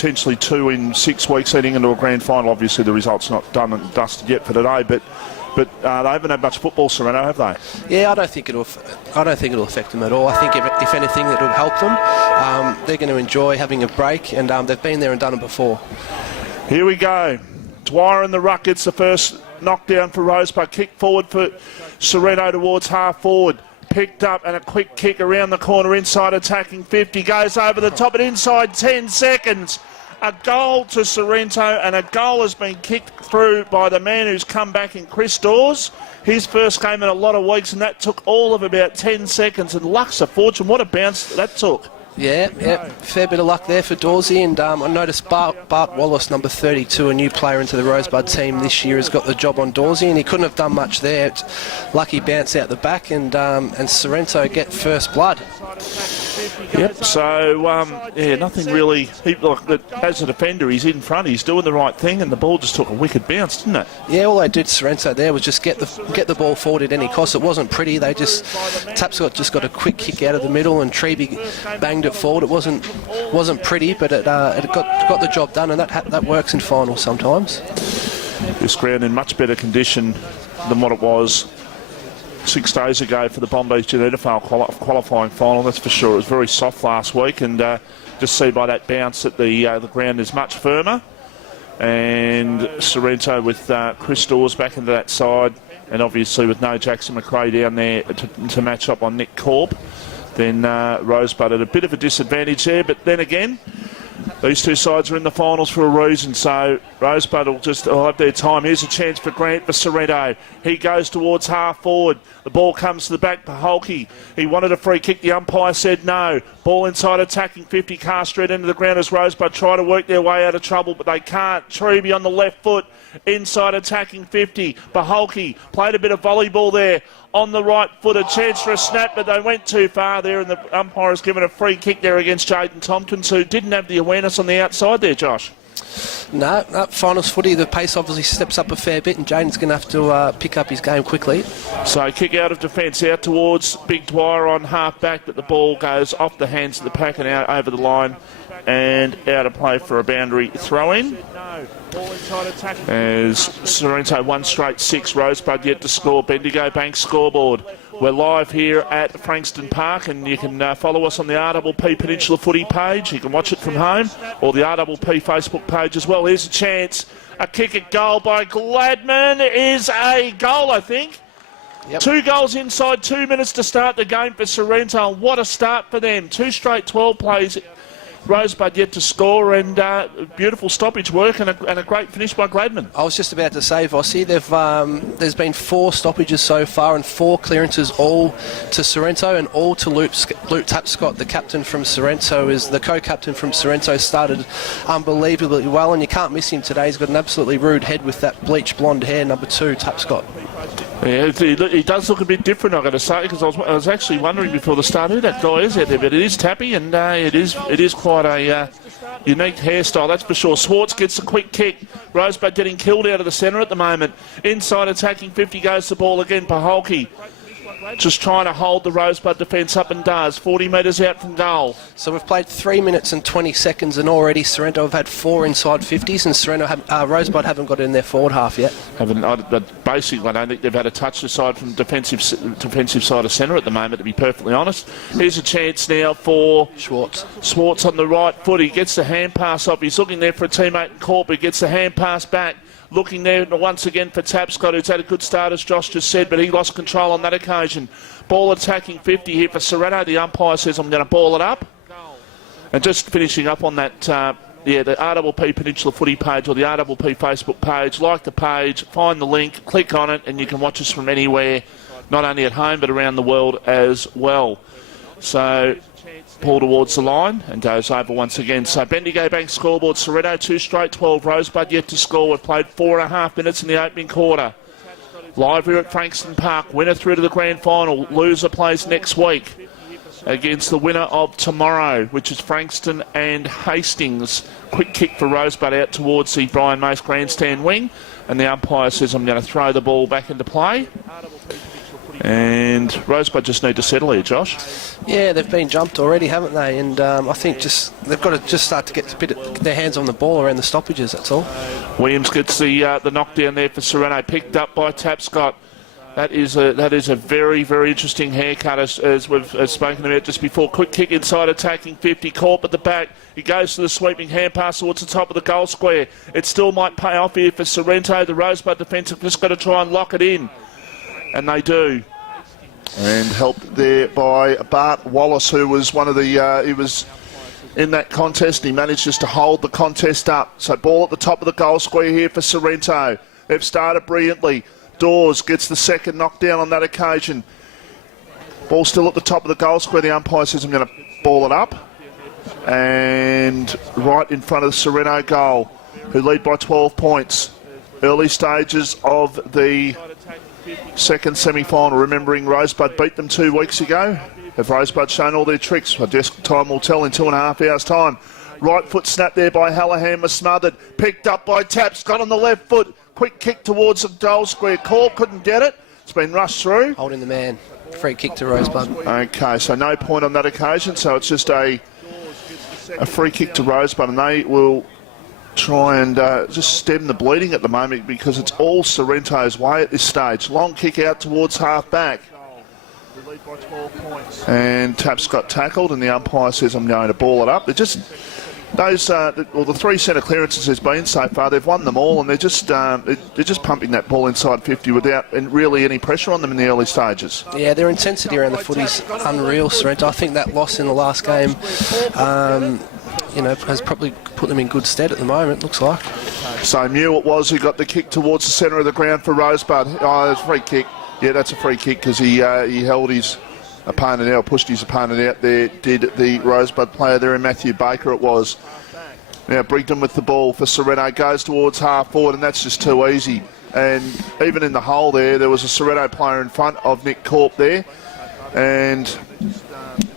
potentially 2 in 6 weeks heading into a grand final. Obviously, the result's not done and dusted yet for today, but they haven't had much football, Sorrento, have they? Yeah, I don't think it'll affect them at all. I think if anything, it'll help them. They're going to enjoy having a break, and they've been there and done it before. Here we go. Dwyer in the ruck gets the first knockdown for Rosebud. Kick forward for Sorrento towards half forward. Picked up and a quick kick around the corner inside attacking 50. Goes over the top and inside 10 seconds. A goal to Sorrento, and a goal has been kicked through by the man who's come back in Chris Dawes. His first game in a lot of weeks, and that took all of about 10 seconds. And luck's a fortune. What a bounce that took. Yeah, fair bit of luck there for Dawsey, and I noticed Bart Wallace, number 32, a new player into the Rosebud team this year, has got the job on Dawsey, and he couldn't have done much there. It's lucky bounce out the back, and Sorrento get first blood. Yep, so, nothing really. As a defender, he's in front, he's doing the right thing, and the ball just took a wicked bounce, didn't it? Yeah, all they did, Sorrento, there was just get the ball forward at any cost. It wasn't pretty. Tapscott just got a quick kick out of the middle, and Treby banged it forward. It wasn't pretty, but it got the job done, and that works in finals sometimes. This ground in much better condition than what it was 6 days ago for the Bombays Genetafale qualifying final, that's for sure. It was very soft last week, and just see by that bounce that the ground is much firmer. And Sorrento with Chris Dawes back into that side, and obviously with no Jackson McRae down there to match up on Nick Corb, then Rosebud at a bit of a disadvantage there. But then again, these two sides are in the finals for a reason, so Rosebud will have their time. Here's a chance for Grant for Sorrento. He goes towards half forward. The ball comes to the back for Holke. He wanted a free kick. The umpire said no. Ball inside attacking 50. Cast straight into the ground as Rosebud try to work their way out of trouble, but they can't. Treby on the left foot. Inside attacking 50. Baholke played a bit of volleyball there. On the right foot, a chance for a snap, but they went too far there, and the umpire has given a free kick there against Jaden Tompkins, who didn't have the awareness on the outside there, Josh. No, finals footy, the pace obviously steps up a fair bit, and Jaden's going to have to pick up his game quickly. So kick out of defence, out towards Big Dwyer on half back, but the ball goes off the hands of the pack and out over the line and out of play for a boundary throw-in. As Sorrento 1 straight 6, Rosebud yet to score. Bendigo Bank scoreboard. We're live here at Frankston Park, and you can follow us on the RPP Peninsula Footy page. You can watch it from home, or the RPP Facebook page as well. Here's a chance. A kick at goal by Gladman is a goal, I think. Yep. 2 goals inside 2 minutes to start the game for Sorrento. What a start for them. 2 straight 12 plays. Rosebud yet to score, and beautiful stoppage work and a great finish by Gladman. I was just about to say, Vossi, there's been 4 stoppages so far and 4 clearances, all to Sorrento and all to Luke Tapscott, the captain from Sorrento, is the co-captain from Sorrento, started unbelievably well, and you can't miss him today. He's got an absolutely rude head with that bleach blonde hair, number 2, Tapscott. Yeah, he does look a bit different, I've got to say, because I was actually wondering before the start who that guy is out there, but it is Tappy, and it is quite a unique hairstyle, that's for sure. Swartz gets a quick kick. Rosebud getting killed out of the centre at the moment. Inside attacking 50 goes the ball again. Paholke just trying to hold the Rosebud defence up, and does. 40 metres out from goal. So we've played 3 minutes and 20 seconds, and already Sorrento have had 4 inside 50s, and Rosebud haven't got in their forward half yet. Basically, I don't think they've had a touch aside from defensive side of centre at the moment, to be perfectly honest. Here's a chance now for Schwartz. Schwartz on the right foot. He gets the hand pass off. He's looking there for a teammate in Corp. He gets the hand pass back. Looking there once again for Tapscott, who's had a good start, as Josh just said, but he lost control on that occasion. Ball attacking 50 here for Sorrento. The umpire says, I'm going to ball it up. And just finishing up on that, the RPP Peninsula Footy page, or the RPP Facebook page. Like the page, find the link, click on it, and you can watch us from anywhere, not only at home, but around the world as well. So Paul towards the line and goes over once again. So Bendigo Bank scoreboard, Sorrento 2 straight 12, Rosebud yet to score. We've played 4.5 minutes in the opening quarter. Live here at Frankston Park, winner through to the grand final. Loser plays next week against the winner of tomorrow, which is Frankston and Hastings. Quick kick for Rosebud out towards the Brian Mace grandstand wing, and the umpire says, I'm going to throw the ball back into play. And Rosebud just need to settle here, Josh. Yeah, they've been jumped already, haven't they? And I think they've got to just start to get their hands on the ball around the stoppages, that's all. Williams gets the knockdown there for Sorrento, picked up by Tapscott. That is a very, very interesting haircut, as we've spoken about just before. Quick kick inside, attacking 50, caught at the back. He goes to the sweeping hand pass towards the top of the goal square. It still might pay off here for Sorrento. The Rosebud defence have just got to try and lock it in. And they do. And helped there by Bart Wallace, who was one of the... he was in that contest. He managed just to hold the contest up. So ball at the top of the goal square here for Sorrento. They've started brilliantly. Dawes gets the second knockdown on that occasion. Ball still at the top of the goal square. The umpire says I'm going to ball it up. And right in front of the Sorrento goal, who lead by 12 points. Early stages of the second semi-final. Remembering Rosebud beat them 2 weeks ago. Have Rosebud shown all their tricks? I guess time will tell in 2.5 hours' time. Right foot snap there by Hallahan was smothered. Picked up by Tapscott on the left foot. Quick kick towards the goal square. Corp couldn't get it. It's been rushed through. Holding the man. Free kick to Rosebud. Okay, so no point on that occasion. So it's just a free kick to Rosebud, and they will try and just stem the bleeding at the moment because it's all Sorrento's way at this stage. Long kick out towards half back. And Tapscott tackled, and the umpire says I'm going to ball it up. They're just... the 3 centre clearances there's been so far, they've won them all, and they're just pumping that ball inside 50 without really any pressure on them in the early stages. Yeah, their intensity around the footy's unreal, Sorrento. I think that loss in the last game, has probably put them in good stead at the moment, looks like. So Mew it was who got the kick towards the centre of the ground for Rosebud. Oh, that's a free kick. Yeah, that's a free kick because he held his opponent out, pushed his opponent out there, did the Rosebud player there in Matthew Baker it was. Now Brigden with the ball for Sorrento, goes towards half forward, and that's just too easy. And even in the hole there was a Sorrento player in front of Nick Corp there. And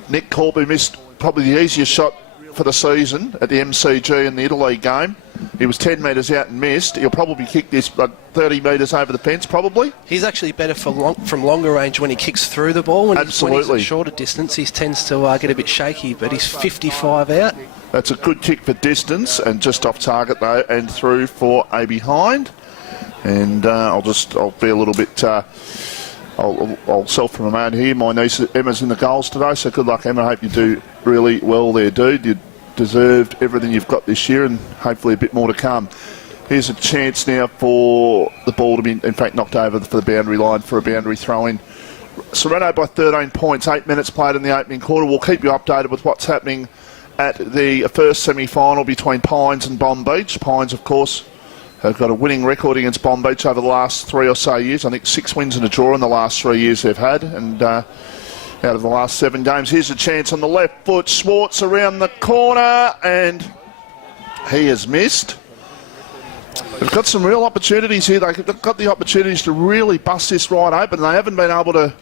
Nick Corp, who missed probably the easiest shot for the season at the MCG in the Italy game. He was 10 metres out and missed. He'll probably kick this 30 metres over the fence, probably. He's actually better from longer range when he kicks through the ball. When he's at shorter distance, he tends to get a bit shaky, but he's 55 out. That's a good kick for distance, and just off target, though, and through for a behind. And I'll be a little bit... I'll self-promote here. My niece Emma's in the goals today, so good luck, Emma. I hope you do really well there, dude. You deserved everything you've got this year, and hopefully a bit more to come. Here's a chance now for the ball to be, in fact, knocked over for the boundary line for a boundary throw-in. Sorrento by 13 points, 8 minutes played in the opening quarter. We'll keep you updated with what's happening at the first semi-final between Pines and Bomb Beach. Pines, of course, have got a winning record against Bomb Beach over the last 3 or so years. I think 6 wins and a draw in the last 3 years they've had, and out of the last 7 games. Here's a chance on the left foot. Schwartz around the corner, and he has missed. They've got some real opportunities here. They've got the opportunities to really bust this right open. They haven't been able to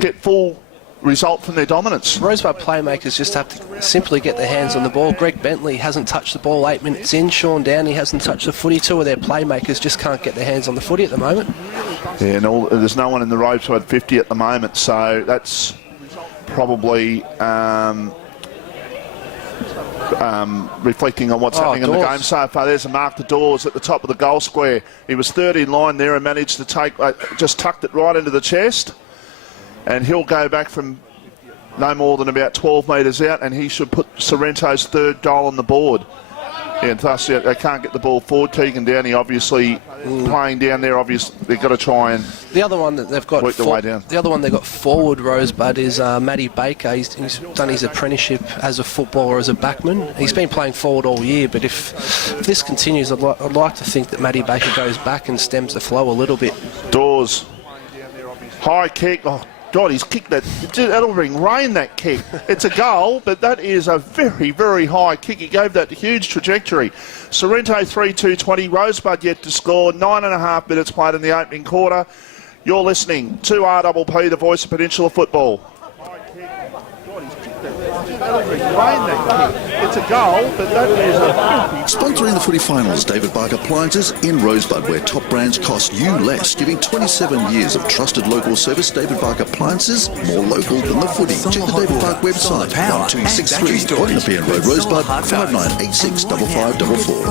get full result from their dominance. Rosebud playmakers just have to simply get their hands on the ball. Greg Bentley hasn't touched the ball 8 minutes in. Sean Downey hasn't touched the footy. 2 of their playmakers just can't get their hands on the footy at the moment. Yeah, and there's no one in the Rosebud 50 at the moment, so that's probably reflecting on what's happening in the game so far. There's a mark to Dawes at the top of the goal square. He was third in line there and managed to take, just tucked it right into the chest. And he'll go back from no more than about 12 metres out, and he should put Sorrento's 3rd goal on the board. And thus, they can't get the ball forward. Tegan Downey obviously playing down there. Obviously, they've got to try and the other one that they've got work the way down. The other one they've got forward, Rosebud, is Matty Baker. He's done his apprenticeship as a footballer, as a backman. He's been playing forward all year, but if this continues, I'd like to think that Matty Baker goes back and stems the flow a little bit. Dawes, high kick. Oh, God, he's kicked that. That'll bring rain, that kick. It's a goal, but that is a very, very high kick. He gave that huge trajectory. Sorrento 3-2-20. Rosebud yet to score. 9.5 minutes played in the opening quarter. You're listening to RPP, the voice of Peninsula football. It's a goal, but that is a... Sponsoring the footy finals, David Bark Appliances in Rosebud, where top brands cost you less. Giving 27 years of trusted local service. David Bark Appliances, more local than the footy. Check the David Bark website, 1263 Nepean Road, Rosebud, 5986 5544.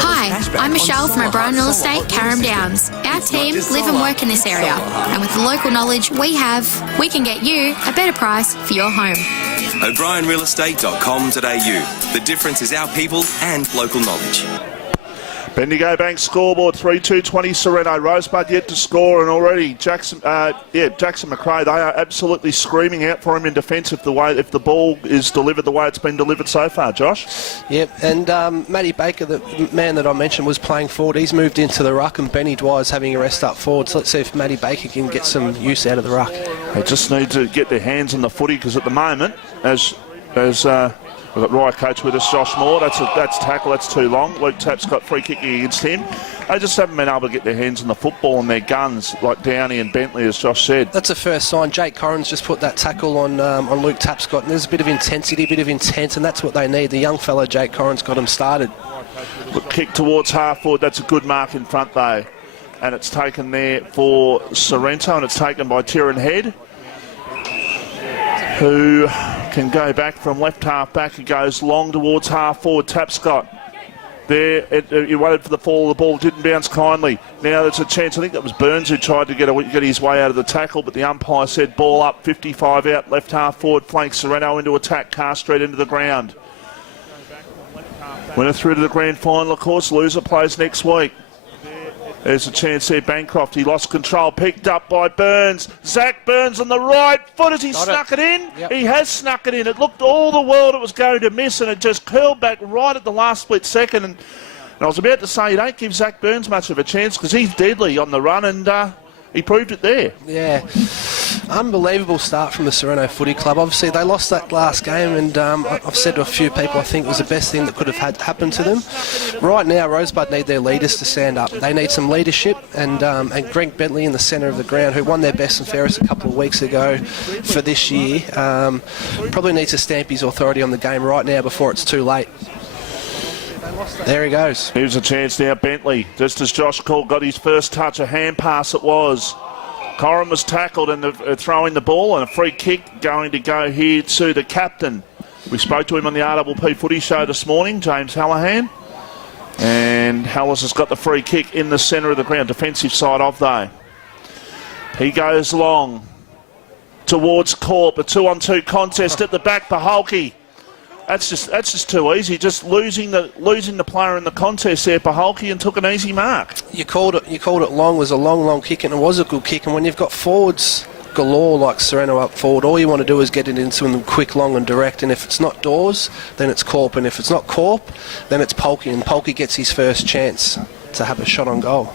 Hi, I'm Michelle from O'Brien Real Estate, Carrum Downs. Our team live and work in this area, and with the local knowledge we have, we can get you a better price for your home. O'BrienRealEstate.com.au. The difference is our people and local knowledge. Bendigo Bank scoreboard 3-2-20 Sorrento. Rosebud yet to score, and already Jackson McRae, they are absolutely screaming out for him in defence if the ball is delivered the way it's been delivered so far, Josh. Yep, and Matty Baker, the man that I mentioned, was playing forward. He's moved into the ruck, and Benny Dwyer's having a rest up forward. So let's see if Matty Baker can get some use out of the ruck. They just need to get their hands on the footy, because at the moment, as we've got Riot Coach with us, Josh Moore. That's tackle. That's too long. Luke Tapp's got free kicking against him. They just haven't been able to get their hands on the football and their guns, like Downey and Bentley, as Josh said. That's a first sign. Jake Corrins just put that tackle on Luke Tapscott, and there's a bit of intensity, a bit of intent, and that's what they need. The young fella, Jake Corrins, got him started. Kick towards half forward. That's a good mark in front, though. And it's taken there for Sorrento, and it's taken by Tyrone Head, who can go back from left half back. He goes long towards half forward. Tapscott there. He waited for the fall of the ball. Didn't bounce kindly. Now there's a chance. I think that was Burns who tried to get his way out of the tackle, but the umpire said ball up, 55 out, left half forward, flank Sorrento into attack. Car straight into the ground. Winner through to the grand final, of course. Loser plays next week. There's a chance there, Bancroft. He lost control, picked up by Burns. Zach Burns on the right foot as he snuck it in. Yep. He has snuck it in. It looked all the world it was going to miss, and it just curled back right at the last split second. And I was about to say, you don't give Zach Burns much of a chance, because he's deadly on the run, and he proved it there. Yeah, unbelievable start from the Sorrento Footy Club. Obviously, they lost that last game, and I've said to a few people, I think it was the best thing that could have happened to them. Right now, Rosebud need their leaders to stand up. They need some leadership, and Greg Bentley in the centre of the ground, who won their best and fairest a couple of weeks ago for this year, probably needs to stamp his authority on the game right now before it's too late. There he goes. Here's a chance now, Bentley. Just as Josh Cole got his first touch, a hand pass it was. Corrin was tackled and throwing the ball, and a free kick going to go here to the captain. We spoke to him on the RPP Footy Show this morning, James Hallahan. And Hallis has got the free kick in the centre of the ground, defensive side of though. He goes long towards Corp, a 2-on-2 contest at the back, Paholke. That's just too easy. Just losing the player in the contest there, Paholke, and took an easy mark. You called it long. It was a long kick, and it was a good kick. And when you've got forwards galore like Sorrento up forward, all you want to do is get it into them quick, long and direct. And if it's not Dawes, then it's Corp. And if it's not Corp, then it's Polke. And Polke gets his first chance to have a shot on goal.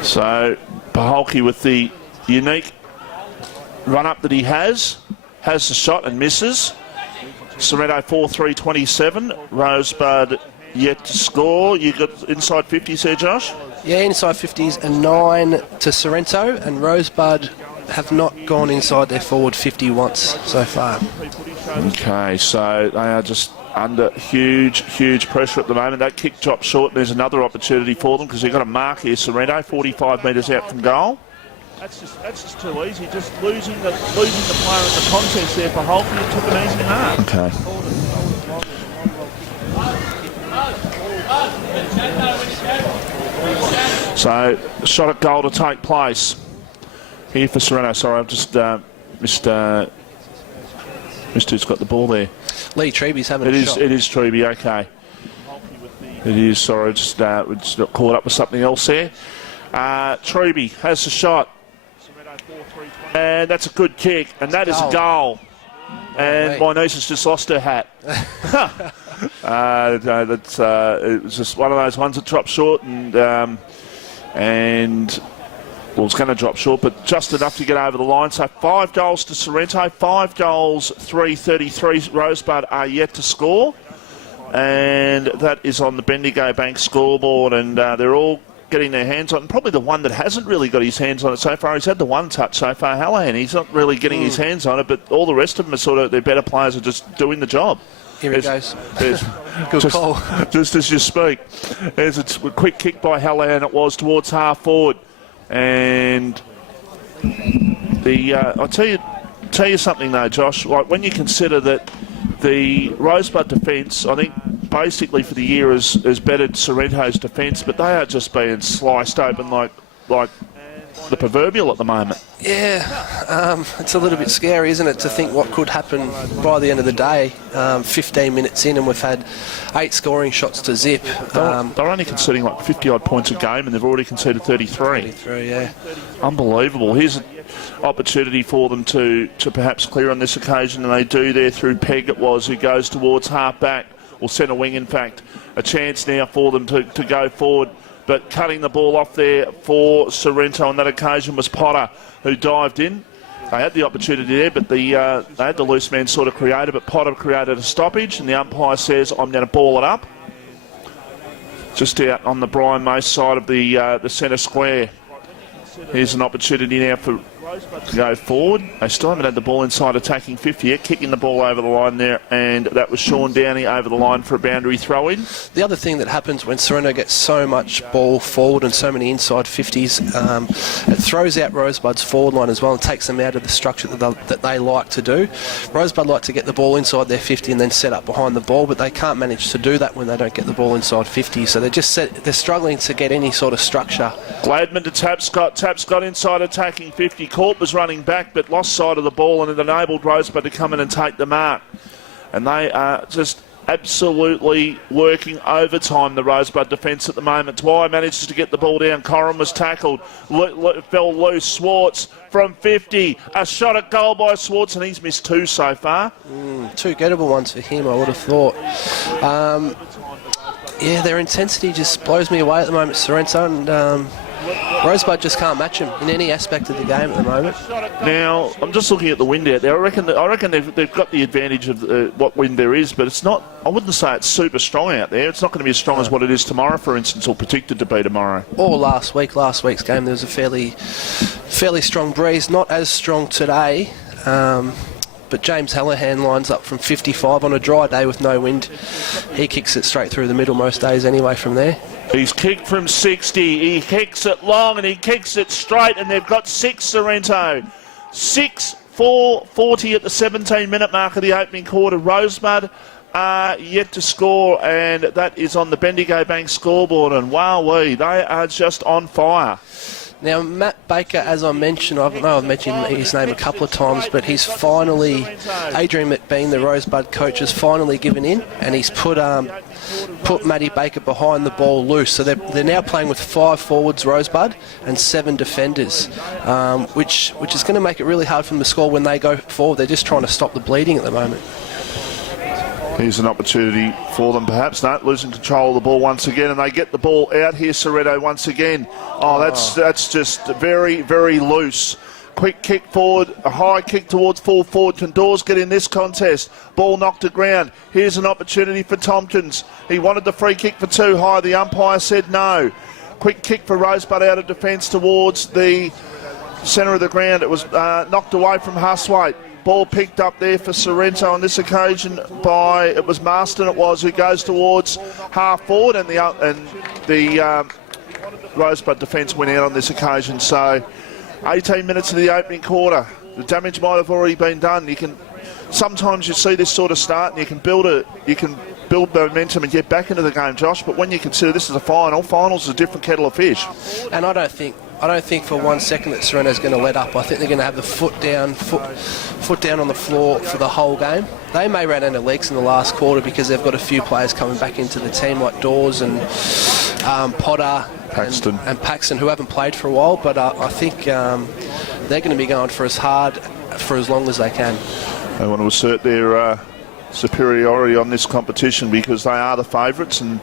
So Paholke, with the unique run-up that he has the shot and misses. Sorrento 4-3-27. Rosebud yet to score. You got inside 50s there, Josh? Yeah, inside 50s and 9 to Sorrento, and Rosebud have not gone inside their forward 50 once so far. Okay, so they are just under huge pressure at the moment. That kick dropped short, and there's another opportunity for them because they've got a mark here. Sorrento 45 metres out from goal. That's just too easy. Just losing the player in the contest there for Holke. It took an easy mark. Okay. So shot at goal to take place here for Sorrento. Sorry, I've just missed who's got the ball there. Lee Treby's having a shot. It is Treby. Okay. It is. Sorry, we just got caught up with something else there. Treby has the shot. And that's a good kick, and that is a goal. And my niece has just lost her hat. It was just one of those ones that dropped short, and it's going to drop short, but just enough to get over the line. So 5 goals to Sorrento, 5 goals, 3-33. Rosebud are yet to score, and that is on the Bendigo Bank scoreboard, and they're all getting their hands on it. And probably the one that hasn't really got his hands on it so far. He's had the one touch so far, Hallahan. He's not really getting his hands on it, but all the rest of them are sort of, their better players are just doing the job. Here he goes. Good just, call. Just as you speak. There's a quick kick by Hallahan, it was, towards half forward. And I'll tell you something though, Josh. Like, when you consider that the Rosebud defence, I think, basically for the year has bettered Sorrento's defence, but they are just being sliced open like the proverbial at the moment. Yeah, it's a little bit scary, isn't it, to think what could happen by the end of the day. 15 minutes in and we've had 8 scoring shots to zip. They're only conceding like 50-odd points a game and they've already conceded 33. 33, yeah. Unbelievable. Here's an opportunity for them to perhaps clear on this occasion, and they do there through Pegg, it was, who goes towards half-back, or centre wing, in fact. A chance now for them to go forward. But cutting the ball off there for Sorrento on that occasion was Potter, who dived in. They had the opportunity there, but they had the loose man sort of created, but Potter created a stoppage, and the umpire says, I'm going to ball it up. Just out on the Brian Mace side of the centre square. Here's an opportunity now to go forward. They still haven't had the ball inside attacking 50 yet, kicking the ball over the line there, and that was Sean Downey over the line for a boundary throw-in. The other thing that happens when Sorrento gets so much ball forward and so many inside 50s, it throws out Rosebud's forward line as well and takes them out of the structure that they like to do. Rosebud like to get the ball inside their 50 and then set up behind the ball, but they can't manage to do that when they don't get the ball inside 50, so they're struggling to get any sort of structure. Gladman to Tapscott. Tapscott inside attacking 50. Corp was running back but lost sight of the ball, and it enabled Rosebud to come in and take the mark. And they are just absolutely working overtime, the Rosebud defence at the moment. Dwyer manages to get the ball down. Coram was tackled. Fell loose. Swartz from 50. A shot at goal by Swartz, and he's missed 2 so far. 2 gettable ones for him, I would have thought. Yeah, their intensity just blows me away at the moment, Sorrento, and Rosebud just can't match them in any aspect of the game at the moment. Now, I'm just looking at the wind out there. I reckon they've got the advantage of what wind there is, but it's not, I wouldn't say it's super strong out there. It's not going to be as strong as what it is tomorrow, for instance, or predicted to be tomorrow. Or last week's game, there was a fairly strong breeze. Not as strong today, but James Hallahan lines up from 55 on a dry day with no wind. He kicks it straight through the middle most days anyway from there. He's kicked from 60, he kicks it long and he kicks it straight, and they've got 6 Sorrento. 6-4-40 at the 17-minute mark of the opening quarter. Rosebud are yet to score, and that is on the Bendigo Bank scoreboard, and wowee, they are just on fire. Now, Matt Baker, as I mentioned, I know I've mentioned his name a couple of times, but he's finally, Adrian McBean, the Rosebud coach, has finally given in, and he's put Matty Baker behind the ball loose. So they're now playing with 5 forwards, Rosebud, and 7 defenders, which is going to make it really hard for them to score when they go forward. They're just trying to stop the bleeding at the moment. Here's an opportunity for them, perhaps. No, losing control of the ball once again, and they get the ball out here, Sorrento, once again. That's just very, very loose. Quick kick forward, a high kick towards full forward. Can Dawes get in this contest? Ball knocked to ground. Here's an opportunity for Tompkins. He wanted the free kick for too high. The umpire said no. Quick kick for Rosebud out of defence towards the centre of the ground. It was knocked away from Huswaite. Ball picked up there for Sorrento on this occasion by, it was Marston, it was, who goes towards half forward, and the Rosebud defence went out on this occasion. So 18 minutes of the opening quarter. The damage might have already been done. Sometimes you see this sort of start and you can build momentum and get back into the game, Josh, but when you consider this is a finals is a different kettle of fish. And I don't think for 1 second that Sorrento's going to let up. I think they're going to have the foot down on the floor for the whole game. They may run out of legs in the last quarter because they've got a few players coming back into the team like Dawes and Potter and Paxton, who haven't played for a while, but I think they're going to be going for as long as they can. They want to assert their superiority on this competition because they are the favourites, and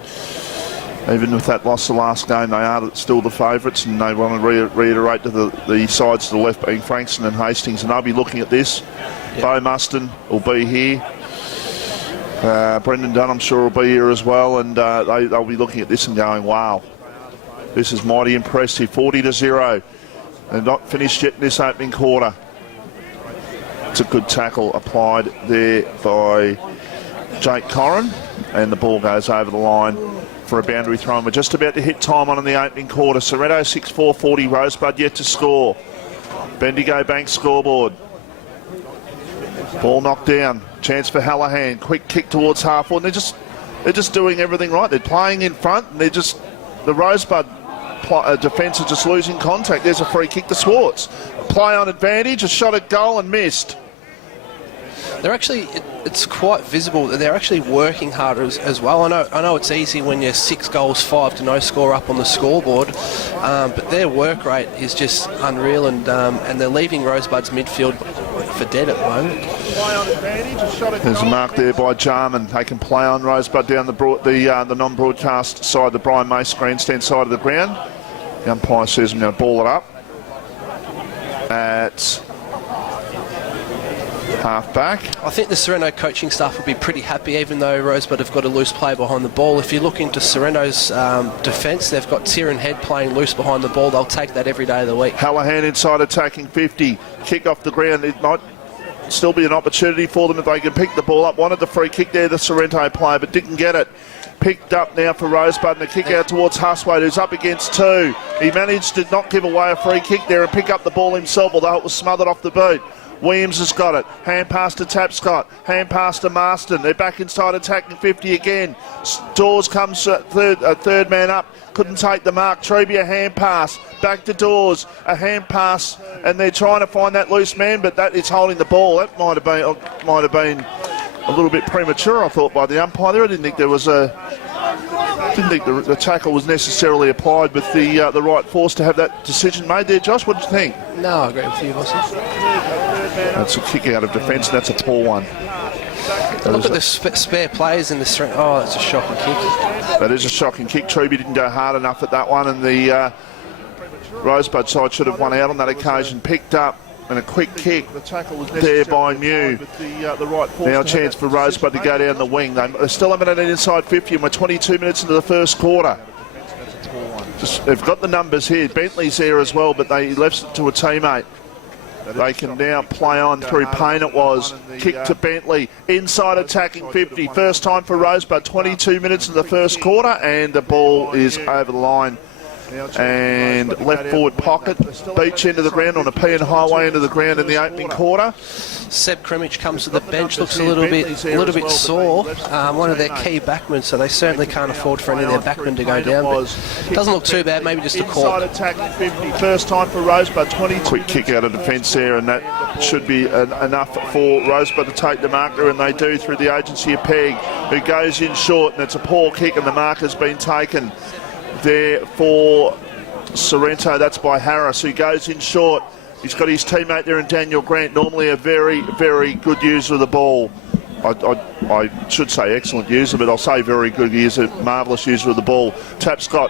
even with that loss the last game, they are still the favourites, and they want to reiterate to the sides to the left, being Frankston and Hastings, and they'll be looking at this. Yep. Bo Muston will be here. Brendan Dunn, I'm sure, will be here as well, and they'll be looking at this and going, wow. This is mighty impressive, 40-0. They're not finished yet in this opening quarter. It's a good tackle applied there by Jake Corrin, and the ball goes over the line for a boundary throw. And we're just about to hit time on in the opening quarter. Sorrento 6-4-40, Rosebud yet to score. Bendigo Bank scoreboard. Ball knocked down. Chance for Hallahan. Quick kick towards half forward. They're just doing everything right. They're playing in front, and the Rosebud defence are just losing contact. There's a free kick to Swartz. Play on advantage, a shot at goal and missed. They're actually, it's quite visible that they're actually working harder as well. I know it's easy when you're 6 goals, 5 to no score up on the scoreboard, but their work rate is just unreal, and they're leaving Rosebud's midfield for dead at the moment. There's a mark there by Jarman. They can play on Rosebud down the non-broadcast side, the Brian Mace grandstand side of the ground. The umpire says I'm going to ball it up at half-back. I think the Sorrento coaching staff will be pretty happy, even though Rosebud have got a loose player behind the ball. If you look into Sorrento's defence, they've got Tieran Head playing loose behind the ball. They'll take that every day of the week. Hallahan inside attacking 50. Kick off the ground. It might still be an opportunity for them if they can pick the ball up. Wanted the free kick there, the Sorrento player, but didn't get it. Picked up now for Rosebud, and a kick out towards Huswaite, who's up against 2. He managed to not give away a free kick there and pick up the ball himself, although it was smothered off the boot. Williams has got it. Hand pass to Tapscott. Hand pass to Marston. They're back inside attacking 50 again. Dawes comes third man up. Couldn't take the mark. Treby a hand pass. Back to Dawes. A hand pass. And they're trying to find that loose man, but that is holding the ball. That might have been a little bit premature, I thought, by the umpire there. I didn't think there was the tackle was necessarily applied with the right force to have that decision made there. Josh, what did you think? No, I agree with you, Bossy. That's a kick out of defence, and that's a poor one. Look at the spare players in the strength. Oh, that's a shocking kick. That is a shocking kick. Treby didn't go hard enough at that one, and the Rosebud side should have won out on that occasion. Picked up, and a quick kick there by Mew. Now a chance for Rosebud to go down the wing. They still haven't had an inside 50, and we're 22 minutes into the first quarter. They've got the numbers here. Bentley's there as well, but they left it to a teammate. They can now play on through Payne. It was kick to Bentley, inside attacking 50. First time for Rosebud, 22 minutes in the first quarter, and the ball is over the line. And left forward pocket, beach into the ground on a P and highway into the ground in the opening quarter. Seb Crimmage comes to the bench, looks a little bit sore. One of their key backmen, so they certainly can't afford for any of their backmen to go down. But doesn't look too bad, maybe just a cork. First time for Rosebud, 22. Quick kick out of defence there, and that should be enough for Rosebud to take the marker, and they do through the agency of Pegg, who goes in short, and it's a poor kick, and the marker's been taken there for Sorrento. That's by Harris, who goes in short. He's got his teammate there in Daniel Grant, normally a very, very good user of the ball. I should say excellent user, but I'll say very good user, marvellous user of the ball. Tapscott,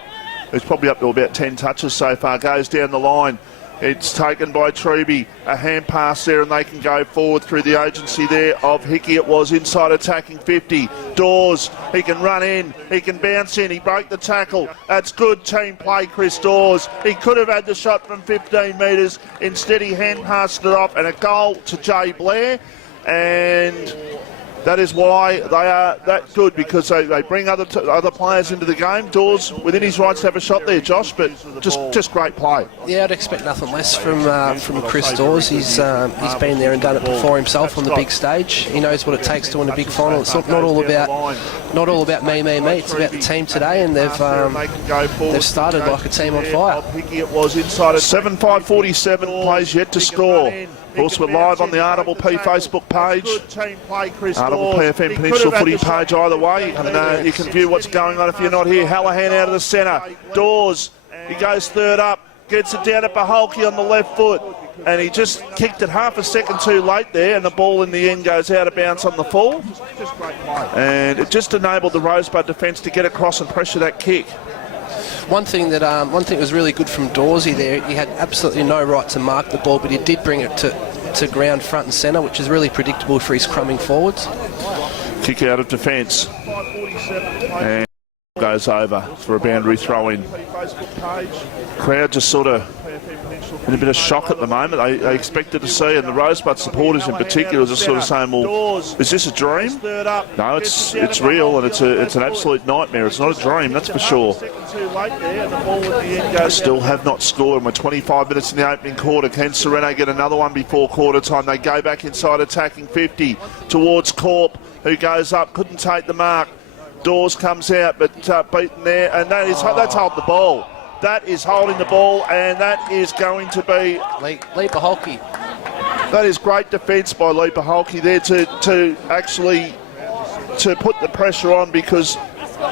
who's probably up to about 10 touches so far, goes down the line. It's taken by Treby, a hand pass there, and they can go forward through the agency there of Hickey. It was inside attacking 50. Dawes, he can run in, he can bounce in, he broke the tackle. That's good team play, Chris Dawes. He could have had the shot from 15 metres. Instead, he hand passed it off, and a goal to Jay Blair. And that is why they are that good, because they bring other players into the game. Dawes within his rights to have a shot there, Josh, but just great play. Yeah, I'd expect nothing less from Chris Dawes. He's been there and done it before himself on the big stage. He knows what it takes to win a big final. It's not all about me. It's about the team today, and they've started like a team on fire. It was inside at 7-5-47, plays yet to score. Of course, we're live on the RPP Facebook page, RPP FM Peninsula Footy page either way. You can view what's going on if you're not here. Hallahan out of the centre. Dawes, he goes third up, gets it down at Baholke on the left foot, and he just kicked it half a second too late there, and the ball in the end goes out of bounds on the full. And it just enabled the Rosebud defence to get across and pressure that kick. One thing that was really good from Dawsey there, he had absolutely no right to mark the ball, but he did bring it to ground front and centre, which is really predictable for his crumbing forwards. Kick out of defence. Goes over for a boundary throw in. Crowd just sort of in a bit of shock at the moment. They expected to see, and the Rosebud supporters in particular are just sort of saying, well, is this a dream? No, it's real, and it's an absolute nightmare. It's not a dream, that's for sure. They still have not scored, and we're 25 minutes in the opening quarter. Can Sereno get another one before quarter time? They go back inside attacking 50 towards Corp, who goes up, couldn't take the mark. Dawes comes out, but beaten there, and that's holding the ball. That is holding the ball, and that is going to be Lee Paholke. That is great defence by Lee Paholke there to actually put the pressure on, because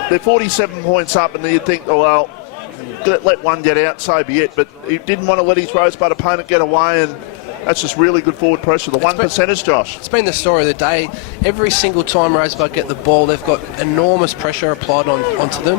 they're 47 points up, and you'd think, oh well, let one get out, so be it. But he didn't want to let his Rosebud opponent get away, and that's just really good forward pressure. The 1%ers, Josh. It's been the story of the day. Every single time Rosebud get the ball, they've got enormous pressure applied onto them.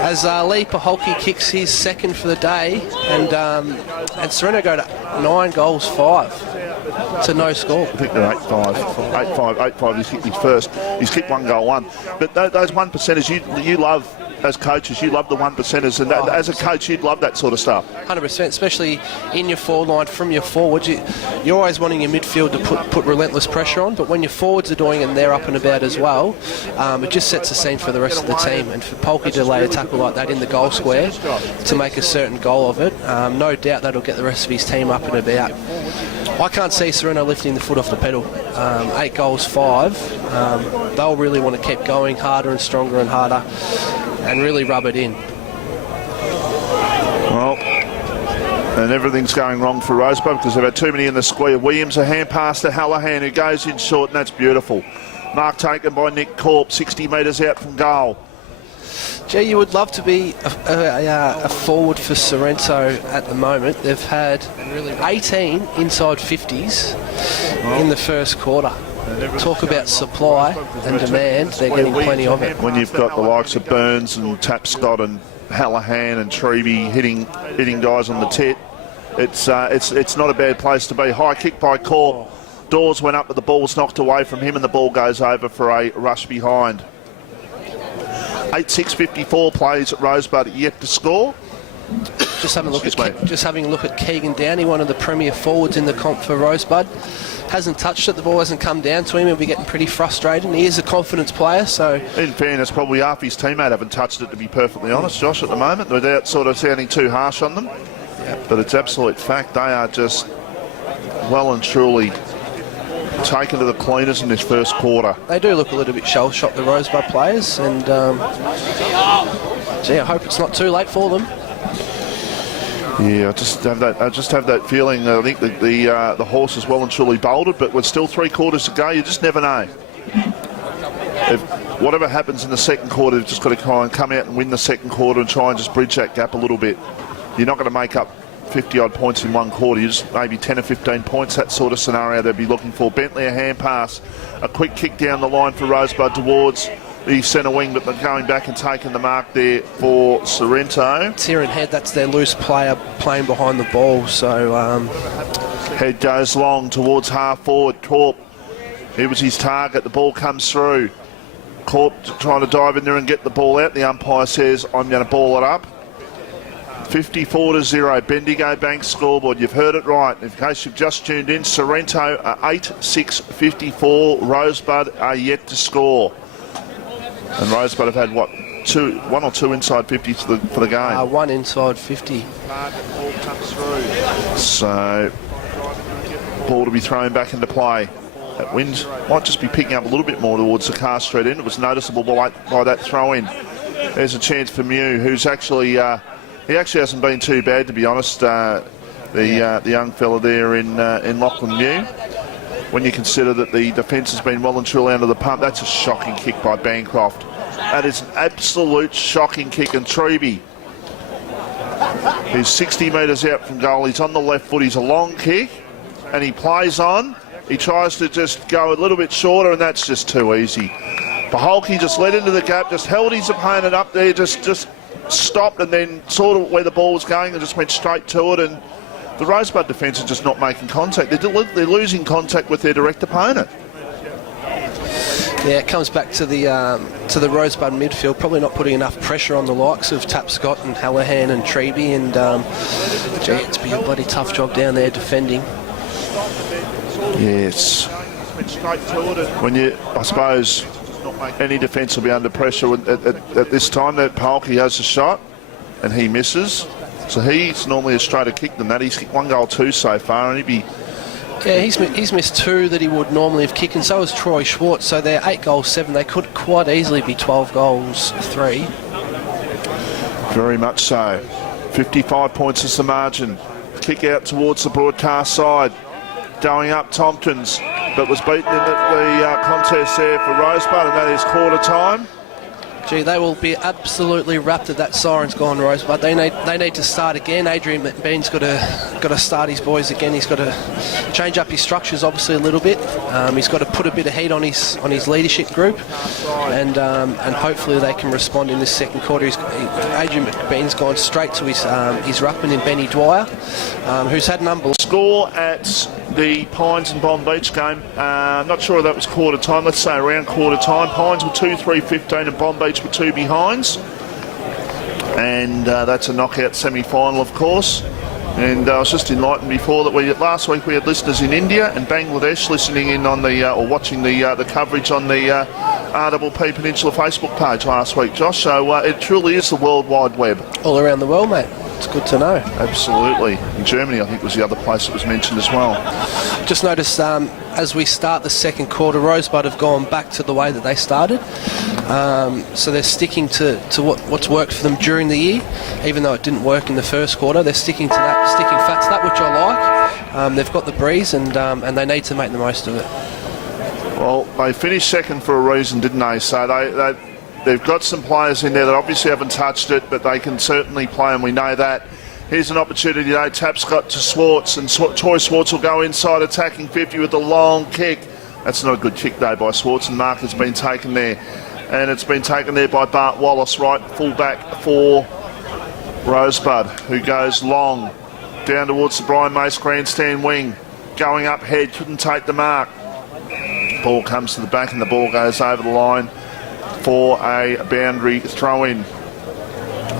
As Lee Paholke kicks his second for the day, and Sereno go to 9 goals, 5 to no score. I think they're 8-5. 8-5. He's kicked his first. He's kicked 1 goal, 1. But those 1%ers, you love. As coaches, you love the 1%ers, and as a coach, you'd love that sort of stuff. 100%, especially in your forward line, from your forwards. You're always wanting your midfield to put relentless pressure on, but when your forwards are doing it and they're up and about as well, it just sets the scene for the rest of the team. And for Polky to lay a tackle like that in the goal square to make a certain goal of it, no doubt that'll get the rest of his team up and about. I can't see Sereno lifting the foot off the pedal. 8 goals, 5. They'll really want to keep going harder and stronger and harder, and really rub it in. Well, and everything's going wrong for Rosebud because they've had too many in the square. Williams, a hand pass to Hallahan, who goes in short, and that's beautiful. Mark taken by Nick Corp, 60 metres out from goal. Gee, you would love to be a forward for Sorrento at the moment. They've had 18 inside 50s in the first quarter. Talk about supply and demand, they're getting plenty of it. When you've got the likes of Burns and Tapscott and Hallahan and Treby hitting guys on the tit, it's not a bad place to be. High kick by Corp. Dawes went up, but the ball was knocked away from him, and the ball goes over for a rush behind. 8-6-54 plays at Rosebud, yet to score. Just having a look at Keegan Downey, one of the premier forwards in the comp for Rosebud. Hasn't touched it, the ball hasn't come down to him. He'll be getting pretty frustrated. He is a confidence player, so... In fairness, probably half his teammate haven't touched it, to be perfectly honest, Josh, at the moment, without sort of sounding too harsh on them. Yep. But it's absolute fact. They are just well and truly taken to the cleaners in this first quarter. They do look a little bit shell-shocked, the Rosebud players, and gee, I hope it's not too late for them. Yeah, I just have that feeling. I think the horse is well and truly bolted, but with still 3 quarters to go, you just never know. If whatever happens in the second quarter, you've just got to try and come out and win the second quarter and try and just bridge that gap a little bit. You're not going to make up 50-odd points in 1 quarter. You just maybe 10 or 15 points, that sort of scenario they'd be looking for. Bentley, a hand pass, a quick kick down the line for Rosebud towards the centre wing, but they're going back and taking the mark there for Sorrento. Tieran Head, that's their loose player playing behind the ball, so... Head goes long towards half forward. Corp, it was his target. The ball comes through. Corp trying to dive in there and get the ball out. The umpire says, I'm going to ball it up. 54-0, Bendigo Bank scoreboard. You've heard it right. In case you've just tuned in, Sorrento are 8-6-54. Rosebud are yet to score. And Rosebud have had, 1 or 2 inside 50s for the game? 1 inside 50. So, ball to be thrown back into play. That wind might just be picking up a little bit more towards the Car Street end. It was noticeable by that throw-in. There's a chance for Mew, who's actually... he actually hasn't been too bad, to be honest, the young fella there in Lachlan Mew. When you consider that the defence has been well and truly under the pump, that's a shocking kick by Bancroft. That is an absolute shocking kick. And Treby, he's 60 metres out from goal. He's on the left foot. He's a long kick, and he plays on. He tries to just go a little bit shorter, and that's just too easy. Paholke just led into the gap, just held his opponent up there, just stopped, and then saw where the ball was going and just went straight to it. And the Rosebud defence are just not making contact. They're losing contact with their direct opponent. Yeah, it comes back to the Rosebud midfield, probably not putting enough pressure on the likes of Tapscott and Hallahan and Treby, and it's been a bloody tough job down there defending. Yes. When I suppose any defence will be under pressure at this time. That Polky has a shot and he misses. So he's normally a straighter kick than that. He's kicked 1 goal 2 so far, and he'd be... Yeah, he's missed 2 that he would normally have kicked, and so has Troy Schwartz. So they're 8 goals 7. They could quite easily be 12 goals 3. Very much so. 55 points is the margin. Kick out towards the broadcast side. Going up Tompkins, but was beaten in the contest there for Rosebud, and that is quarter time. Gee, they will be absolutely wrapped that that siren's gone, Rosebud. They need to start again. Adrian McBean's got to start his boys again. He's got to change up his structures obviously a little bit. He's got to put a bit of heat on his leadership group, and hopefully they can respond in this second quarter. Adrian McBean's gone straight to his ruckman in Benny Dwyer, who's had an unbelievable score at the Pines and Bond Beach game. Not sure if that was quarter time. Let's say around quarter time. Pines were 2-3-15 and Bond Beach were 2 behinds. And that's a knockout semi-final, of course. And I was just enlightened before that last week we had listeners in India and Bangladesh listening in on or watching the coverage on the RPP Peninsula Facebook page last week, Josh. So it truly is the World Wide Web. all around the world, mate. It's good to know. Absolutely. In Germany, I think, was the other place that was mentioned as well. Just noticed as we start the second quarter, Rosebud have gone back to the way that they started. So they're sticking to what's worked for them during the year, even though it didn't work in the first quarter. They're sticking to that, sticking fat to that, which I like. They've got the breeze, and they need to make the most of it. Well, they finished second for a reason, didn't they? So they've got some players in there that obviously haven't touched it, but they can certainly play, and we know that. Here's an opportunity today. Tapscott to Swartz, and Troy Swartz will go inside attacking 50 with a long kick. That's not a good kick, though, by Swartz, and mark has been taken there. And it's been taken there by Bart Wallace, right fullback for Rosebud, who goes long down towards the Brian Mace grandstand wing. Going up head, couldn't take the mark. Ball comes to the back and the ball goes over the line for a boundary throw-in.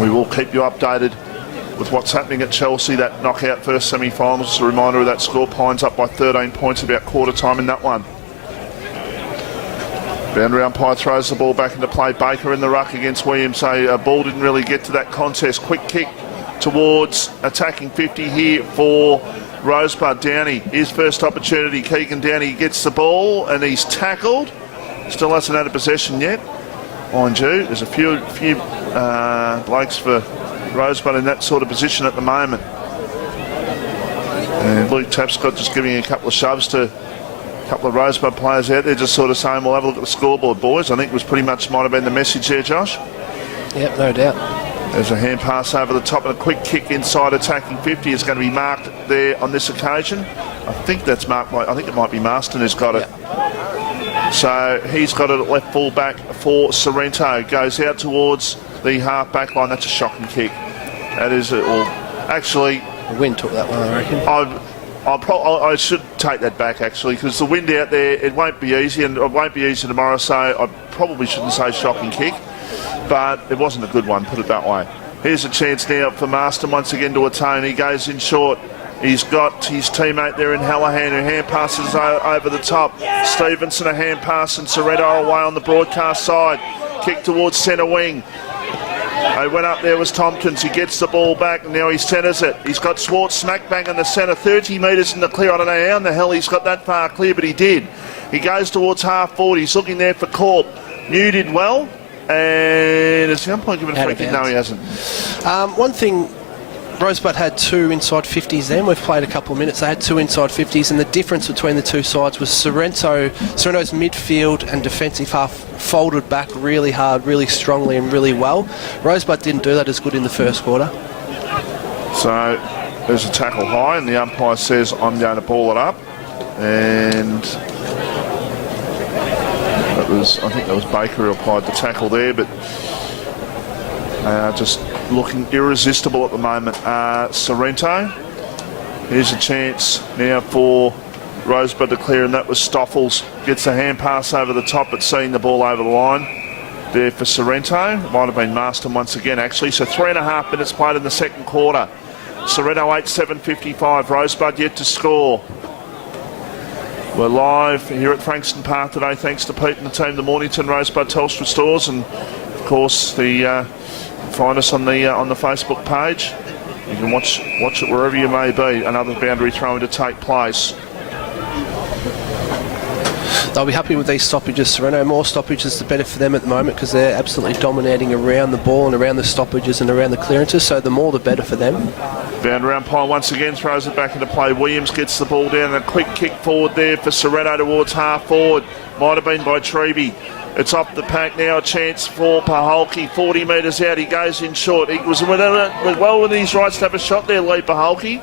We will keep you updated with what's happening at Chelsea, that knockout first semi-finals. Just a reminder of that score. Pines up by 13 points about quarter time in that one. Boundary umpire throws the ball back into play. Baker in the ruck against Williams. So ball didn't really get to that contest. Quick kick towards attacking 50 here for Rosebud. Downey, his first opportunity. Keegan Downey gets the ball and he's tackled. Still hasn't had a possession yet. Mind you, there's a few blokes for Rosebud in that sort of position at the moment. And Luke Tapscott just giving a couple of shoves to a couple of Rosebud players out there, just sort of saying, we'll have a look at the scoreboard, boys. I think it was pretty much might have been the message there, Josh. Yep, no doubt. There's a hand pass over the top and a quick kick inside attacking 50 is going to be marked there on this occasion. I think that's marked by, I think it might be Marston who's got it. So he's got it at left full back for Sorrento. Goes out towards the half back line. That's a shocking kick. That is it. Well, actually, The wind took that one, I reckon. I should take that back, actually, because the wind out there, it won't be easy, and it won't be easy tomorrow, so I probably shouldn't say shocking kick, but it wasn't a good one, put it that way. Here's a chance now for Marston once again to atone. He goes in short. He's got his teammate there in Hallahan, who hand passes over the top. Stevenson a hand pass, and Sorrento away on the broadcast side. Kick towards centre wing. They went up there was Tompkins. He gets the ball back and now he centres it. He's got Swartz smack bang in the centre, 30 metres in the clear. I don't know how in the hell he's got that far clear, but he did. He goes towards half forward. He's looking there for Corp. New did well, and has the umpire given a free kick? No, he hasn't. One thing, Rosebud had 2 inside 50s then. We've played a couple of minutes. They had 2 inside 50s, and the difference between the two sides was Sorrento's midfield and defensive half folded back really hard, really strongly and really well. Rosebud didn't do that as good in the first quarter. So there's a tackle high, and the umpire says, I'm going to ball it up. And that was, I think that was Baker who applied the tackle there, but just looking irresistible at the moment. Sorrento, here's a chance now for Rosebud to clear, and that was Stoffels. Gets a hand pass over the top, but seeing the ball over the line there for Sorrento. Might have been Marston once again, actually. So 3.5 minutes played in the second quarter. Sorrento 8-7-55. Rosebud yet to score. We're live here at Frankston Park today, thanks to Pete and the team, the Mornington Rosebud Telstra stores, and of course find us on the Facebook page. You can watch it wherever you may be. Another boundary throwing to take place. They'll be happy with these stoppages, Sorrento. More stoppages, the better for them at the moment, because they're absolutely dominating around the ball and around the stoppages and around the clearances, so the more the better for them. Boundary umpire once again throws it back into play. Williams gets the ball down, and a quick kick forward there for Sorrento towards half forward. Might have been by Treby. It's up the pack now, a chance for Paholke. 40 metres out, he goes in short. He was well within his rights to have a shot there, Lee Paholke,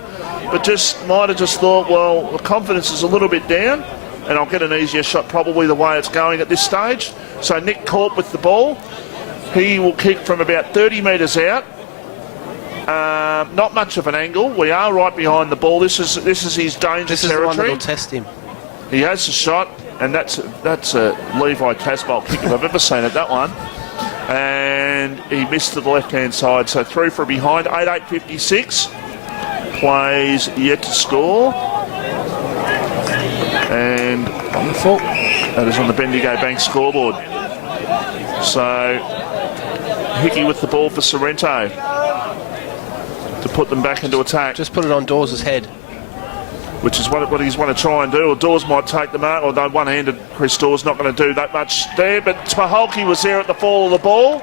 but might have just thought, well, the confidence is a little bit down, and I'll get an easier shot probably the way it's going at this stage. So Nick Corp with the ball. He will kick from about 30 metres out. Not much of an angle. We are right behind the ball. This is his danger territory. This is the one that'll test him. He has a shot, and that's a Levi Casbolt kick if I've ever seen it, that one. And he missed to the left-hand side. So through from behind, 8-8-56. Plays yet to score. And wonderful. That is on the Bendigo Bank scoreboard. So Hickey with the ball for Sorrento to put them back into attack. Just put it on Dawes' head. Which is what he's want to try and do. Or Dawes might take the mark, although one-handed Chris Dawes not going to do that much there. But Paholke was there at the fall of the ball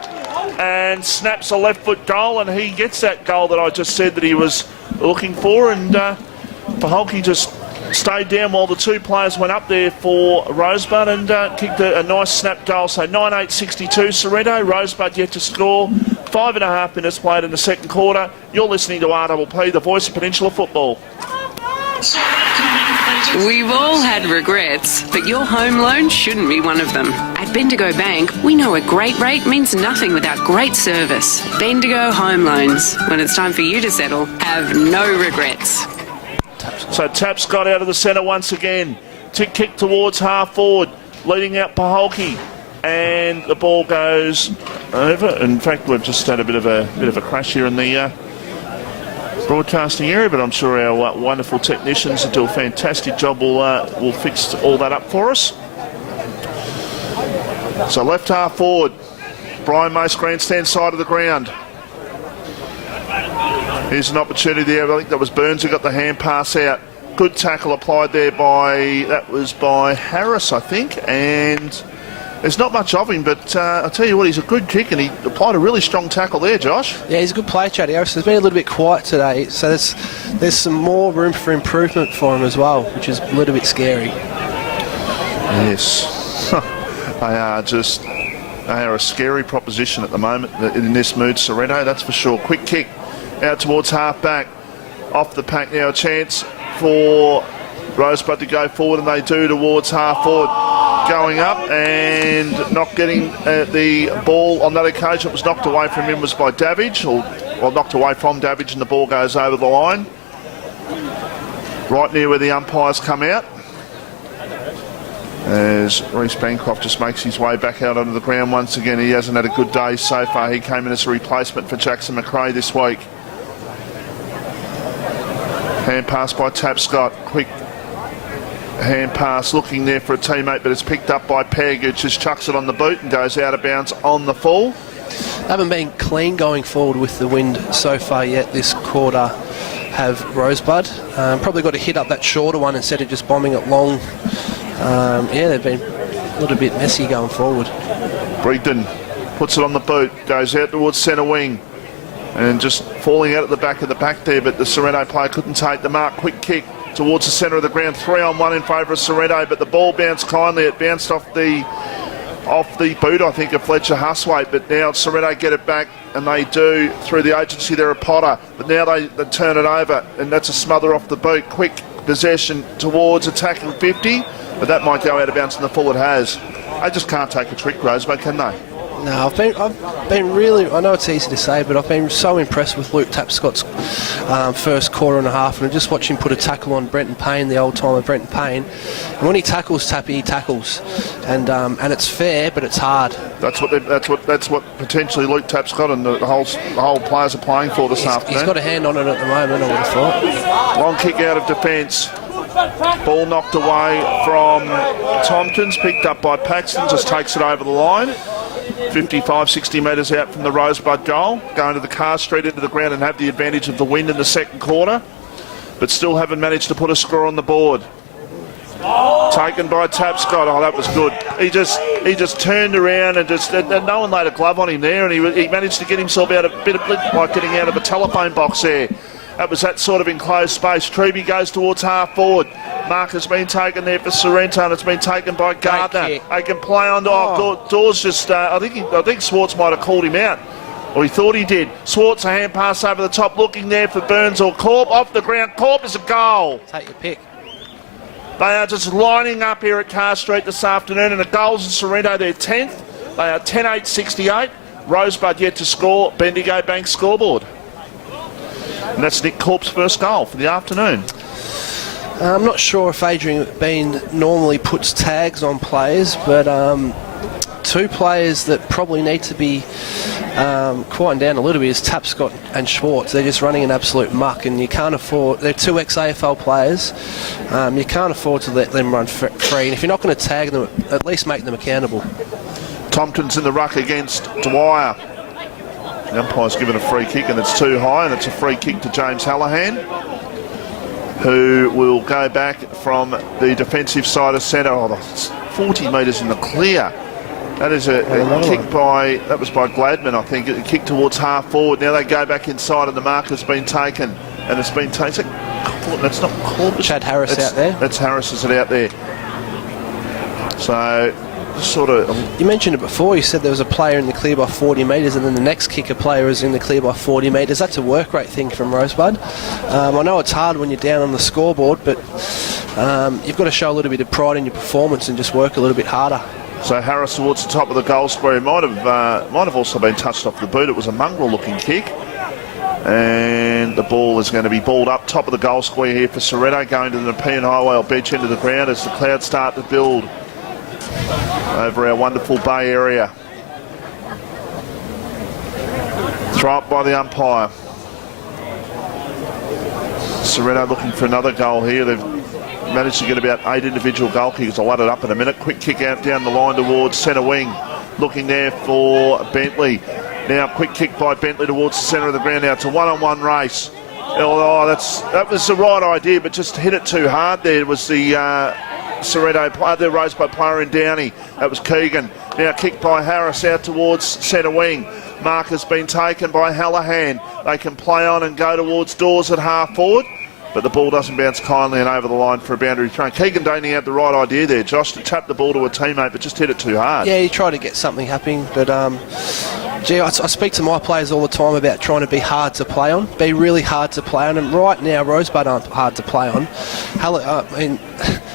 and snaps a left-foot goal, and he gets that goal that I just said that he was looking for. And Paholke just stayed down while the two players went up there for Rosebud and kicked a nice snap goal. So 9-8-62 Sorrento. Rosebud yet to score. 5.5 minutes played in the second quarter. You're listening to RPP, the voice of Peninsula football. We've all had regrets, but your home loan shouldn't be one of them. At Bendigo Bank, we know a great rate means nothing without great service. Bendigo Home Loans. When it's time for you to settle, have no regrets. So Taps got out of the centre once again. Tick kick towards half forward, leading out Paholke, and the ball goes over. In fact, we've just had a bit of a crash here in the broadcasting area, but I'm sure our wonderful technicians who do a fantastic job will fix all that up for us. So left half forward, Brian Mace, grandstand side of the ground. Here's an opportunity there. I think that was Burns who got the hand pass out. Good tackle applied there by Harris, I think. And there's not much of him, but I'll tell you what, he's a good kick, and he applied a really strong tackle there, Josh. Yeah, he's a good player, Chad Harris. He's been a little bit quiet today, so there's some more room for improvement for him as well, which is a little bit scary. Yes. They are a scary proposition at the moment in this mood, Sorrento, that's for sure. Quick kick out towards half back. Off the pack now, a chance for Rosebud to go forward, and they do towards half forward. Going up and not getting the ball on that occasion. It was knocked away from him was by Davidge, or knocked away from Davidge, and the ball goes over the line. Right near where the umpires come out. As Reece Bancroft just makes his way back out onto the ground once again. He hasn't had a good day so far. He came in as a replacement for Jackson McRae this week. Hand pass by Tapscott. Quick hand pass looking there for a teammate, but it's picked up by Pegg, who just chucks it on the boot and goes out of bounds on the full. Haven't been clean going forward with the wind so far yet this quarter, have Rosebud. Probably got to hit up that shorter one instead of just bombing it long. Yeah, they've been a little bit messy going forward. Brigden puts it on the boot, goes out towards centre wing, and just falling out at the back of the pack there, but the Sorrento player couldn't take the mark. Quick kick towards the centre of the ground, 3-on-1 in favour of Sorrento, but the ball bounced kindly. It bounced off the boot, I think, of Fletcher Huswaite, but now Sorrento get it back, and they do through the agency there of Potter, but now they turn it over, and that's a smother off the boot. Quick possession towards attacking 50, but that might go out of bounds in the full. It has. They just can't take a trick, Rosebud, can they? No, I've been really. I know it's easy to say, but I've been so impressed with Luke Tapscott's first quarter and a half, and just watch him put a tackle on Brenton Payne, the old timer Brenton Payne. And when he tackles, Tappy, he tackles, and it's fair, but it's hard. That's what potentially Luke Tapscott and the whole players are playing for this afternoon. He's got a hand on it at the moment, I would have thought. Long kick out of defence. Ball knocked away from Tompkins, picked up by Paxton, just takes it over the line. 55, 60 metres out from the Rosebud goal. Going to the car straight into the ground and have the advantage of the wind in the second quarter. But still haven't managed to put a score on the board. Taken by Tapscott. Oh, that was good. He just turned around and no one laid a glove on him there, and he managed to get himself out a bit like getting out of a telephone box there. That was that sort of enclosed space. Treby goes towards half forward. Mark has been taken there for Sorrento, and it's been taken by Gardner. They can play on. Dawes just. I think Swartz might have called him out, or he thought he did. Swartz a hand pass over the top, looking there for Burns or Corp. Off the ground. Corp is a goal. Take your pick. They are just lining up here at Carr Street this afternoon, and the goals in Sorrento, they're 10th. They are 10-8-68. Rosebud yet to score. Bendigo Bank scoreboard. And that's Nick Corp's first goal for the afternoon. I'm not sure if Adrian Bean normally puts tags on players, but two players that probably need to be quieting down a little bit is Tapscott and Schwartz. They're just running an absolute muck, and you can't afford. They're two ex-AFL players. You can't afford to let them run free. And if you're not going to tag them, at least make them accountable. Tompkins in the ruck against Dwyer. The umpire's given a free kick, and it's too high, and it's a free kick to James Hallahan, who will go back from the defensive side of centre. Oh, that's 40 metres in the clear. That is a kick by Gladman, I think. A kick towards half forward. Now they go back inside, and the mark has been taken, and it's been taken. That's not called. Chad Harris out there. That's Harris is it out there. So. Sort of. You mentioned it before. You said there was a player in the clear by 40 metres, and then the next kicker player is in the clear by 40 metres. That's a work rate thing from Rosebud. I know it's hard when you're down on the scoreboard, but you've got to show a little bit of pride in your performance and just work a little bit harder. So Harris towards the top of the goal square. He might have also been touched off the boot. It was a mongrel-looking kick, and the ball is going to be balled up top of the goal square here for Sorrento, going to the Nepean Highway or bench into the ground as the clouds start to build over our wonderful Bay area. Throw up by the umpire. Sorrento looking for another goal here. They've managed to get about 8 individual goal kicks. I'll add it up in a minute. Quick kick out down the line towards centre wing. Looking there for Bentley. Now quick kick by Bentley towards the centre of the ground. Now it's a one-on-one race. Oh, that was the right idea, but just hit it too hard there. It was the Sorrento player, the Rosebud player in Downey. That was Keegan. Now kicked by Harris out towards centre wing. Mark has been taken by Hallahan. They can play on and go towards Dawes at half forward, but the ball doesn't bounce kindly and over the line for a boundary throw. Keegan Daney had the right idea there, Josh, to tap the ball to a teammate, but just hit it too hard. Yeah, he tried to get something happening, but I speak to my players all the time about trying to be hard to play on, be really hard to play on, and right now Rosebud aren't hard to play on.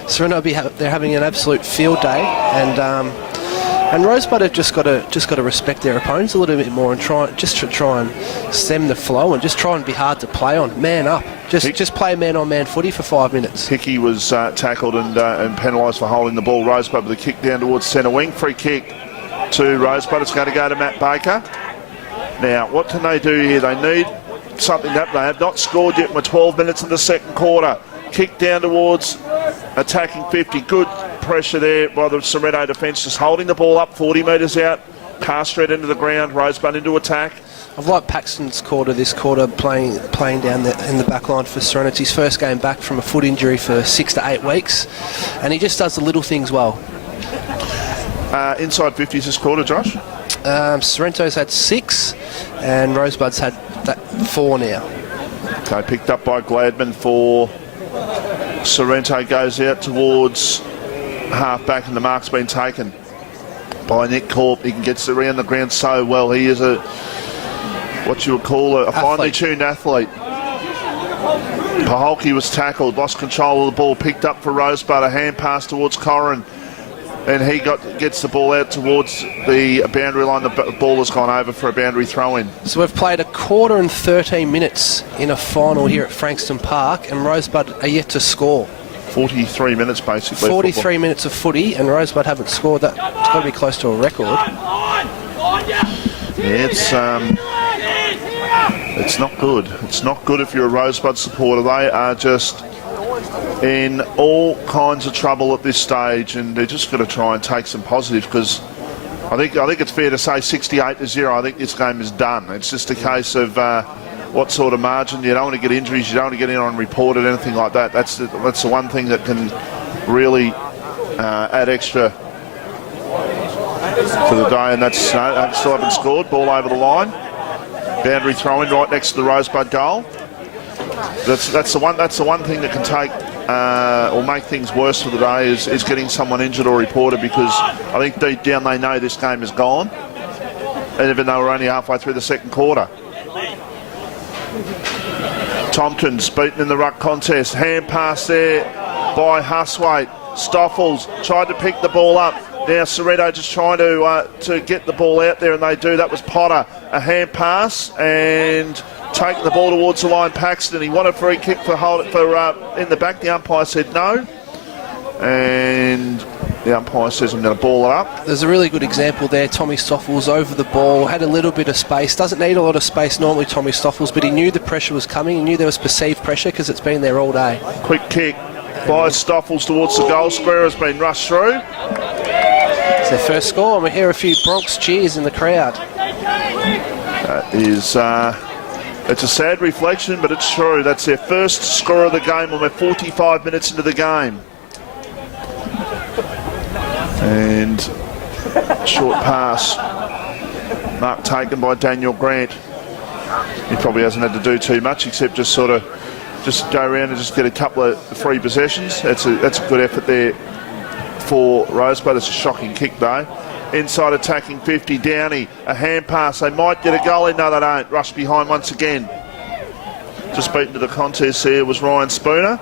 Sorrento, they're having an absolute field day, and Rosebud have just got to respect their opponents a little bit more and try and stem the flow and just try and be hard to play on. Man up, just play man-on-man footy for 5 minutes. Hickey was tackled and penalised for holding the ball. Rosebud with a kick down towards centre wing. Free kick to Rosebud. It's going to go to Matt Baker. Now, what can they do here? They need something that they have not scored yet. We're 12 minutes in the second quarter. Kick down towards attacking 50. Good pressure there by the Sorrento defence, just holding the ball up 40 metres out. Car straight into the ground. Rosebud into attack. I've liked Paxton's quarter this quarter, playing down in the back line for Sorrento. It's his first game back from a foot injury for 6 to 8 weeks, and he just does the little things well. Inside 50s this quarter, Josh? Sorrento's had 6, and Rosebud's had 4 now. Okay, picked up by Gladman for Sorrento, goes out towards half back, and the mark's been taken by Nick Corp. He gets around the ground so well. He is what you would call a finely tuned athlete. Paholke was tackled, lost control of the ball, picked up for Rosebud, a hand pass towards Corrin. and he gets the ball out towards the boundary line. The ball has gone over for a boundary throw-in. So we've played a quarter and 13 minutes in a final here at Frankston Park, and Rosebud are yet to score. 43 minutes, basically. 43 minutes of footy, and Rosebud haven't scored. That's got to be close to a record. Yeah, it's not good. It's not good if you're a Rosebud supporter. They are just in all kinds of trouble at this stage, and they're just going to try and take some positives, because I think it's fair to say 68-0. I think this game is done. It's just a case of what sort of margin. You don't want to get injuries. You don't want to get in on reported, anything like that. That's the one thing that can really add extra to the day, and that's still haven't scored. Ball over the line. Boundary throw-in right next to the Rosebud goal. That's the one thing that can take or make things worse for the day is getting someone injured or reported, because I think deep down they know this game is gone, and even though we're only halfway through the second quarter. Tompkins beaten in the ruck contest. Hand pass there by Huswaite. Stoffels tried to pick the ball up. Now Sorrento just trying to get the ball out there, and they do. That was Potter. A hand pass and taking the ball towards the line. Paxton, he wanted a free kick for in the back. The umpire said no, and the umpire says I'm going to ball it up. There's a really good example there. Tommy Stoffels over the ball, had a little bit of space. Doesn't need a lot of space normally, Tommy Stoffels, but he knew the pressure was coming. He knew there was perceived pressure because it's been there all day. Quick kick by Stoffels towards the goal square has been rushed through. It's their first score, and we hear a few Bronx cheers in the crowd. It's a sad reflection, but it's true. That's their first score of the game, and we're 45 minutes into the game. And short pass, mark taken by Daniel Grant. He probably hasn't had to do too much except just go around and just get a couple of free possessions. That's a good effort there for Rosebud. It's a shocking kick though. Inside attacking 50, Downey, a hand pass. They might get a goal in. No, they don't. Rush behind once again. Just beaten to the contest there was Ryan Spooner.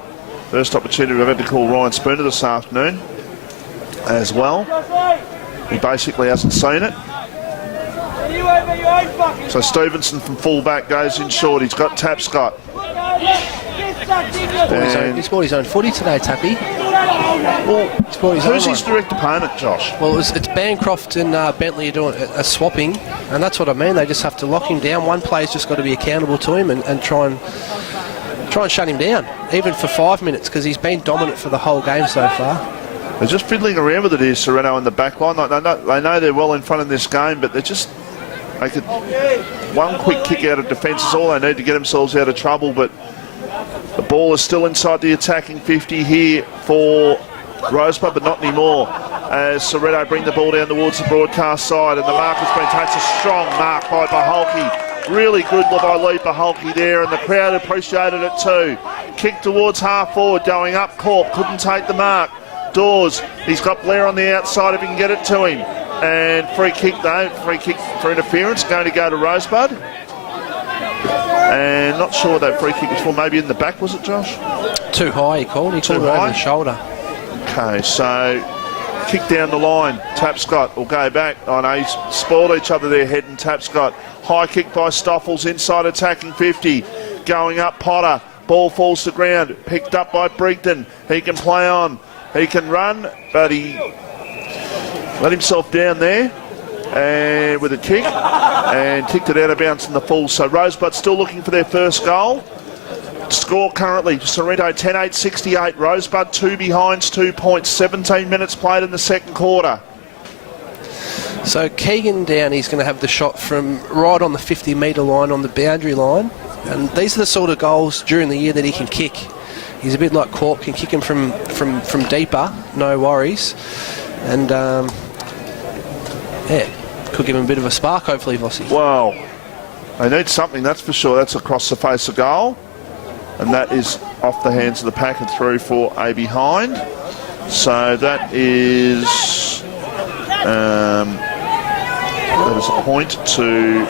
First opportunity we've had to call Ryan Spooner this afternoon as well. He basically hasn't seen it. So Stevenson from fullback goes in short. He's got Tapscott. He's bought his own footy today, Tappy. Well, who's his direct opponent, Josh? Well, it's Bancroft and Bentley are doing a swapping, and that's what I mean. They just have to lock him down. One player's just got to be accountable to him and try and shut him down, even for 5 minutes, because he's been dominant for the whole game so far. They're just fiddling around with it here, Sereno in the back line. They know they're well in front in this game, but one quick kick out of defence is all they need to get themselves out of trouble, but the ball is still inside the attacking 50 here for Rosebud, but not anymore. As Sereno bring the ball down towards the broadcast side, and the mark has been taken. It's a strong mark by Bahalki. Really good by Lee Bahalki there, and the crowd appreciated it too. Kick towards half forward, going up. Corp couldn't take the mark. Dawes, he's got Blair on the outside if he can get it to him. And free kick though, free kick for interference, going to go to Rosebud. And not sure what that free kick was for. Maybe in the back, was it, Josh? Too high, he called. He called it over the shoulder. Okay, so kick down the line. Tapscott will go back. Oh no, he's spoiled each other there, Head and Tapscott. High kick by Stoffels, inside attacking 50. Going up, Potter. Ball falls to ground. Picked up by Brigden. He can play on. He can run, but he let himself down there and with a kick and kicked it out of bounds in the full. So Rosebud still looking for their first goal. Score currently, Sorrento 10-8-68. Rosebud 2 behinds, 2 points. 17 minutes played in the second quarter. So Keegan Downey's going to have the shot from right on the 50-metre line, on the boundary line. And these are the sort of goals during the year that he can kick. He's a bit like Corp, can kick him from deeper, no worries. And, could give him a bit of a spark, hopefully, Vossi. Well, they need something, that's for sure. That's across the face of goal. And that is off the hands of the pack and through for a behind. So that is a point to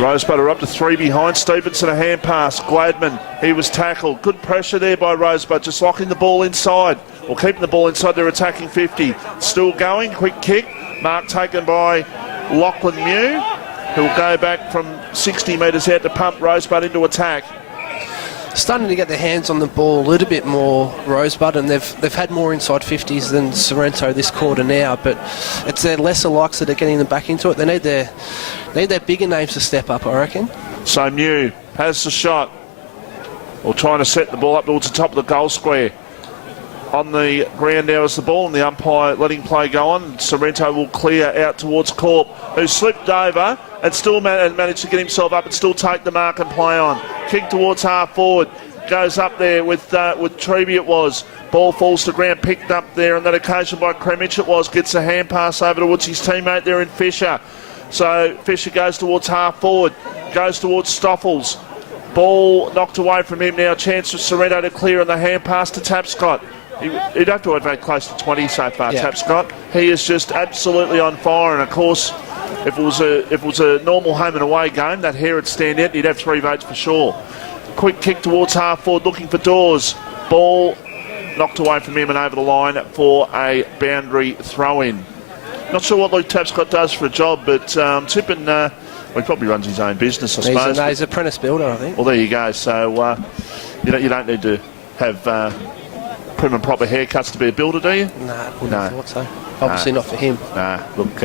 Rosebud are up to 3 behind. Stevenson, a hand pass. Gladman, he was tackled. Good pressure there by Rosebud, just locking the ball inside, or keeping the ball inside their attacking 50. Still going, quick kick. Mark taken by Lachlan Mew, who'll go back from 60 metres out to pump Rosebud into attack. Starting to get their hands on the ball a little bit more, Rosebud, and they've had more inside 50s than Sorrento this quarter now, but it's their lesser likes that are getting them back into it. They need their bigger names to step up, I reckon. So Mew has the shot, or trying to set the ball up towards the top of the goal square. On the ground now is the ball, and the umpire letting play go on. Sorrento will clear out towards Corp, who slipped over and still managed to get himself up and still take the mark and play on. Kick towards half forward, goes up there with Treby it was. Ball falls to ground, picked up there on that occasion by Kremich it was. Gets a hand pass over towards his teammate there in Fisher. So Fisher goes towards half forward, goes towards Stoffels. Ball knocked away from him now. Chance for Sorrento to clear on the hand pass to Tapscott. He'd have to have made close to 20 so far, yeah. Tapscott. He is just absolutely on fire, and of course, if it was a normal home and away game, that hair would stand out. He'd have 3 votes for sure. Quick kick towards half forward, looking for Dawes. Ball knocked away from him and over the line for a boundary throw-in. Not sure what Luke Tapscott does for a job, but Tippin, he probably runs his own business, I suppose. He's an apprentice builder, I think. Well, there you go. So you don't need to have prim and proper haircuts to be a builder, do you? Nah, wouldn't have thought so. Obviously not for him. Nah, look,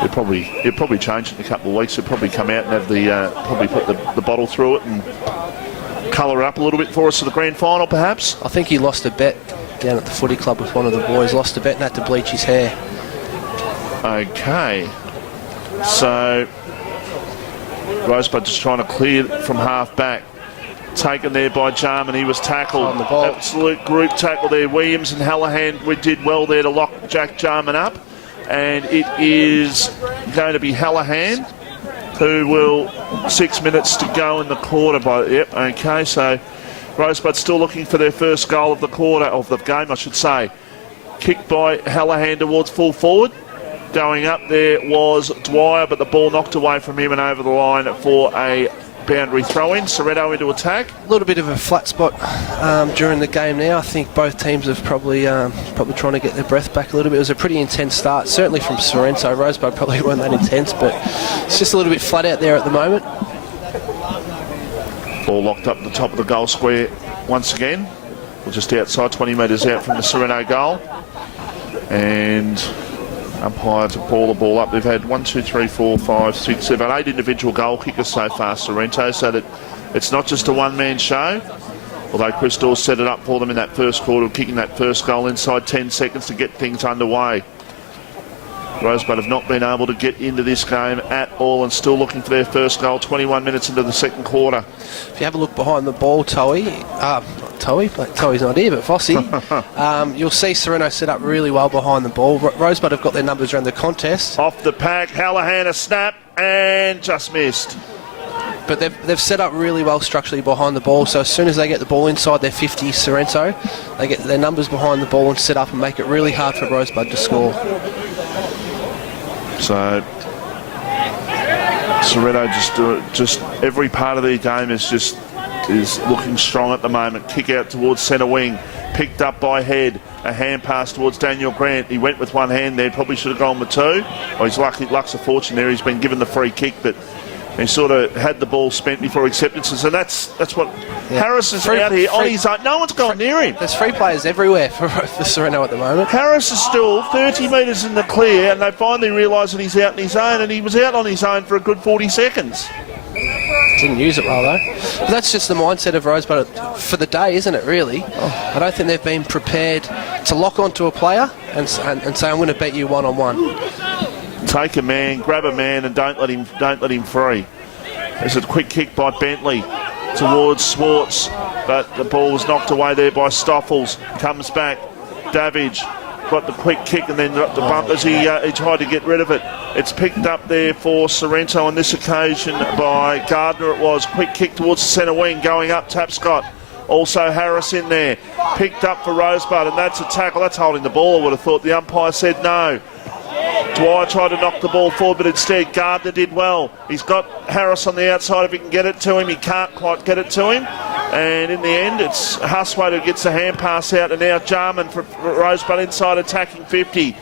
he'll probably change it in a couple of weeks. He'll probably come out and have probably put the bottle through it and colour it up a little bit for us for the grand final, perhaps. I think he lost a bet down at the footy club with one of the boys. Lost a bet and had to bleach his hair. Okay. So Rosebud just trying to clear from half back. Taken there by Jarman. He was tackled. On the ball. Absolute group tackle there. Williams and Hallahan, we did well there to lock Jack Jarman up. And it is going to be Hallahan who will 6 minutes to go in the quarter. Okay, so Rosebud still looking for their first goal of the quarter, of the game, I should say. Kicked by Hallahan towards full forward. Going up there was Dwyer, but the ball knocked away from him and over the line for a boundary throw-in. Sorrento into attack. A little bit of a flat spot during the game now. I think both teams have probably trying to get their breath back a little bit. It was a pretty intense start, certainly from Sorrento. Rosebud probably weren't that intense, but it's just a little bit flat out there at the moment. Ball locked up the top of the goal square once again. We're just outside, 20 metres out from the Sorrento goal. And umpire to ball the ball up. They've had 1, 2, 3, 4, 5, 6, 7, 8 individual goal kickers so far, Sorrento, so that it's not just a one-man show. Although Chris Dawes set it up for them in that first quarter, kicking that first goal inside 10 seconds to get things underway. Rosebud have not been able to get into this game at all and still looking for their first goal 21 minutes into the second quarter. If you have a look behind the ball, Toey's not here, but Fossey, you'll see Sorrento set up really well behind the ball. Rosebud have got their numbers around the contest. Off the pack, Hallahan a snap and just missed. But they've set up really well structurally behind the ball, so as soon as they get the ball inside their 50, Sorrento, they get their numbers behind the ball and set up and make it really hard for Rosebud to score. So Sorrento just every part of their game is looking strong at the moment. Kick out towards centre wing, picked up by Head. A hand pass towards Daniel Grant. He went with one hand there, probably should have gone with two. Well, he's luck's a fortune there. He's been given the free kick, but he sort of had the ball spent before acceptances, and that's what Harris is out here on his own. No one's gone near him. There's free players everywhere for Sorrento at the moment. Harris is still 30 metres in the clear, and they finally realise that he's out on his own, and he was out on his own for a good 40 seconds. Didn't use it well though. But that's just the mindset of Rosebud for the day, isn't it, really? I don't think they've been prepared to lock onto a player and say, I'm going to bet you one-on-one. Take a man, grab a man, and don't let him free. There's a quick kick by Bentley towards Swartz, but the ball was knocked away there by Stoffels. Comes back, Davidge got the quick kick and then got the bump as he tried to get rid of it. It's picked up there for Sorrento on this occasion by Gardner. It was quick kick towards the centre wing, going up Tapscott. Also Harris in there, picked up for Rosebud, and that's a tackle. That's holding the ball, I would have thought. The umpire said no. Dwyer tried to knock the ball forward, but instead Gardner did well. He's got Harris on the outside if he can get it to him. He can't quite get it to him. And in the end, it's Huswaite who gets the hand pass out, and now Jarman for Rosebud inside attacking 50.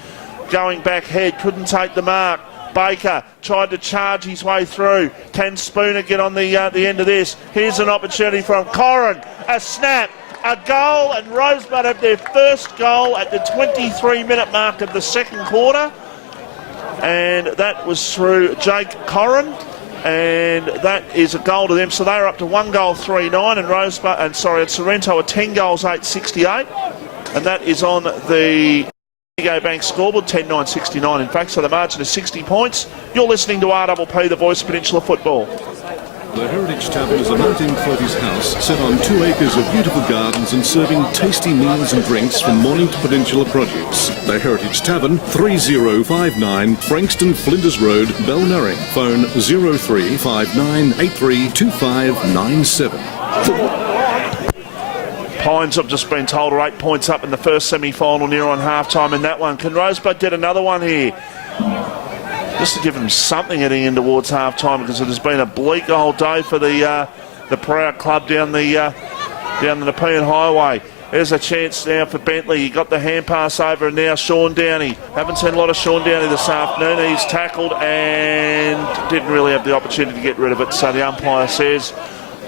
Going back head, couldn't take the mark. Baker tried to charge his way through. Can Spooner get on the end of this? Here's an opportunity from Corrin. A snap, a goal, and Rosebud have their first goal at the 23-minute mark of the second quarter. And that was through Jake Corrin. And that is a goal to them. So they're up to 1 goal 3-9, and Sorrento are 10 goals 8-68. And that is on the Go Bank scoreboard, 10-9-69 in fact, so the margin is 60 points. You're listening to RPP, the voice of Peninsula football. The Heritage Tavern is a 1930s house set on 2 acres of beautiful gardens and serving tasty meals and drinks from morning to Peninsula produce. The Heritage Tavern, 3059 Frankston Flinders Road, Belnarring. Phone 0359832597. Pines have just been told are 8 points up in the first semi-final, near on half-time in that one. Can Rosebud get another one here? Just to give them something heading in towards half-time, because it has been a bleak old day for the Proud Club down the Nepean Highway. There's a chance now for Bentley. He got the hand pass over, and now Sean Downey. Haven't seen a lot of Sean Downey this afternoon. He's tackled and didn't really have the opportunity to get rid of it, so the umpire says,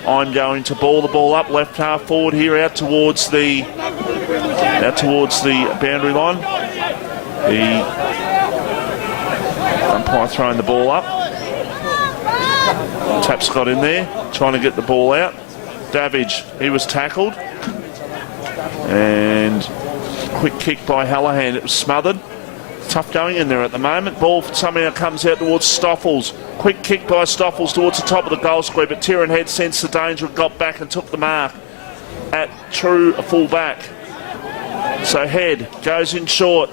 I'm going to ball the ball up left half forward here out towards the boundary line. The umpire throwing the ball up. Tapscott in there trying to get the ball out. Davidge, he was tackled, and quick kick by Hallahan. It was smothered. Tough going in there at the moment. Ball somehow comes out towards Stoffels. Quick kick by Stoffels towards the top of the goal square, but Tieran Head sensed the danger and got back and took the mark at true full back. So Head goes in short.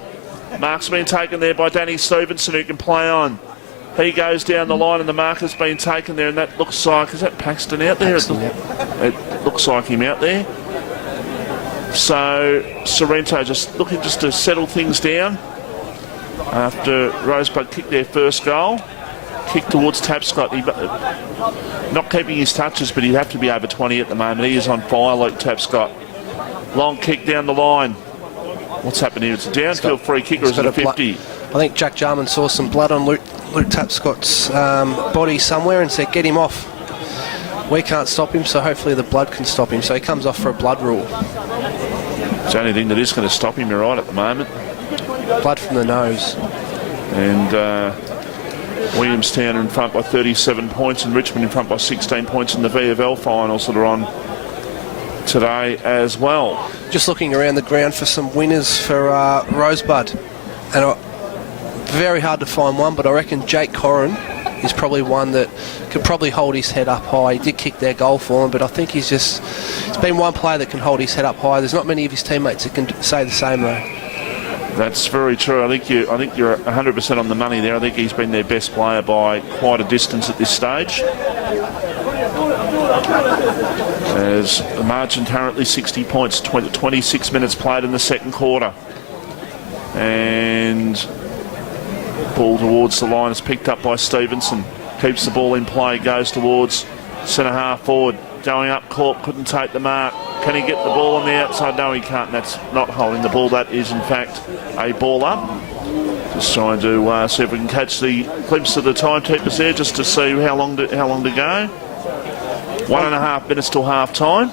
Mark's been taken there by Danny Stevenson, who can play on. He goes down the line and the mark has been taken there, and that looks like, is that Paxton out there? Paxton, It looks like him out there. So Sorrento just looking to settle things down after Rosebud kicked their first goal. Kick towards Tapscott. Not keeping his touches, but he'd have to be over 20 at the moment. He is on fire, Luke Tapscott. Long kick down the line. What's happened here? It's a downfield free kick, or is it a 50? I think Jack Jarman saw some blood on Luke Tapscott's body somewhere and said, get him off. We can't stop him, so hopefully the blood can stop him. So he comes off for a blood rule. It's the only thing that is going to stop him, you're right, at the moment. Blood from the nose. And Williamstown are in front by 37 points, and Richmond in front by 16 points in the VFL finals that are on today as well. Just looking around the ground for some winners for Rosebud, and very hard to find one, but I reckon Jake Corrin is probably one that could probably hold his head up high. He did kick their goal for him, but I think it's been one player that can hold his head up high. There's not many of his teammates that can say the same though. That's very true. I think you're 100% on the money there. I think he's been their best player by quite a distance at this stage. As the margin currently 60 points, 26 minutes played in the second quarter. And ball towards the line is picked up by Stevenson. Keeps the ball in play, goes towards centre half forward. Going up, Corp couldn't take the mark. Can he get the ball on the outside? No, he can't. That's not holding the ball. That is, in fact, a ball up. Just trying to see if we can catch the glimpse of the timekeepers there, just to see how long to go. 1.5 minutes till half time.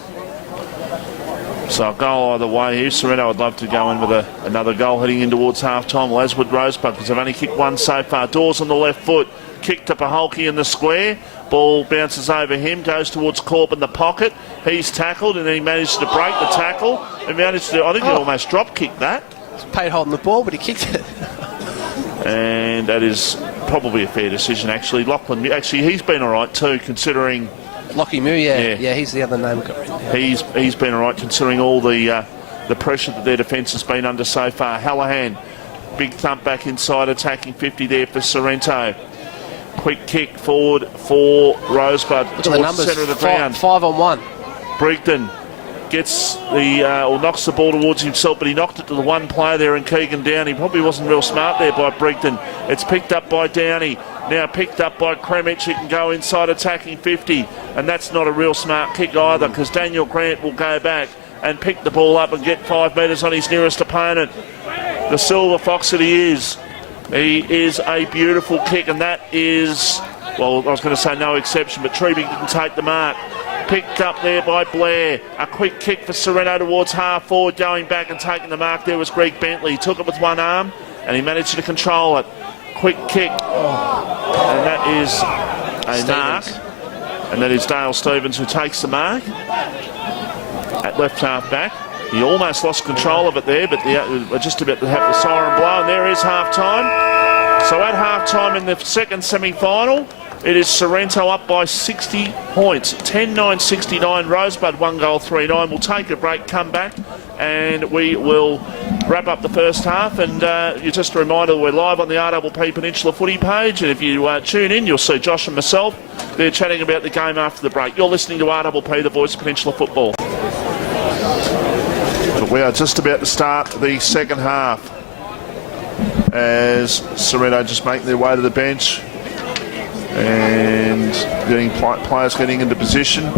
So a goal either way here. Sorrento would love to go in with another goal heading in towards half time. Well, as would Rosebud, because they've only kicked one so far. Dawes on the left foot. Kick to Paholke in the square. Ball bounces over him, goes towards Corp in the pocket. He's tackled, and then he managed to break the tackle. He managed to, I think he almost drop kicked that. It's paid holding the ball, but he kicked it. And that is probably a fair decision, actually. Lachlan, actually, he's been all right too, considering... Lockie Mew, yeah, he's the other name we've got written down. He's been all right, considering all the pressure that their defence has been under so far. Hallahan, big thump back inside, attacking 50 there for Sorrento. Quick kick forward for Rosebud towards the centre of the ground. 5 on 1. Brigden gets or knocks the ball towards himself, but he knocked it to the one player there in Keegan Downey. Probably wasn't real smart there by Brigden. It's picked up by Downey, now picked up by Kremich. He can go inside attacking 50, and that's not a real smart kick either, because Daniel Grant will go back and pick the ball up and get 5 metres on his nearest opponent. The silver fox that he is a beautiful kick, and that is, well, I was going to say no exception, but Treby didn't take the mark. Picked up there by Blair. A quick kick for Sorrento towards half forward. Going back and taking the mark there was Greg Bentley. He took it with one arm and he managed to control it. Quick kick. And that is a mark. And that is Dale Stevens who takes the mark at left half back. He almost lost control of it there, but just about to have the siren blow. And there is half time. So at half time in the second semi-final, it is Sorrento up by 60 points. 10-9-69. Rosebud 1 goal 3-9. We'll take a break, come back, and we will wrap up the first half. And just a reminder, we're live on the RPP Peninsula Footy page. And if you tune in, you'll see Josh and myself. They're chatting about the game after the break. You're listening to RPP, the voice of Peninsula Football. But we are just about to start the second half as Sorrento just making their way to the bench and getting players getting into position.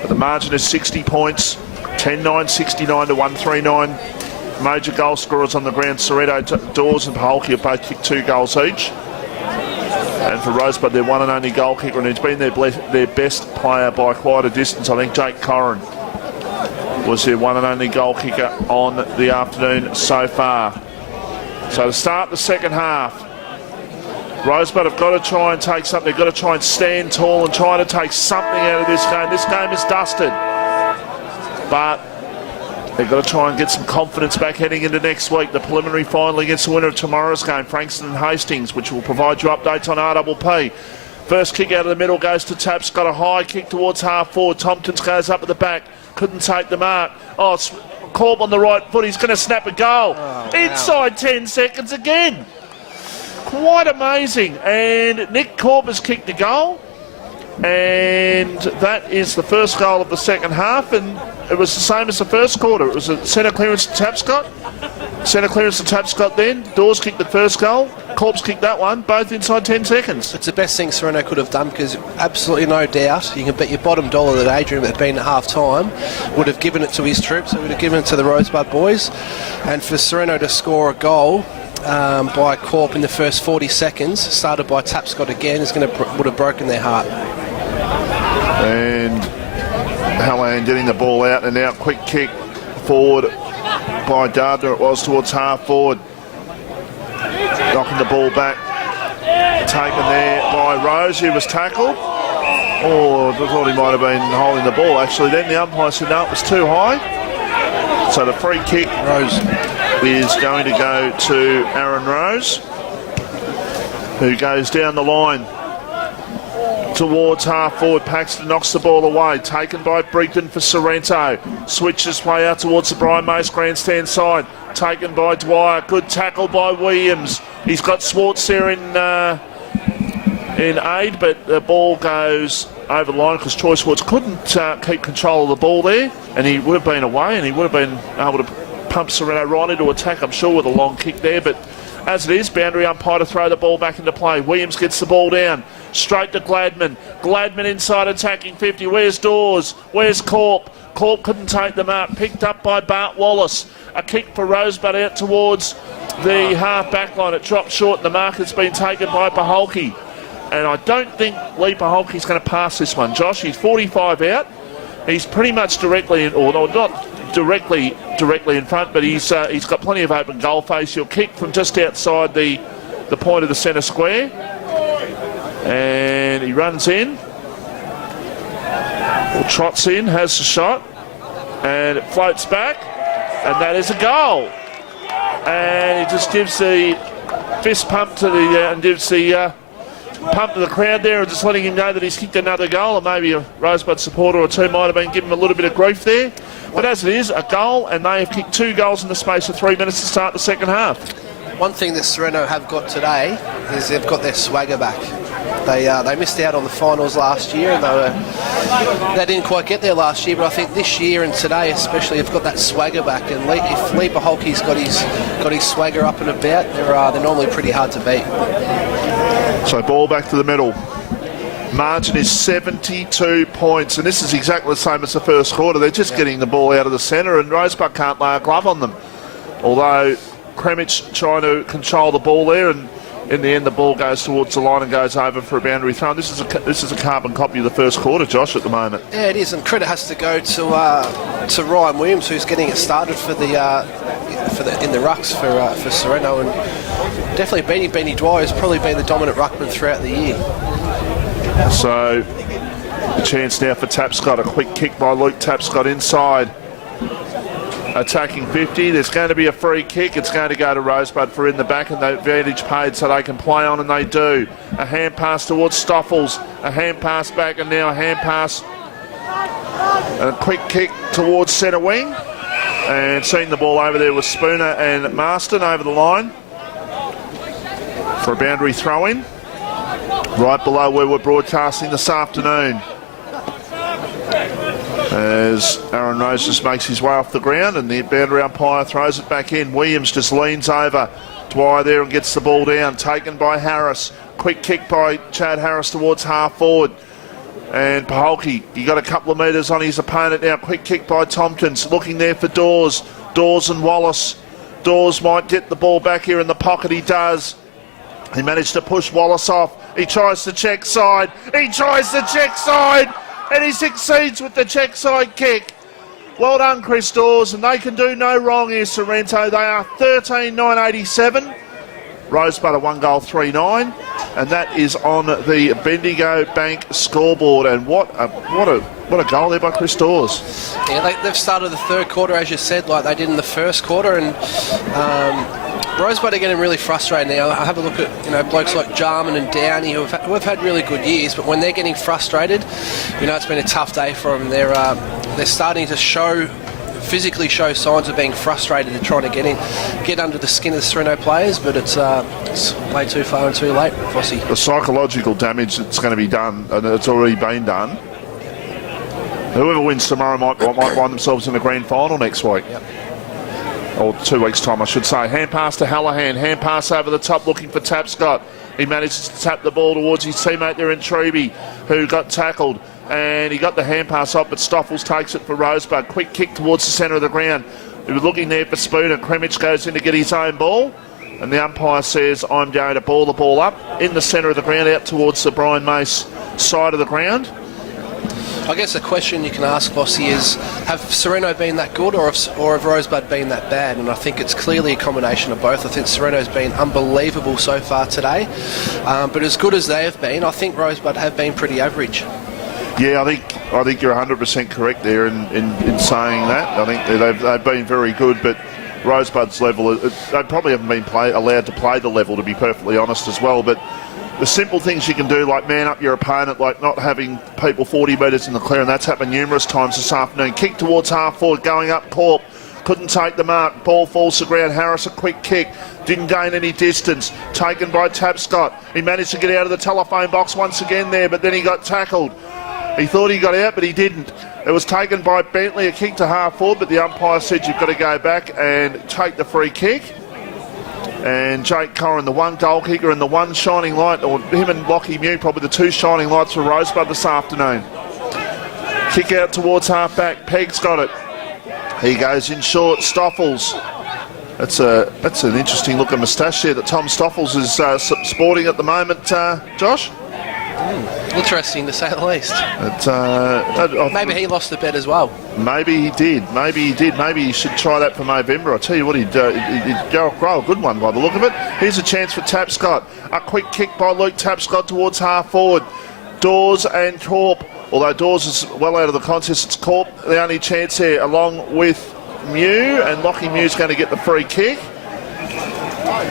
But the margin is 60 points, 10-9-69 to 139. Major goal scorers on the ground. Sorrento, Dawes and Paholke have both kicked 2 goals each. And for Rosebud, their one and only goal kicker, and he's been their best player by quite a distance. I think Jake Corrin was their one and only goal kicker on the afternoon so far. So to start the second half, Rosebud have got to try and take something. They've got to try and stand tall and try to take something out of this game. This game is dusted. But they've got to try and get some confidence back heading into next week. The preliminary final against the winner of tomorrow's game, Frankston and Hastings, which will provide you updates on RPP. First kick out of the middle goes to Taps. Got a high kick towards half forward. Tompkins goes up at the back. Couldn't take the mark. Oh, it's Corb on the right foot. He's going to snap a goal. Oh, wow. Inside 10 seconds again. Quite amazing. And Nick Corb has kicked the goal. And that is the first goal of the second half. And it was the same as the first quarter. It was a centre clearance to Tapscott. Centre clearance to Tapscott then. Dawes kicked the first goal. Corb's kicked that one, both inside 10 seconds. It's the best thing Sorrento could have done, because absolutely no doubt, you can bet your bottom dollar that Adrian had been at half-time, would have given it to his troops, would have given it to the Rosebud boys. And for Sorrento to score a goal by Corp in the first 40 seconds, started by Tapscott again, would have broken their heart. And Hallan getting the ball out, and now quick kick forward by Gardner, it was towards half forward. Knocking the ball back. Taken there by Rose, who was tackled. Oh, I thought he might have been holding the ball actually. Then the umpire said no, it was too high. So the free kick Rose is going to go to Aaron Rose, who goes down the line towards half forward. Paxton knocks the ball away. Taken by Brigden for Sorrento. Switches way out towards the Brian Mace grandstand side. Taken by Dwyer. Good tackle by Williams. He's got Swartz there in aid, but the ball goes over the line because Troy Swartz couldn't keep control of the ball there, and he would have been away, and he would have been able to pump Sorrento right into attack, I'm sure, with a long kick there. But as it is, boundary umpire to throw the ball back into play. Williams gets the ball down. Straight to Gladman. Gladman inside attacking 50. Where's Dawes? Where's Corp? Corp couldn't take the mark. Picked up by Bart Wallace. A kick for Rosebud out towards the half-back line. It dropped short, and the mark has been taken by Paholke. And I don't think Lee Paholke's going to pass this one. Josh, he's 45 out. He's pretty much directly, or not directly in front, but he's got plenty of open goal face. He'll kick from just outside the point of the centre square. And he runs in, or trots in, has the shot, and it floats back, and that is a goal. And he just gives the fist pump to and gives the pump to the crowd there, and just letting him know that he's kicked another goal. And maybe a Rosebud supporter or two might have been giving him a little bit of grief there. But as it is, a goal, and they have kicked 2 goals in the space of 3 minutes to start the second half. One thing that Sorrento have got today is they've got their swagger back. They missed out on the finals last year, and they didn't quite get there last year. But I think this year and today, especially, have got that swagger back. And if Lee Paholke's got his swagger up and about, they're normally pretty hard to beat. So ball back to the middle. Margin is 72 points, and this is exactly the same as the first quarter. They're just getting the ball out of the centre, and Rosebud can't lay a glove on them. Although Kremich trying to control the ball there, and in the end the ball goes towards the line and goes over for a boundary throw. And this is a carbon copy of the first quarter, Josh, at the moment. Yeah, it is, and credit has to go to Ryan Williams, who's getting it started in the rucks for Sorrento, and definitely Benny Dwyer has probably been the dominant ruckman throughout the year. So a chance now for Tapscott. A quick kick by Luke Tapscott inside. Attacking 50. There's going to be a free kick. It's going to go to Rosebud for in the back, and the advantage paid so they can play on, and they do. A hand pass towards Stoffels. A hand pass back, and now a hand pass. A quick kick towards centre wing. And seeing the ball over there was Spooner and Marston over the line for a boundary throw-in. Right below where we're broadcasting this afternoon. As Aaron Rose just makes his way off the ground, and the boundary umpire throws it back in. Williams just leans over. Dwyer there and gets the ball down. Taken by Harris. Quick kick by Chad Harris towards half forward. And Paholke, he got a couple of metres on his opponent now. Quick kick by Tompkins. Looking there for Dawes. Dawes and Wallace. Dawes might get the ball back here in the pocket. He does. He managed to push Wallace off. He tries to check side. He tries to check side. And he succeeds with the check side kick. Well done, Chris Dawes, and they can do no wrong here, Sorrento. They are 13-9-87. Rosebud a 1-goal 3-9, and that is on the Bendigo Bank scoreboard. And what a goal there by Chris Dawes. Yeah, they've started the third quarter, as you said, like they did in the first quarter, and Rosebud are getting really frustrated now. I have a look at blokes like Jarman and Downey who have had really good years, but when they're getting frustrated, it's been a tough day for them. They're starting to physically show signs of being frustrated and trying to get under the skin of the Sorrento players, but it's way too far and too late, Fossey. The psychological damage that's going to be done, and it's already been done. Whoever wins tomorrow might find themselves in the grand final next week. Yep. Or 2 weeks' time, I should say. Hand pass to Hallahan. Hand pass over the top looking for Tapscott. He manages to tap the ball towards his teammate there in Treby, who got tackled. And he got the hand pass off, but Stoffels takes it for Rosebud. Quick kick towards the centre of the ground. He was looking there for Spooner. Kremich goes in to get his own ball. And the umpire says, I'm going to ball the ball up in the centre of the ground, out towards the Brian Mace side of the ground. I guess the question you can ask, Bossy, is have Sorrento been that good or have Rosebud been that bad? And I think it's clearly a combination of both. I think Sorrento's been unbelievable so far today. But as good as they have been, I think Rosebud have been pretty average. Yeah, I think you're 100% correct there in saying that. I think they've been very good, but Rosebud's level, they probably haven't been allowed to play the level, to be perfectly honest as well. But the simple things you can do, like man up your opponent, like not having people 40 metres in the clear, and that's happened numerous times this afternoon. Kick towards half forward, going up Corp. Couldn't take the mark. Ball falls to the ground. Harris a quick kick. Didn't gain any distance. Taken by Tapscott. He managed to get out of the telephone box once again there, but then he got tackled. He thought he got out, but he didn't. It was taken by Bentley, a kick to half forward, but the umpire said you've got to go back and take the free kick. And Jake Corrin, the one goal kicker and the one shining light, or him and Lockie Mew, probably the two shining lights for Rosebud this afternoon. Kick out towards half-back. Pegg's got it. He goes in short. Stoffels. That's an interesting looking moustache there that Tom Stoffels is sporting at the moment, Josh. Interesting to say the least. Maybe he lost the bet as well. Maybe he did. Maybe he should try that for November. I'll tell you what, he'd grow a good one by the look of it. Here's a chance for Tapscott. A quick kick by Luke Tapscott towards half forward. Dawes and Corp. Although Dawes is well out of the contest, it's Corp the only chance here, along with Mew, and Lockie Mew's going to get the free kick.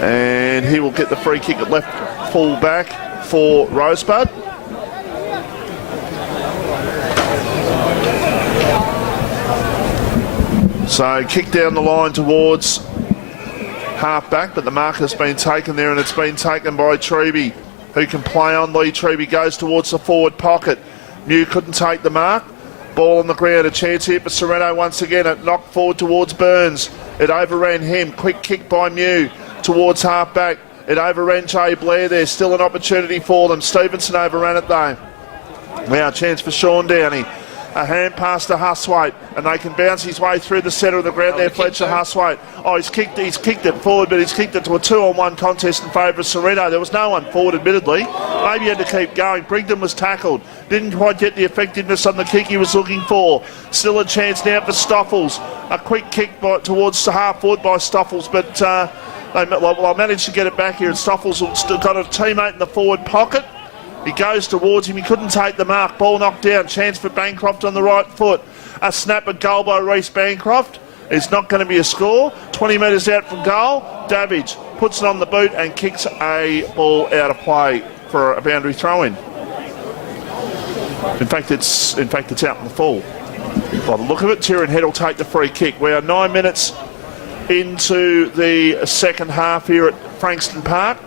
And he will get the free kick at left full back for Rosebud. So kick down the line towards half back, but the mark has been taken there, and it's been taken by Treby. who can play on. Lee Treby goes towards the forward pocket. Mew couldn't take the mark. Ball on the ground, a chance here for Sorrento once again. It knocked forward towards Burns. It overran him. Quick kick by Mew towards half-back. It overran Jay Blair there. Still an opportunity for them. Stevenson overran it though. Now a chance for Sean Downey. A hand pass to Huswaite, and they can bounce his way through the centre of the ground there, Fletcher Huswaite. Oh, he's kicked it forward, but he's kicked it to a 2-on-1 contest in favour of Sorrento. There was no one forward, admittedly. Maybe he had to keep going. Brigden was tackled. Didn't quite get the effectiveness on the kick he was looking for. Still a chance now for Stoffels. A quick kick towards the half-forward by Stoffels, but I managed to get it back here, and Stoffels still got a teammate in the forward pocket. He goes towards him. He couldn't take the mark. Ball knocked down. Chance for Bancroft on the right foot. A snap at goal by Reece Bancroft. It's not going to be a score. 20 metres out from goal. Davidge puts it on the boot and kicks a ball out of play for a boundary throw-in. In fact, it's out in the full. By the look of it, Tyrrell Head will take the free kick. We are 9 minutes into the second half here at Frankston Park.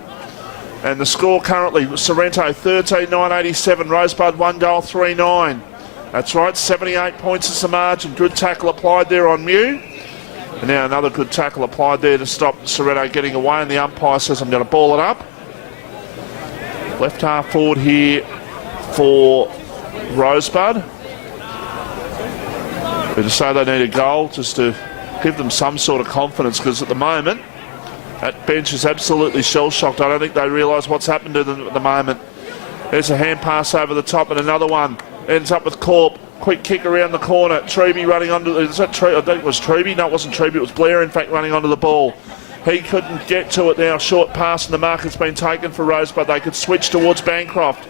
And the score currently, Sorrento 13-9-87, Rosebud 1 goal 3-9. That's right, 78 points is the margin. Good tackle applied there on Mew. And now another good tackle applied there to stop Sorrento getting away, and the umpire says I'm going to ball it up. Left half forward here for Rosebud. They just say they need a goal just to give them some sort of confidence, because at the moment that bench is absolutely shell-shocked. I don't think they realise what's happened to them at the moment. There's a hand pass over the top, and another one ends up with Corp. Quick kick around the corner. Treby running onto the... I think it was Treby. No, it wasn't Treby. It was Blair, in fact, running onto the ball. He couldn't get to it now. Short pass, and the mark has been taken for Rosebud. They could switch towards Bancroft.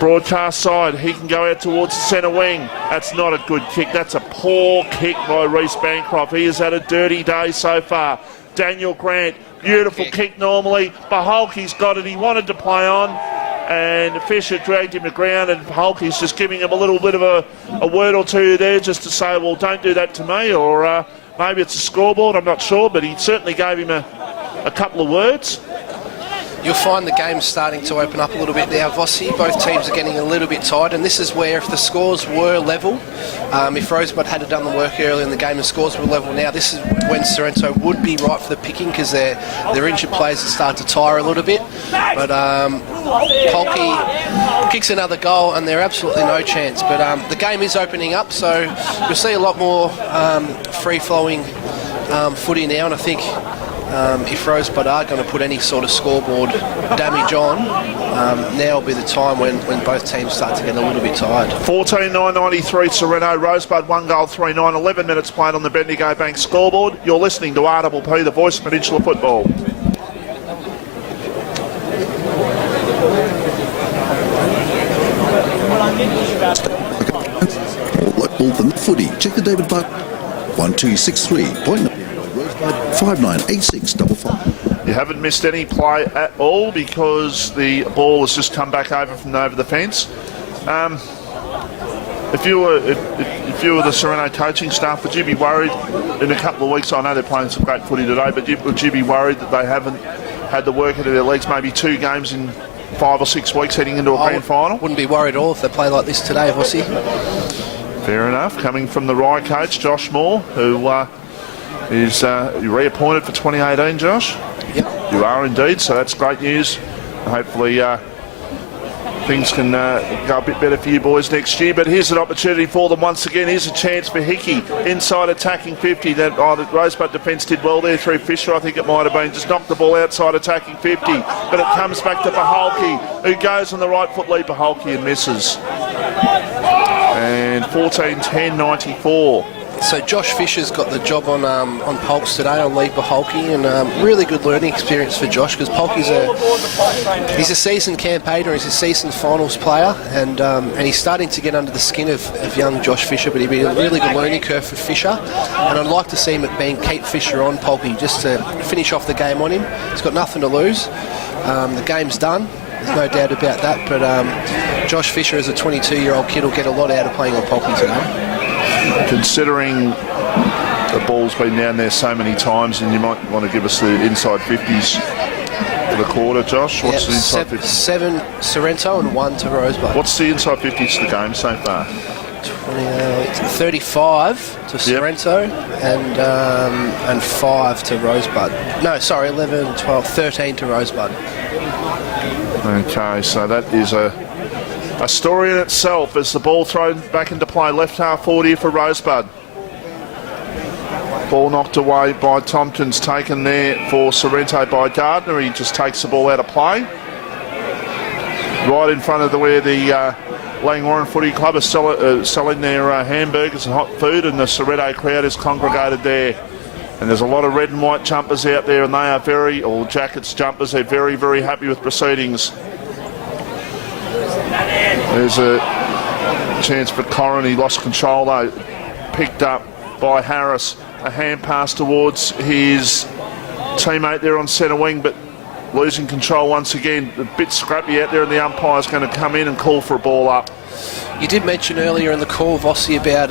Broadcast side. He can go out towards the centre wing. That's not a good kick. That's a poor kick by Reece Bancroft. He has had a dirty day so far. Daniel Grant, beautiful kick normally. Baholke's got it. He wanted to play on, and Fisher dragged him to ground, and Baholke's just giving him a little bit of a word or two there just to say, well, don't do that to me, or maybe it's a scoreboard, I'm not sure, but he certainly gave him a couple of words. You'll find the game's starting to open up a little bit now, Vossi. Both teams are getting a little bit tired, and this is where, if the scores were level, if Rosebud had done the work early in the game and scores were level now, this is when Sorrento would be right for the picking, because their injured players start to tire a little bit. But Polkey kicks another goal, and they're absolutely no chance. But the game is opening up, so you'll see a lot more free-flowing footy now, and I think if Rosebud are going to put any sort of scoreboard damage on, now will be the time when both teams start to get a little bit tired. 14-9-93 Sorrento, Rosebud 1 goal 3-9, 11 minutes played on the Bendigo Bank scoreboard. You're listening to RPP, the voice of Peninsula football. Local than footy. Check the David Buck 1263.9. 598655. You haven't missed any play at all because the ball has just come back over the fence. If you were the Sorrento coaching staff, would you be worried in a couple of weeks? I know they're playing some great footy today, but would you be worried that they haven't had the work into their legs, maybe 2 games in 5 or 6 weeks heading into a grand final? Wouldn't be worried at all if they play like this today, Vossi. Fair enough. Coming from the Rye coach, Josh Moore, who is reappointed for 2018, Josh? Yep. You are indeed, so that's great news. Hopefully things can go a bit better for you boys next year. But here's an opportunity for them once again. Here's a chance for Hickey inside attacking 50. The Rosebud defence did well there through Fisher, I think it might have been. Just knocked the ball outside attacking 50. But it comes back to Baholke, who goes on the right foot lead, Baholke, and misses. And 14-10-94. So Josh Fisher's got the job on Polks today on Lee Baholke, and really good learning experience for Josh, because Polke's he's a seasoned campaigner, he's a seasoned finals player, and he's starting to get under the skin of young Josh Fisher, but he'd be a really good learning curve for Fisher, and I'd like to see him keep Fisher on Polke just to finish off the game on him. He's got nothing to lose. The game's done. There's no doubt about that, but Josh Fisher as a 22-year-old kid will get a lot out of playing on Polke today. Considering the ball's been down there so many times, and you might want to give us the inside 50s the quarter, Josh? What's the inside 50? 7 Sorrento and 1 to Rosebud. What's the inside 50 to the game so far? 35 to Sorrento and 5 to Rosebud. No, sorry, 11, 12, 13 to Rosebud. Okay, so that is a story in itself as the ball thrown back into play. Left half forward here for Rosebud. Ball knocked away by Tompkins, taken there for Sorrento by Gardner. He just takes the ball out of play. Right in front of where the Langwarrin Footy Club is selling their hamburgers and hot food, and the Sorrento crowd is congregated there. And there's a lot of red and white jumpers out there, and they are or jackets jumpers, they're very, very happy with proceedings. There's a chance for Corrin. He lost control though. Picked up by Harris. A hand pass towards his teammate there on centre wing, but losing control once again. A bit scrappy out there, and the umpire's going to come in and call for a ball up. You did mention earlier in the call, Vossi, about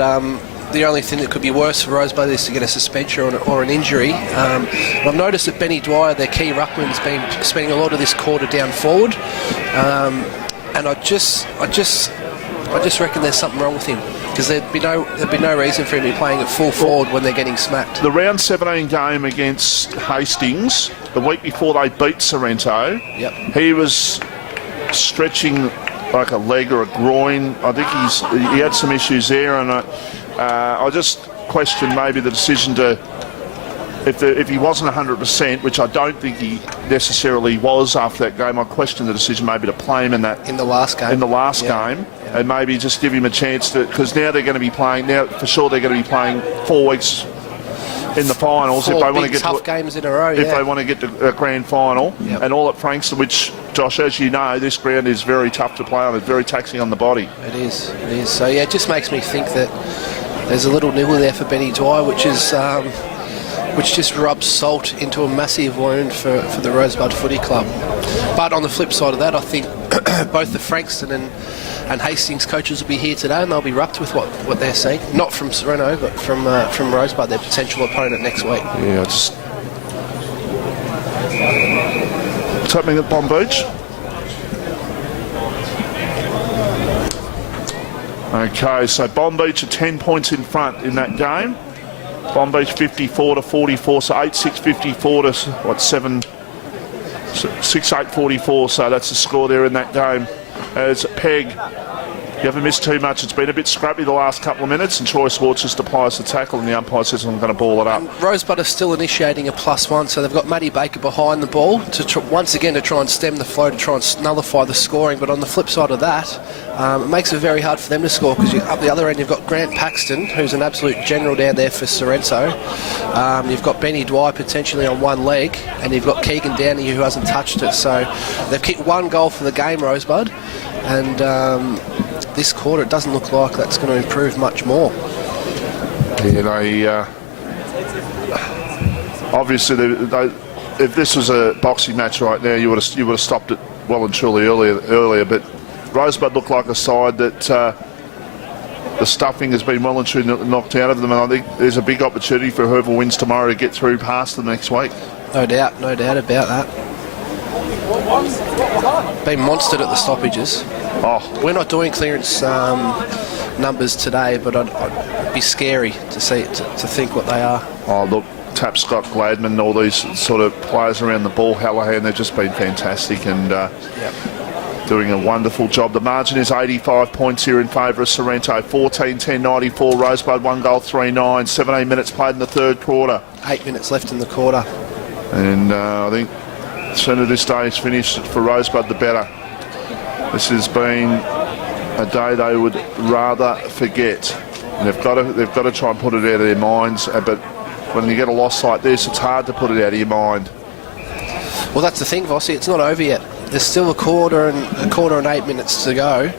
the only thing that could be worse for Rosebud is to get a suspension or an injury. I've noticed that Benny Dwyer, their key ruckman's been spending a lot of this quarter down forward, and I just reckon there's something wrong with him, because there'd be no reason for him to be playing at full forward when they're getting smacked. The round 17 game against Hastings, the week before they beat Sorrento, he was stretching like a leg or a groin. I think he had some issues there, and I just question maybe the decision to, if he wasn't 100%, which I don't think he necessarily was after that game, I question the decision maybe to play him in the last game. And maybe just give him a chance to, because now they're going to be playing. Now for sure they're going to be playing 4 weeks in the finals if they want to get tough games in a row. If they want to get to a grand final, and all at Frankston, which, Josh, as you know, this ground is very tough to play on. It's very taxing on the body. It is. So yeah, it just makes me think that there's a little nibble there for Benny Dwyer, which just rubs salt into a massive wound for the Rosebud Footy Club. But on the flip side of that, I think both the Frankston and Hastings coaches will be here today, and they'll be rupped with what they're seeing. Not from Sorrento, but from Rosebud, their potential opponent next week. Yeah, what's happening at Bomb Beach? Okay, so Bomb Beach are 10 points in front in that game. Bomb Beach 54 to 44, so 8-6 54 to 6-8 44. So that's the score there in that game. As Peg, you haven't missed too much. It's been a bit scrappy the last couple of minutes, and Troy Swartz just applies the tackle, and the umpire says I'm going to ball it up. Rosebud are still initiating a +1, so they've got Matty Baker behind the ball once again to try and stem the flow, to try and nullify the scoring. But on the flip side of that, it makes it very hard for them to score, because up the other end you've got Grant Paxton, who's an absolute general down there for Sorrento. You've got Benny Dwyer potentially on one leg, and you've got Keegan Downey who hasn't touched it. So they've kicked 1 goal for the game, Rosebud, and this quarter it doesn't look like that's going to improve much more. Yeah, obviously if this was a boxing match right now, you would have stopped it well and truly earlier. But Rosebud look like a side that the stuffing has been well and truly knocked out of them, and I think there's a big opportunity for whoever wins tomorrow to get through past them next week. No doubt about that. Been monstered at the stoppages. We're not doing clearance numbers today, but I'd be scary to think what they are. Look, Tapscott, Gladman, all these sort of players around the ball, Hallahan, they've just been fantastic and doing a wonderful job. The margin is 85 points here in favour of Sorrento. 14-10-94, Rosebud 1 goal, 3-9, 17 minutes played in the third quarter. 8 minutes left in the quarter. And I think the sooner this day is finished for Rosebud, the better. This has been a day they would rather forget. And they've got to try and put it out of their minds. But when you get a loss like this, it's hard to put it out of your mind. Well, that's the thing, Vossi. It's not over yet. There's still a quarter and 8 minutes to go.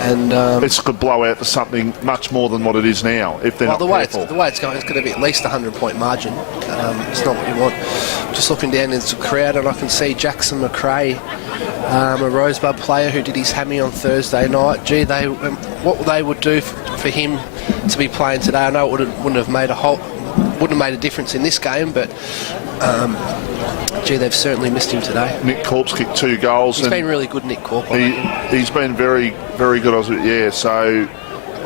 And this could blow out to something much more than what it is now if they're not careful. The way it's going, it's going to be at least a 100-point margin. It's not what you want. Just looking down into the crowd, and I can see Jackson McRae, a Rosebud player who did his hammy on Thursday night. Gee, what they would do for him to be playing today, I know it wouldn't have made a whole wouldn't have made a difference in this game, but gee, they've certainly missed him today. Nick Corp's kicked 2 goals. He's been really good, Nick Corp. He's been very, very good. Yeah, so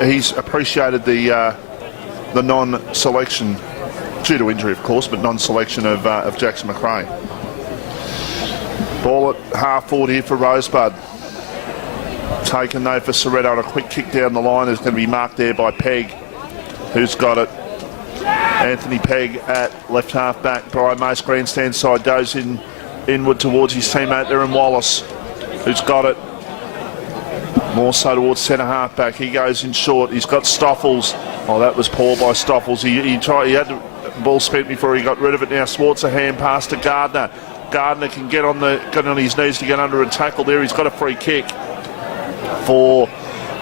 he's appreciated the non-selection, due to injury, of course, but non-selection of Jackson McRae. Ball at half forward here for Rosebud. Taken though for Soretto, and a quick kick down the line is going to be marked there by Pegg, who's got it. Anthony Pegg at left half back. Brian Mace, grandstand side, goes inward towards his teammate there in Wallace, who's got it. More so towards centre half back. He goes in short. He's got Stoffels. Oh, that was poor by Stoffels. He had the ball spent before he got rid of it. Now Swartz a hand pass to Gardner. Gardner can get on his knees to get under and tackle there. He's got a free kick for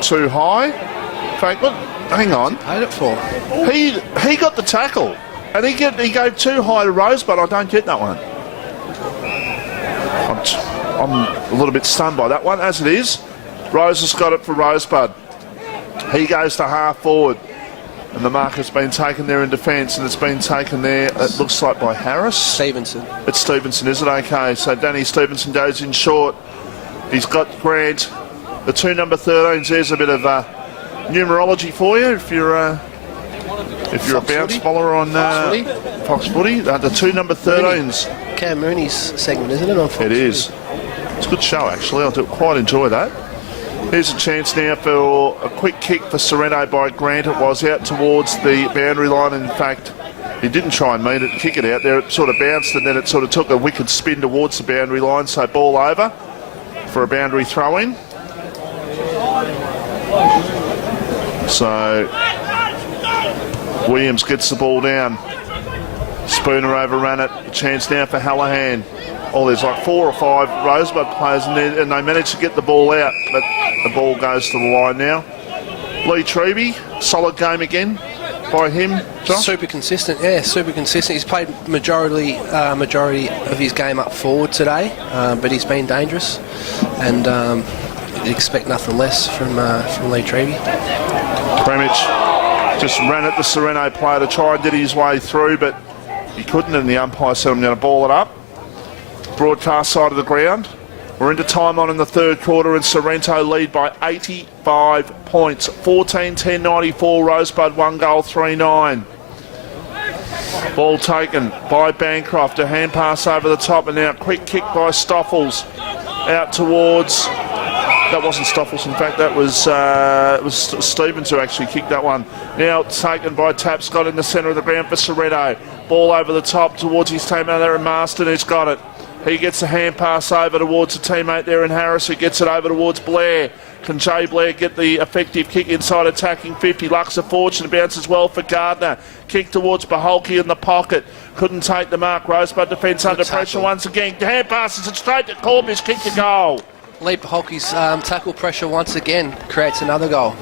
too high. Franklin, hang on. Paid it for. He got the tackle, and he gave too high to Rosebud. I don't get that one. I'm a little bit stunned by that one. As it is, Rose has got it for Rosebud. He goes to half forward, and the mark has been taken there in defence, and it's been taken there, it looks like, by Harris. Stevenson. It's Stevenson, is it? Okay, so Danny Stevenson goes in short. He's got Grant. The 2 number 13s, there's a bit of numerology for you if you're a bounce follower on Fox Footy. The 2 number 13s. Cam Mooney's segment, isn't it, on Fox It is. It's a good show, actually. I do quite enjoy that. Here's a chance now for a quick kick for Sorrento by Grant. It was out towards the boundary line. In fact, he didn't try and mean it, kick it out there. It sort of bounced, and then it sort of took a wicked spin towards the boundary line. So ball over for a boundary throw-in. So Williams gets the ball down. Spooner overran it. A chance now for Hallahan. Oh, there's like 4 or 5 Rosebud players in there, and they managed to get the ball out, but the ball goes to the line now. Lee Treby, solid game again by him, Josh? Super consistent, yeah, super consistent. He's played majority of his game up forward today, but he's been dangerous, and you'd expect nothing less from Lee Treby. Premich just ran at the Sorrento player to try and get his way through, but he couldn't, and the umpire said, I'm going to ball it up. Broadcast side of the ground. We're into time on in the third quarter, and Sorrento lead by 85 points. 14-10-94, Rosebud 1 goal, 3-9. Ball taken by Bancroft, a hand pass over the top, and now a quick kick by Stoffels out towards... That wasn't Stoffels, in fact, that was it was Stevens who actually kicked that one. Now taken by Tapscott in the centre of the ground for Sorrento. Ball over the top towards his teammate there in Marston, who's got it. He gets a hand pass over towards a teammate there in Harris, who gets it over towards Blair. Can Jay Blair get the effective kick inside attacking 50? Lux of Fortune bounces well for Gardner. Kick towards Baholke in the pocket. Couldn't take the mark. Rosebud defence under pressure once again. Hand passes it straight to Corbis. Kick to goal. Lee Baholke's tackle pressure once again creates another goal.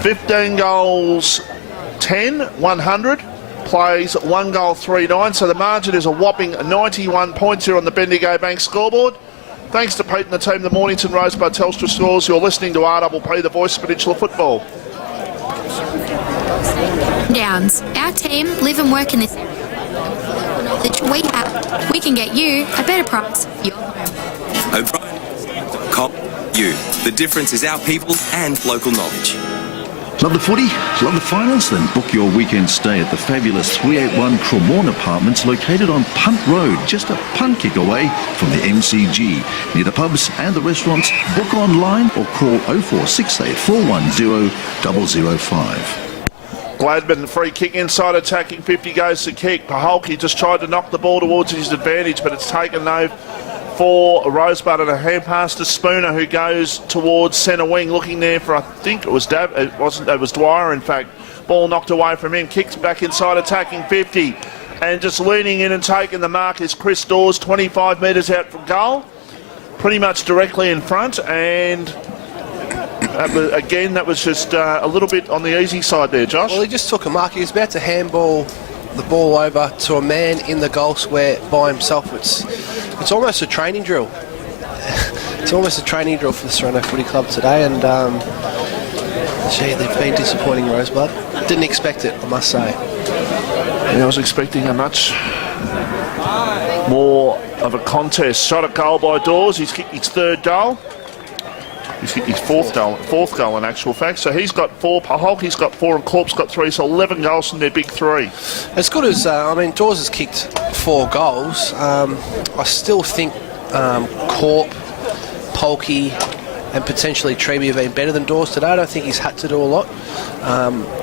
15 goals, 100. Plays 1 goal, 3-9. So the margin is a whopping 91 points here on the Bendigo Bank scoreboard. Thanks to Pete and the team, the Mornington Rosebud Telstra scores. You're listening to RPP, the voice of Peninsula football. Downs. Our team live and work in this area. We have. We can get you a better price for your home. O'Brien.com.au. The difference is our people and local knowledge. Love the footy? Love the finals? Then book your weekend stay at the fabulous 381 Cremorne Apartments, located on Punt Road, just a punt kick away from the MCG. Near the pubs and the restaurants, book online or call 0468 410 005. Gladman, free kick inside attacking 50 goes to kick. Paholke just tried to knock the ball towards his advantage, but it's taken no for Rosebud, and a hand pass to Spooner, who goes towards centre wing, looking there for, I think it was it was Dwyer, in fact. Ball knocked away from him, kicks back inside attacking 50, and just leaning in and taking the mark is Chris Dawes, 25 metres out from goal, pretty much directly in front, and that was just a little bit on the easy side there, Josh. Well, he just took a mark. He was about to handball the ball over to a man in the goal square by himself. It's almost a training drill. It's almost a training drill for the Sorrento Footy Club today, and gee, they've been disappointing, Rosebud. Didn't expect it, I must say. I was expecting a much more of a contest. Shot at goal by Dawes. He's kicked his 3rd goal. He's kicked his fourth goal in actual fact. So he's got 4. Paholke's got 4 and Corp's got 3. So 11 goals from their big 3. As good as, Dawes has kicked 4 goals. I still think Corp, Polkey and potentially Treby have been better than Dawes today. I don't think he's had to do a lot.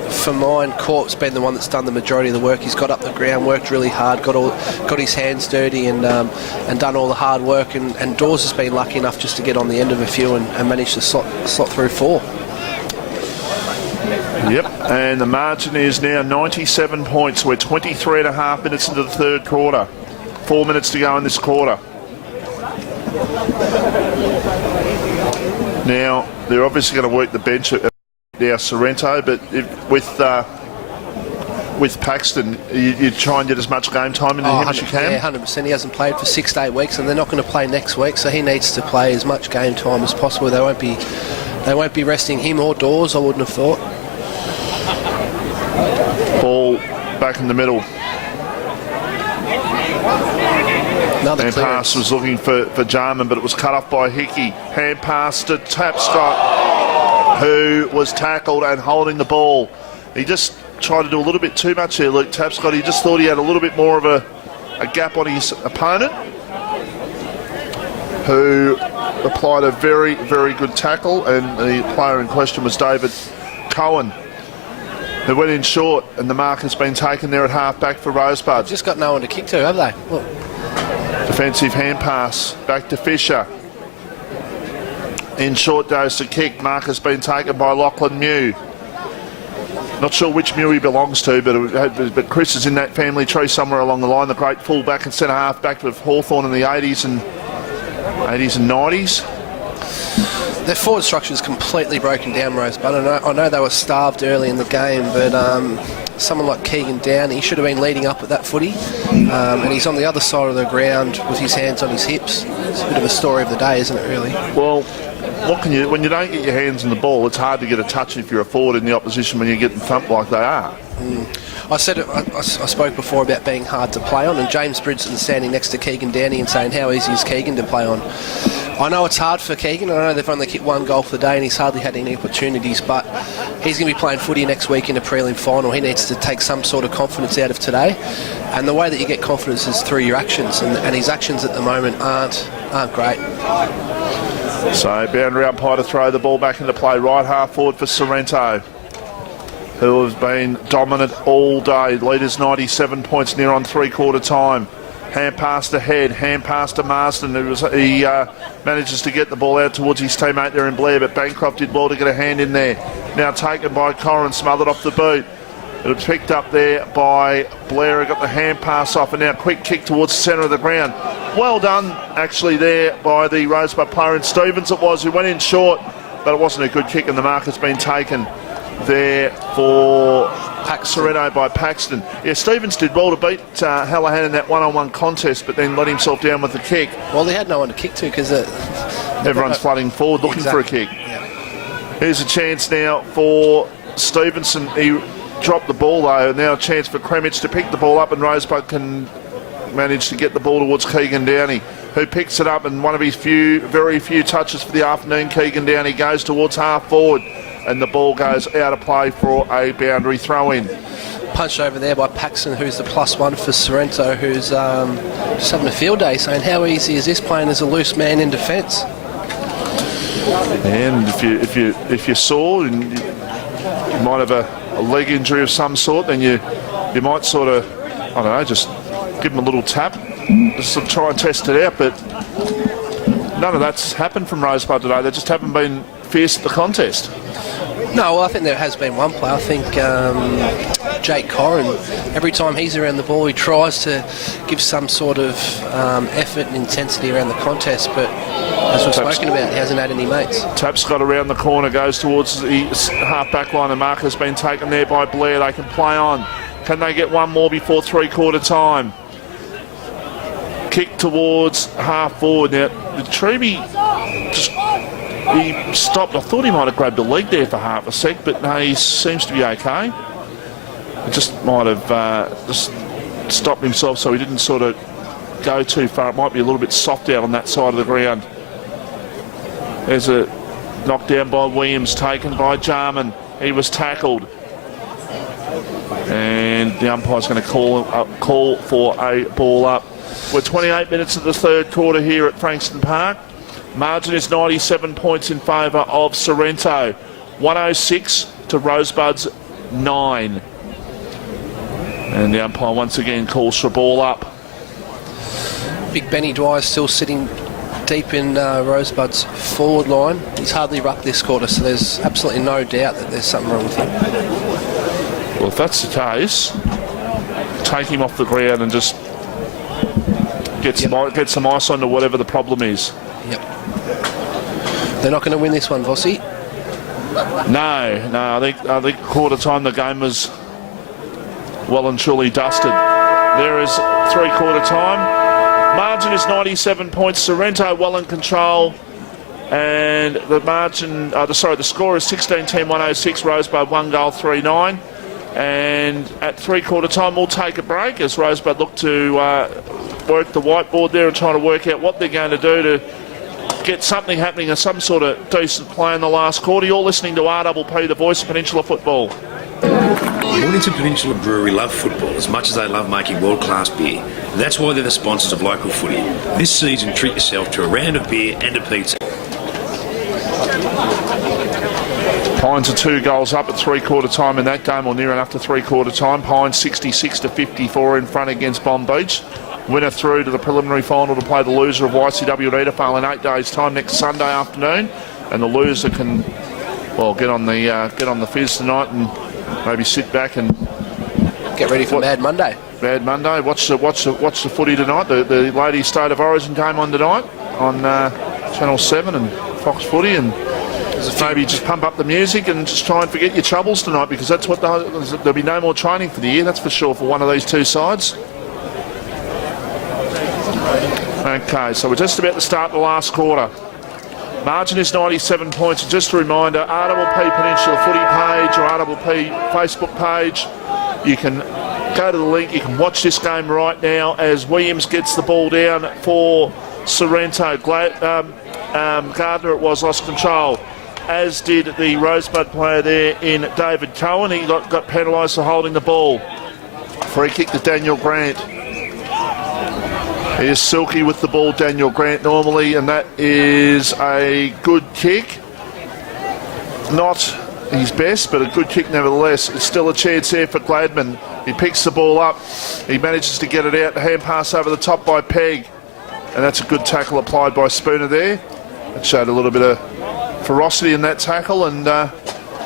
For mine, Corp's been the one that's done the majority of the work. He's got up the ground, worked really hard, got his hands dirty and done all the hard work. And Dawes has been lucky enough just to get on the end of a few and manage to slot through 4. Yep, and the margin is now 97 points. We're 23 and a half minutes into the 3rd quarter. 4 minutes to go in this quarter. Now, they're obviously going to work the bench now, Sorrento, but with Paxton, you try and get as much game time into him as you can? Yeah, 100%. He hasn't played for 6 to 8 weeks, and they're not going to play next week, so he needs to play as much game time as possible. They won't be resting him or Dawes, I wouldn't have thought. Ball back in the middle. Another hand pass was looking for Jarman, but it was cut off by Hickey. Hand pass to Tapscott, who was tackled and holding the ball. He just tried to do a little bit too much here, Luke Tapscott. He just thought he had a little bit more of a gap on his opponent, who applied a very, very good tackle, and the player in question was David Cohen, who went in short, and the mark has been taken there at half-back for Rosebud. Just got no one to kick to, have they? Look. Defensive hand pass back to Fisher. In short goes to kick. Mark has been taken by Lachlan Mew. Not sure which Mew he belongs to, but Chris is in that family tree somewhere along the line. The great full-back and centre half-back with Hawthorn in the 80s and 90s. Their forward structure is completely broken down, Rosebud. I know they were starved early in the game, but someone like Keegan Downey should have been leading up with that footy, and he's on the other side of the ground with his hands on his hips. It's a bit of a story of the day, isn't it, really? Well, when you don't get your hands on the ball, it's hard to get a touch if you're a forward in the opposition when you're getting thumped like they are. I spoke before about being hard to play on, and James Bridgeson's standing next to Keegan Downey and saying, how easy is Keegan to play on? I know it's hard for Keegan. I know they've only kicked 1 goal for the day and he's hardly had any opportunities, but he's going to be playing footy next week in a prelim final. He needs to take some sort of confidence out of today, and the way that you get confidence is through your actions, and his actions at the moment aren't great. So boundary umpire to throw the ball back into play. Right half forward for Sorrento, who has been dominant all day. Leaders 97 points, near on 3/4 time. Hand pass to Head, hand pass to Marsden. He manages to get the ball out towards his teammate there in Blair, but Bancroft did well to get a hand in there. Now taken by Corrin, smothered off the boot. It was picked up there by Blair, who got the hand pass off, and now quick kick towards the centre of the ground. Well done, actually, there by the Rosebud player in Stevens it was, who went in short, but it wasn't a good kick, and the mark has been taken there for Sorrento by Paxton. Yeah, Stevens did well to beat Hallahan in that one-on-one contest, but then let himself down with the kick. Well, he had no one to kick to because everyone's flooding forward looking for a kick. Yeah. Here's a chance now for Stevenson. He dropped the ball though. Now a chance for Kremich to pick the ball up, and Rosebud can manage to get the ball towards Keegan Downey, who picks it up, and one of his very few touches for the afternoon. Keegan Downey goes towards half forward, and the ball goes out of play for a boundary throw-in. Punched over there by Paxton, who's the +1 for Sorrento, who's just having a field day, saying how easy is this playing as a loose man in defence. And if you're sore and you might have a leg injury of some sort, then you might sort of, I don't know, just give them a little tap, just sort of try and test it out. But none of that's happened from Rosebud today. They just haven't been fierce at the contest. No, well, I think there has been one player. I think Jake Corrin, every time he's around the ball, he tries to give some sort of effort and intensity around the contest, but as we've spoken about, he hasn't had any mates. Tapscott around the corner, goes towards the half-back line. The mark has been taken there by Blair. They can play on. Can they get one more before 3/4 time? Kick towards half forward. Now, the Treby just... He stopped. I thought he might have grabbed the leg there for half a sec, but no, he seems to be okay. He just might have just stopped himself so he didn't sort of go too far. It might be a little bit soft out on that side of the ground. There's a knockdown by Williams, taken by Jarman. He was tackled. And the umpire's going to call for a ball up. We're 28 minutes of the third quarter here at Frankston Park. Margin is 97 points in favour of Sorrento. 106 to Rosebud's 9. And the umpire once again calls for a ball up. Big Benny Dwyer's still sitting deep in Rosebud's forward line. He's hardly rucked this quarter, so there's absolutely no doubt that there's something wrong with him. Well, if that's the case, take him off the ground and just get some ice on to whatever the problem is. Yep. They're not going to win this one, Vossi. No. I think quarter time the game was well and truly dusted. There is 3/4 time. Margin is 97 points. Sorrento well in control, and the margin. The score is 16-10, 106. Rosebud 1 goal, 3-9. And at 3/4 time, we'll take a break as Rosebud look to work the whiteboard there and trying to work out what they're going to do to get something happening and some sort of decent play in the last quarter. You're listening to RPP, the voice of Peninsula football. Mornington Peninsula Brewery love football as much as they love making world-class beer. That's why they're the sponsors of local footy. This season, treat yourself to a round of beer and a pizza. Pines are 2 goals up at 3/4 time in that game, or near enough to 3/4 time. Pines 66-54 in front against Bomb Beach. Winner through to the preliminary final to play the loser of YCW and Edithvale in 8 days' time next Sunday afternoon. And the loser can, well, get on the fizz tonight and maybe sit back and get ready for Mad Monday. Mad Monday. Watch the footy tonight. The Ladies State of Origin game on tonight on Channel 7 and Fox Footy, and maybe just pump up the music and just try and forget your troubles tonight, because that's what there'll be no more training for the year, that's for sure, for one of these two sides. Okay, so we're just about to start the last quarter. Margin is 97 points. And just a reminder, RPP Peninsula Footy page or RPP Facebook page, you can go to the link, you can watch this game right now as Williams gets the ball down for Sorrento. Gardner it was, lost control, as did the Rosebud player there in David Cohen. He got penalised for holding the ball. Free kick to Daniel Grant. He is silky with the ball, Daniel Grant, normally, and that is a good kick. Not his best, but a good kick nevertheless. It's still a chance there for Gladman. He picks the ball up. He manages to get it out. The hand pass over the top by Pegg. And that's a good tackle applied by Spooner there. It showed a little bit of ferocity in that tackle, and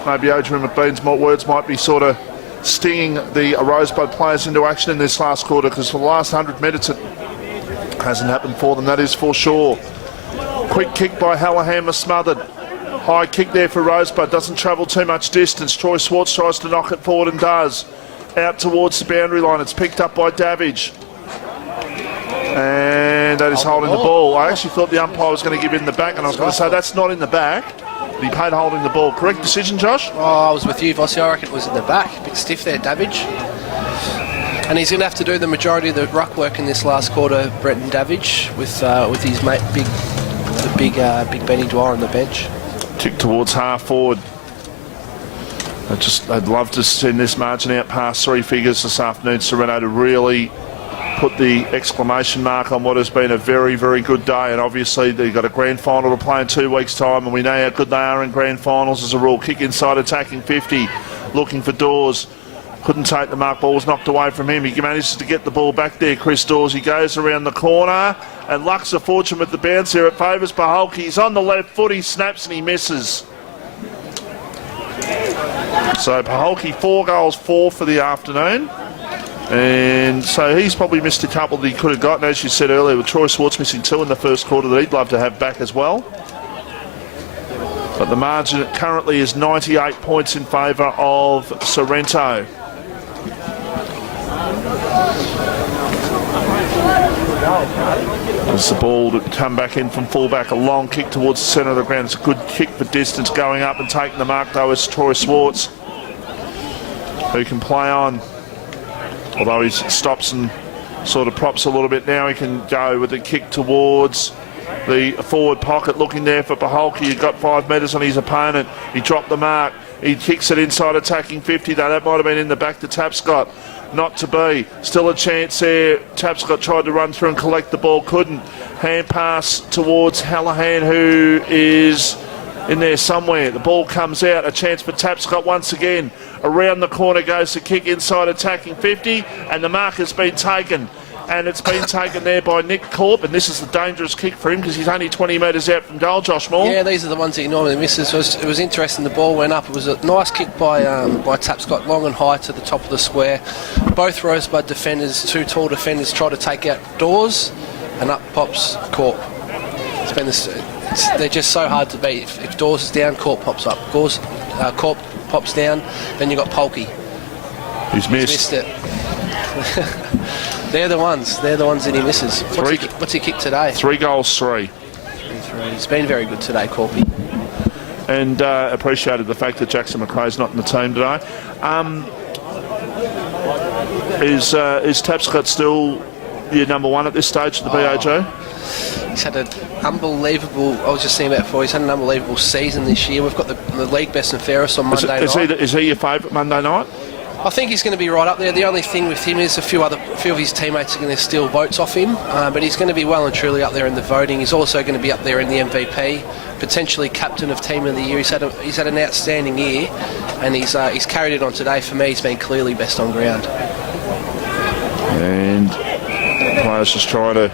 maybe Adrian McBean's words might be sort of stinging the Rosebud players into action in this last quarter, because for the last 100 minutes it hasn't happened for them, that is for sure. Quick kick by Hallahammer, smothered. High kick there for Rosebud, doesn't travel too much distance. Troy Swartz tries to knock it forward and does. Out towards the boundary line, it's picked up by Davidge. And that is holding the ball. I actually thought the umpire was going to give in the back, and I was going to say that's not in the back. But he paid holding the ball. Correct decision, Josh? Oh, I was with you, Vossi. I reckon it was in the back. A bit stiff there, Davidge. And he's going to have to do the majority of the ruck work in this last quarter, Brenton Davidge, with his mate, big Benny Dwyer on the bench. Tick towards half forward. I'd love to send this margin out past 3 figures this afternoon. Sorrento to really put the exclamation mark on what has been a very, very good day. And obviously they've got a grand final to play in 2 weeks' time, and we know how good they are in grand finals as a rule. Kick inside, attacking 50, looking for Dawes. Couldn't take the mark, ball was knocked away from him. He manages to get the ball back there, Chris Dawes. He goes around the corner, and luck's a fortune with the bounce here. It favours Paholke. He's on the left foot, he snaps and he misses. So Paholke, 4 goals, 4 for the afternoon. And so he's probably missed a couple that he could have gotten, as you said earlier, with Troy Swartz missing 2 in the first quarter that he'd love to have back as well. But the margin currently is 98 points in favour of Sorrento. As the ball to come back in from fullback, a long kick towards the centre of the ground. It's a good kick for distance, going up and taking the mark though is Troy Swartz. who can play on. Although he stops and sort of props a little bit now, he can go with the kick towards the forward pocket, looking there for Paholke. He got 5 metres on his opponent. He dropped the mark. He kicks it inside attacking 50, though. That might have been in the back to Tapscott. Not to be. Still a chance there. Tapscott tried to run through and collect the ball. Couldn't. Hand pass towards Hallahan, who is in there somewhere. The ball comes out. A chance for Tapscott once again. Around the corner goes the kick inside attacking 50, and the mark has been taken. And it's been taken there by Nick Corp, and this is the dangerous kick for him because he's only 20 metres out from goal, Josh Moore. Yeah, these are the ones that he normally misses. It was interesting, the ball went up. It was a nice kick by Tapscott, long and high to the top of the square. Both Rosebud defenders, 2 tall defenders, try to take out Dawes, and up pops Corp. They're just so hard to beat. If Dawes is down, Corp pops up. Corp pops down, then you've got Polkey. He's missed it. They're the ones that he misses. What's he kicked today? 3 goals, 3. He's been very good today, Corpy. And appreciated the fact that Jackson McRae's not in the team today. Is Tapscott still your number 1 at this stage of the BAG? He's had an unbelievable, I was just saying about before, he's had an unbelievable season this year. We've got the league best and fairest on Monday night. Is he your favourite Monday night? I think he's going to be right up there. The only thing with him is a few of his teammates are going to steal votes off him, but he's going to be well and truly up there in the voting. He's also going to be up there in the MVP, potentially captain of team of the year. He's had an outstanding year, and he's carried it on today. For me, he's been clearly best on ground. And the players just trying to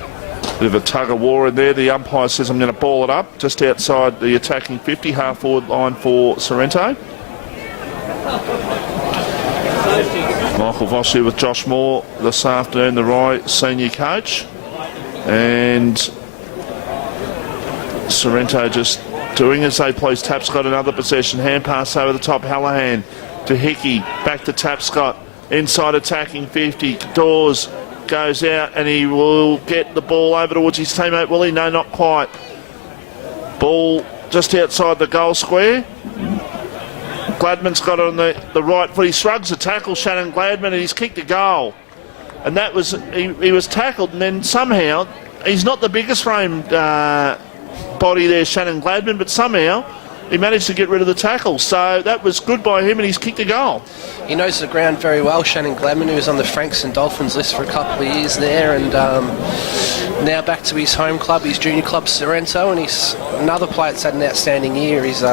bit of a tug of war in there. The umpire says I'm going to ball it up just outside the attacking 50, half forward line for Sorrento. Michael Voss with Josh Moore this afternoon, the Rye senior coach. And Sorrento just doing as they please. Tapscott another possession. Hand pass over the top. Hallahan to Hickey. Back to Tapscott. Inside attacking 50. Dawes goes out and he will get the ball over towards his teammate. Will he? No, not quite. Ball just outside the goal square. Gladman's got it on the right foot. He shrugs the tackle, Shannon Gladman, and he's kicked a goal. And that was, he was tackled, and then somehow, he's not the biggest framed body there, Shannon Gladman, but somehow he managed to get rid of the tackle. So that was good by him, and he's kicked a goal. He knows the ground very well, Shannon Gladman, who was on the Franks and Dolphins list for a couple of years there, and now back to his home club, his junior club, Sorrento, and he's another player that's had an outstanding year. He's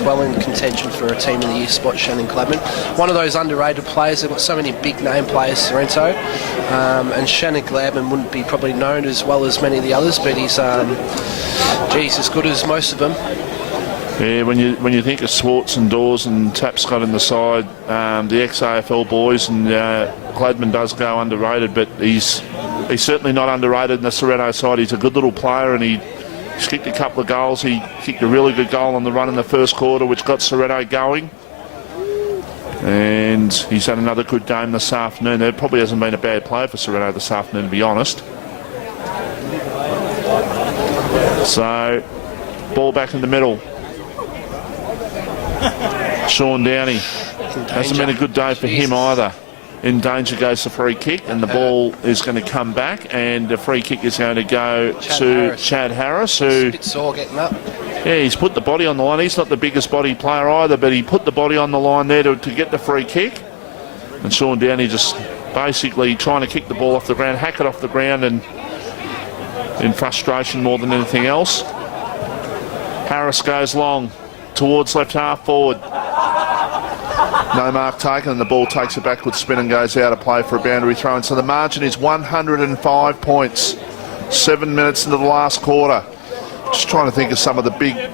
well in contention for a team of the year spot, Shannon Gladman. One of those underrated players. They've got so many big name players, Sorrento, and Shannon Gladman wouldn't be probably known as well as many of the others, but he's as good as most of them. Yeah, when you think of Swartz and Dawes and Tapscott in the side, the ex-AFL boys, and Gladman does go underrated, but he's certainly not underrated in the Sorrento side. He's a good little player, and he's kicked a couple of goals. He kicked a really good goal on the run in the first quarter, which got Sorrento going. And he's had another good game this afternoon. There probably hasn't been a bad player for Sorrento this afternoon, to be honest. So, ball back in the middle. Sean Downey. Hasn't been a good day for him either. In danger goes the free kick, and the ball is going to come back, and the free kick is going to go to Chad Harris, who... He's a bit sore getting up. Yeah, he's put the body on the line. He's not the biggest body player either, but he put the body on the line there to get the free kick. And Sean Downey just basically trying to kick the ball off the ground, hack it off the ground, and in frustration more than anything else. Harris goes long towards left half forward. No mark taken, and the ball takes a backward spin and goes out of play for a boundary throw. And so the margin is 105 points. 7 minutes into the last quarter. Just trying to think of some of the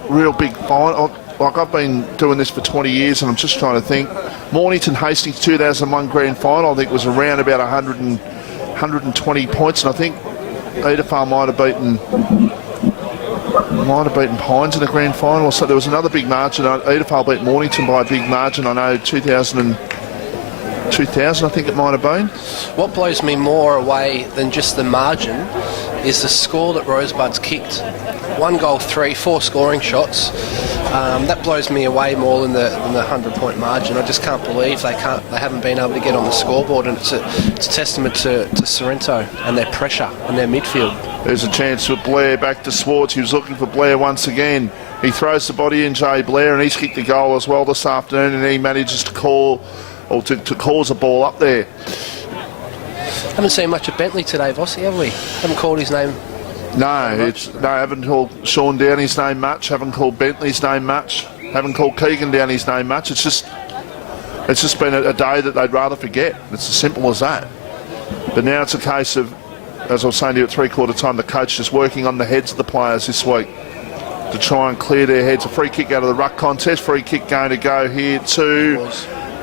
real big final. Like, I've been doing this for 20 years, and I'm just trying to think. Mornington Hastings 2001 grand final, I think, was around about 120 points, and I think Edithvale might have beaten Pines in the grand final. So there was another big margin. Edithvale beat Mornington by a big margin. I know 2000 I think it might have been. What blows me more away than just the margin is the score that Rosebud's kicked. 1 goal, 4 scoring shots. That blows me away more than the 100-point margin. I just can't believe they haven't been able to get on the scoreboard, and it's a testament to Sorrento and their pressure and their midfield. There's a chance for Blair back to Swartz. He was looking for Blair once again. He throws the body in, Jay Blair, and he's kicked the goal as well this afternoon, and he manages to cause a ball up there. Haven't seen much of Bentley today, Vossi, have we? Haven't called his name. No, haven't called Sean Downey's name much. Haven't called Bentley's name much. Haven't called Keegan Downey's name much. It's just been a day that they'd rather forget. It's as simple as that. But now it's a case of, as I was saying to you at 3/4 time, the coach just working on the heads of the players this week to try and clear their heads. A free kick out of the ruck contest. Free kick going to go here to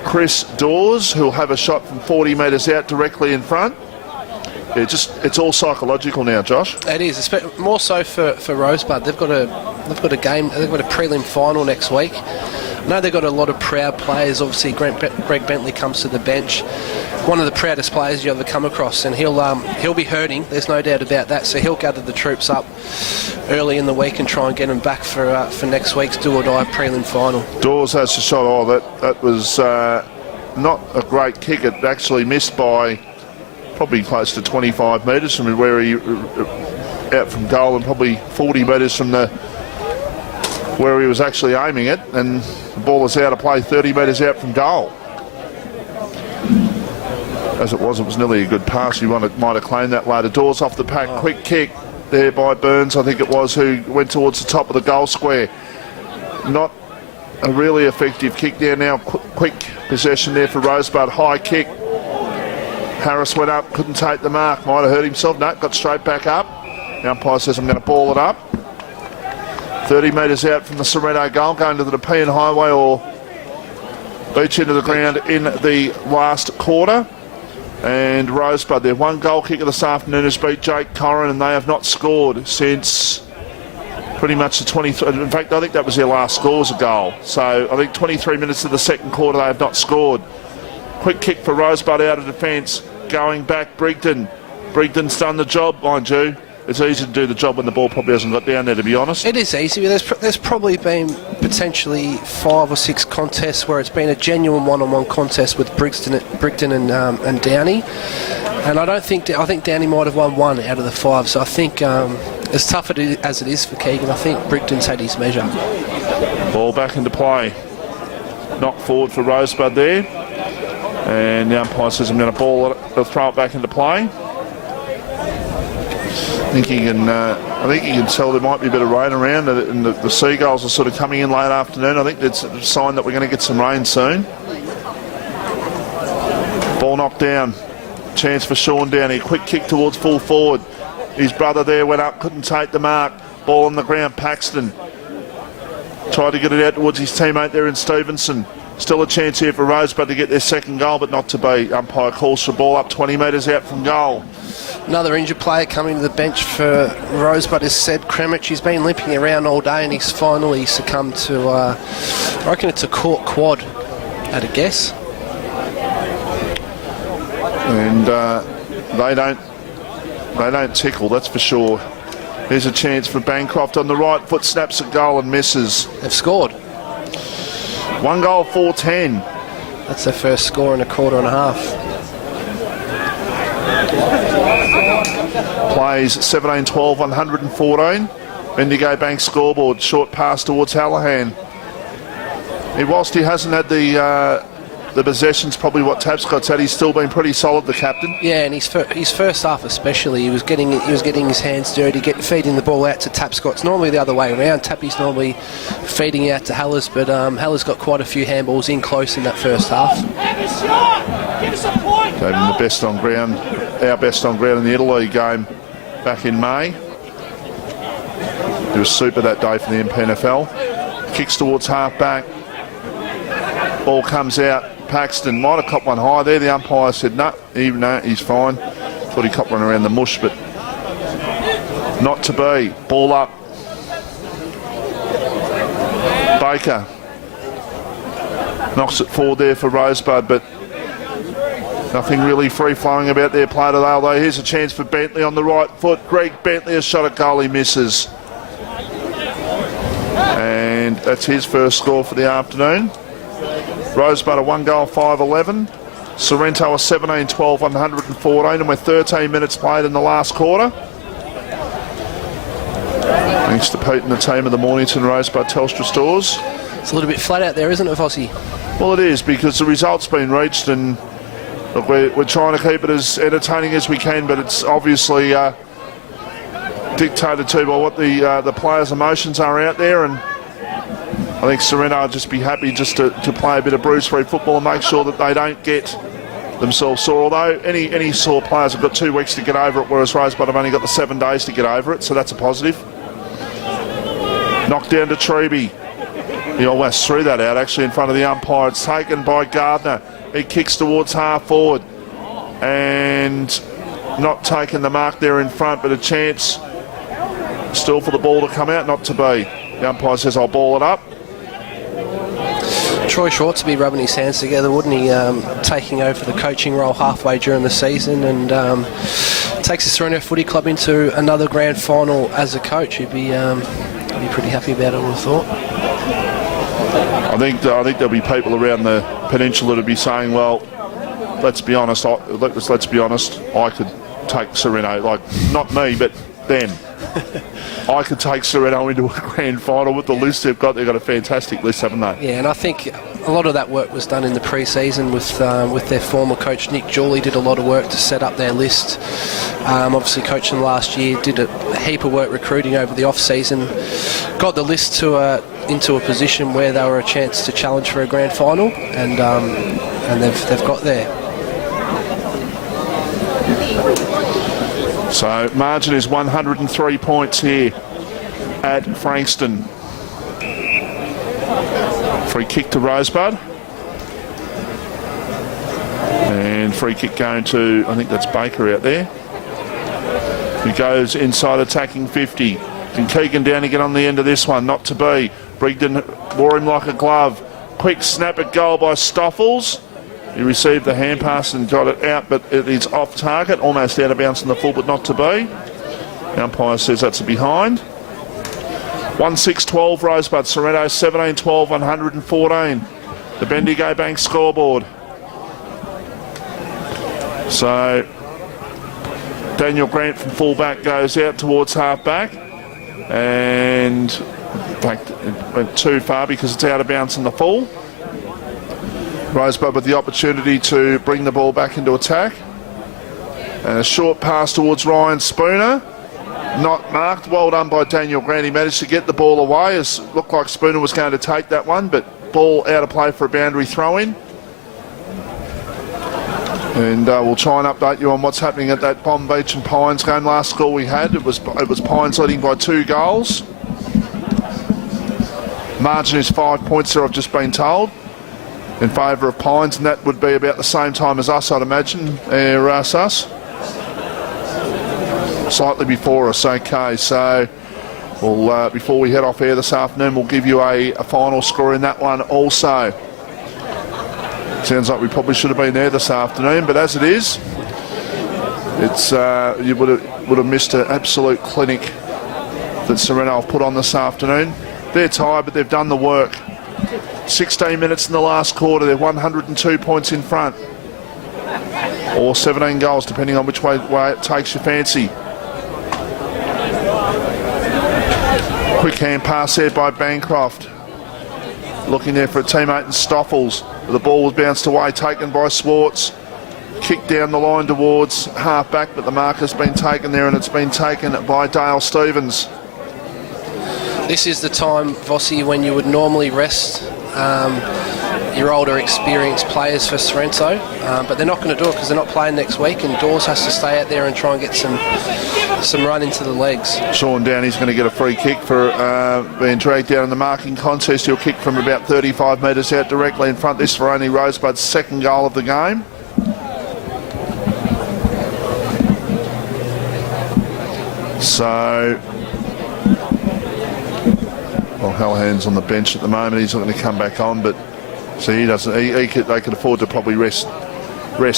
Chris Dawes, who'll have a shot from 40 metres out directly in front. Yeah, it's all psychological now, Josh. It is, more so for Rosebud. They've got a game. They've got a prelim final next week. I know they've got a lot of proud players. Obviously, Greg Bentley comes to the bench. One of the proudest players you ever come across, and he'll be hurting. There's no doubt about that. So he'll gather the troops up early in the week and try and get them back for next week's do or die prelim final. Dawes has a shot. Oh, that was not a great kick. It actually missed by probably close to 25 metres from where he out from goal, and probably 40 metres from where he was actually aiming it, and the ball is out of play 30 metres out from goal. As it was nearly a good pass. You might have claimed that later. Dawes off the pack, quick kick there by Burns, I think it was, who went towards the top of the goal square. Not a really effective kick there. Now quick possession there for Rosebud. High kick. Harris went up, couldn't take the mark, might have hurt himself. No, got straight back up. The umpire says I'm going to ball it up. 30 metres out from the Sorrento goal, going to the Nepean Highway or beach into the ground in the last quarter. And Rosebud, their 1 goal kicker this afternoon has beat Jake Corrin, and they have not scored since pretty much the 23. In fact, I think that was their last score as a goal. So I think 23 minutes of the second quarter they have not scored. Quick kick for Rosebud out of defence. Going back, Brigden. Brigden's done the job, mind you. It's easy to do the job when the ball probably hasn't got down there, to be honest. It is easy. There's probably been potentially 5 or 6 contests where it's been a genuine one-on-one contest with Brigden and Downey. And I think Downey might have won 1 out of the 5. So I think as tough as it is for Keegan, I think Brigden's had his measure. Ball back into play. Knock forward for Rosebud there. And the umpire says I'm going to throw it back into play. I think you can tell there might be a bit of rain around, and the seagulls are sort of coming in late afternoon. I think that's a sign that we're going to get some rain soon. Ball knocked down. Chance for Sean Downey. Quick kick towards full forward. His brother there went up, couldn't take the mark. Ball on the ground, Paxton. Tried to get it out towards his teammate there in Stevenson. Still a chance here for Rosebud to get their second goal, but not to be. Umpire calls for ball up 20 metres out from goal. Another injured player coming to the bench for Rosebud is Seb Kremich. He's been limping around all day, and he's finally succumbed to, I reckon it's a caught quad, at a guess. And they don't tickle, that's for sure. Here's a chance for Bancroft on the right foot, snaps a goal and misses. They've scored. 1 goal, 4-10. That's their first score in a quarter and a half. Plays 17-12, 114. Bendigo Bank scoreboard, short pass towards Hallahan. Whilst he hasn't had the possessions, probably what Tapscott's had, he's still been pretty solid, the captain. Yeah, and his first half especially, he was getting his hands dirty, feeding the ball out to Tapscott's. Normally the other way around. Tappy's normally feeding out to Haller's, but Haller's got quite a few handballs in close in that first half. Gave him the best on ground, our best on ground in the Italy game back in May. It was super that day for the MPNFL. Kicks towards half back. Ball comes out. Paxton might have copped one high there. The umpire said no, he's fine. Thought he copped one around the mush, but not to be. Ball up. Baker knocks it forward there for Rosebud, but nothing really free-flowing about their play today, although here's a chance for Bentley on the right foot. Greg Bentley, a shot at goal, he misses. And that's his first score for the afternoon. Rosebud a 1-goal 5-11. Sorrento a 17-12 114, and we're 13 minutes played in the last quarter. Thanks to Pete and the team of the Mornington Rosebud Telstra stores. It's a little bit flat out there, isn't it, Vossi? Well, it is, because the result's been reached, and look, we're trying to keep it as entertaining as we can, but it's obviously dictated to by what the players' emotions are out there, and I think Sorrento will just be happy just to play a bit of bruise-free football and make sure that they don't get themselves sore. Although any sore players have got 2 weeks to get over it, whereas Rosebud have only got the 7 days to get over it, so that's a positive. Knocked down to Treby. He almost threw that out actually in front of the umpire. It's taken by Gardner. He kicks towards half forward and not taking the mark there in front, but a chance still for the ball to come out, not to be. The umpire says, I'll ball it up. Troy Short to be rubbing his hands together, wouldn't he? Taking over the coaching role halfway during the season, and takes the Sorrento Footy Club into another grand final as a coach. He'd be pretty happy about it, I would have thought. I think there'll be people around the peninsula to be saying, well, let's be honest. Let's be honest. I could take Sorrento, like not me, but them. I could take Sorrento into a grand final with the list they've got. They've got a fantastic list, haven't they? Yeah, and I think a lot of that work was done in the pre-season with their former coach Nick Jewell. Did a lot of work to set up their list. Obviously, coaching last year, did a heap of work recruiting over the off-season. Got the list into a position where they were a chance to challenge for a grand final, and they've got there. So margin is 103 points here at Frankston. Free kick to Rosebud. And free kick going to, I think that's Baker out there. He goes inside attacking 50. And Keegan down to get on the end of this one, not to be. Brigden wore him like a glove. Quick snap at goal by Stoffels. He received the hand pass and got it out, but it is off target, almost out of bounds in the full, but not to be. The umpire says that's a behind. 1-6-12 Rosebud, Sorrento 17-12 114. The Bendigo Bank scoreboard. So Daniel Grant from fullback goes out towards half-back, and in fact it went too far because it's out of bounds in the full. Rosebud with the opportunity to bring the ball back into attack. And a short pass towards Ryan Spooner. Not marked. Well done by Daniel Grant. He managed to get the ball away. It looked like Spooner was going to take that one, but ball out of play for a boundary throw-in. And we'll try and update you on what's happening at that Bomb Beach and Pines game. Last score we had, it was Pines leading by 2 goals. Margin is 5 points there, I've just been told, in favour of Pines, and that would be about the same time as us, I'd imagine, us. Slightly before us, okay. So we'll, before we head off air this afternoon, we'll give you a final score in that one also. Sounds like we probably should have been there this afternoon, but as it is, it's you would have missed an absolute clinic that Sorrento have put on this afternoon. They're tired, but they've done the work. 16 minutes in the last quarter, they're 102 points in front. Or 17 goals, depending on which way it takes your fancy. Quick hand pass there by Bancroft. Looking there for a teammate in Stoffels. The ball was bounced away, taken by Swartz. Kicked down the line towards half-back, but the mark has been taken there, and it's been taken by Dale Stevens. This is the time, Vossi, when you would normally rest your older experienced players for Sorrento, but they're not going to do it because they're not playing next week, and Dawes has to stay out there and try and get some run into the legs. Sean Downey's going to get a free kick for being dragged down in the marking contest. He'll kick from about 35 metres out directly in front. This for only Rosebud's second goal of the game. So, well, Hallahan's on the bench at the moment. He's not going to come back on, but so he doesn't. They could afford to probably rest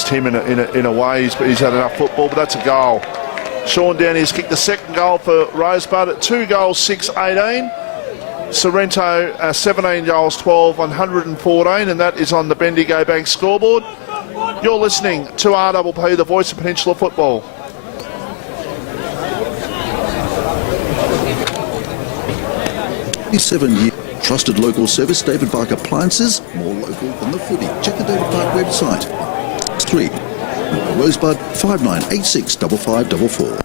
him in a way. He's had enough football, but that's a goal. Sean Downey's kicked the second goal for Rosebud at 2 goals, 6-18. Sorrento, 17 goals, 12, 114, and that is on the Bendigo Bank scoreboard. You're listening to RPP, the voice of Peninsula football. Seven-year trusted local service, David Barker Appliances, more local than the footy. Check the David Barker website. 3 Rosebud 5986 5544.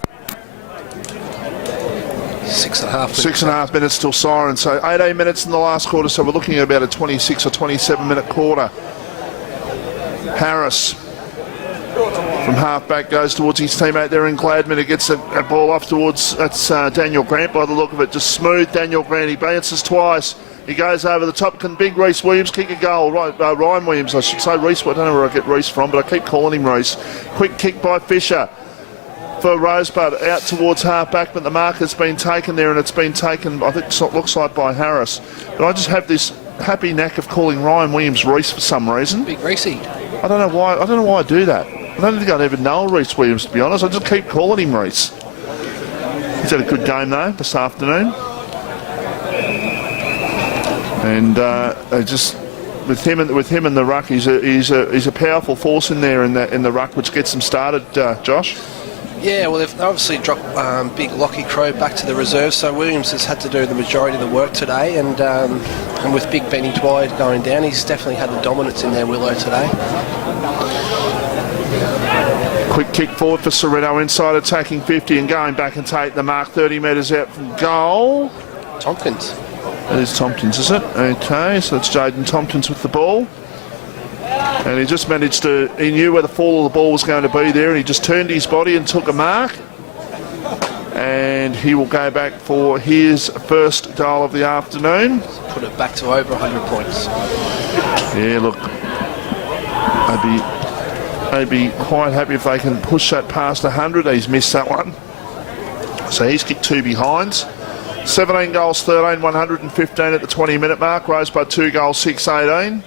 6.5 minutes till siren, so 18 minutes in the last quarter, so we're looking at about a 26 or 27 minute quarter. Harris from half-back goes towards his teammate there in Gladman, who gets a ball off towards, that's Daniel Grant by the look of it, just smooth Daniel Grant, he bounces twice, he goes over the top, can big Reece Williams kick a goal, Ryan Williams I should say, Reece, I don't know where I get Reece from, but I keep calling him Reece. Quick kick by Fisher for Rosebud, out towards half-back, but the mark has been taken there, and it's been taken, I think it looks like by Harris, but I just have this happy knack of calling Ryan Williams Reece for some reason. Big Reecey. I don't know why I do that. I don't think I'd ever know Reece Williams, to be honest. I just keep calling him Reece. He's had a good game though this afternoon, and just with him and the ruck, he's a powerful force in there in the ruck, which gets them started. Josh. Yeah, well, they've obviously dropped big Lockie Crow back to the reserve, so Williams has had to do the majority of the work today, and with big Benny Twide going down, he's definitely had the dominance in there, Willow, today. Quick kick forward for Sorrento, inside attacking 50 and going back and take the mark 30 metres out from goal. Tompkins. That is Tompkins, is it? Okay, so it's Jaden Tompkins with the ball. And he just managed to, he knew where the fall of the ball was going to be there, and he just turned his body and took a mark. And he will go back for his first goal of the afternoon. Put it back to over 100 points. Yeah, look, I'd be quite happy if they can push that past 100. He's missed that one. So he's kicked 2 behinds. 17 goals, 13, 115 at the 20-minute mark. Rosebud 2 goals, 6-18.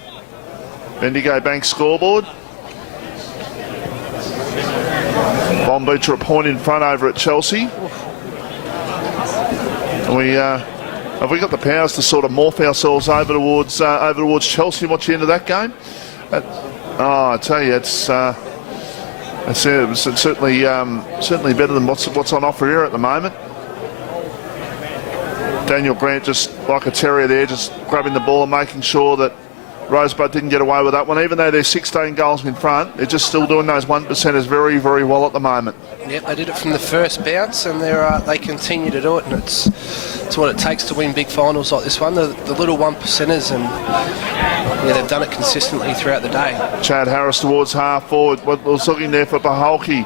Bendigo Bank scoreboard. Bombeach are a point in front over at Chelsea. Have we got the powers to sort of morph ourselves over towards Chelsea and watch the end of that game? I tell you, it's certainly better than what's on offer here at the moment. Daniel Grant just like a terrier there, just grabbing the ball and making sure that Rosebud didn't get away with that one. Even though they're 16 goals in front, they're just still doing those 1%ers very, very well at the moment. Yep, they did it from the first bounce, and they continue to do it, and it's what it takes to win big finals like this one. The little 1%ers, and they've done it consistently throughout the day. Chad Harris towards half forward. What was looking there for Bahalki.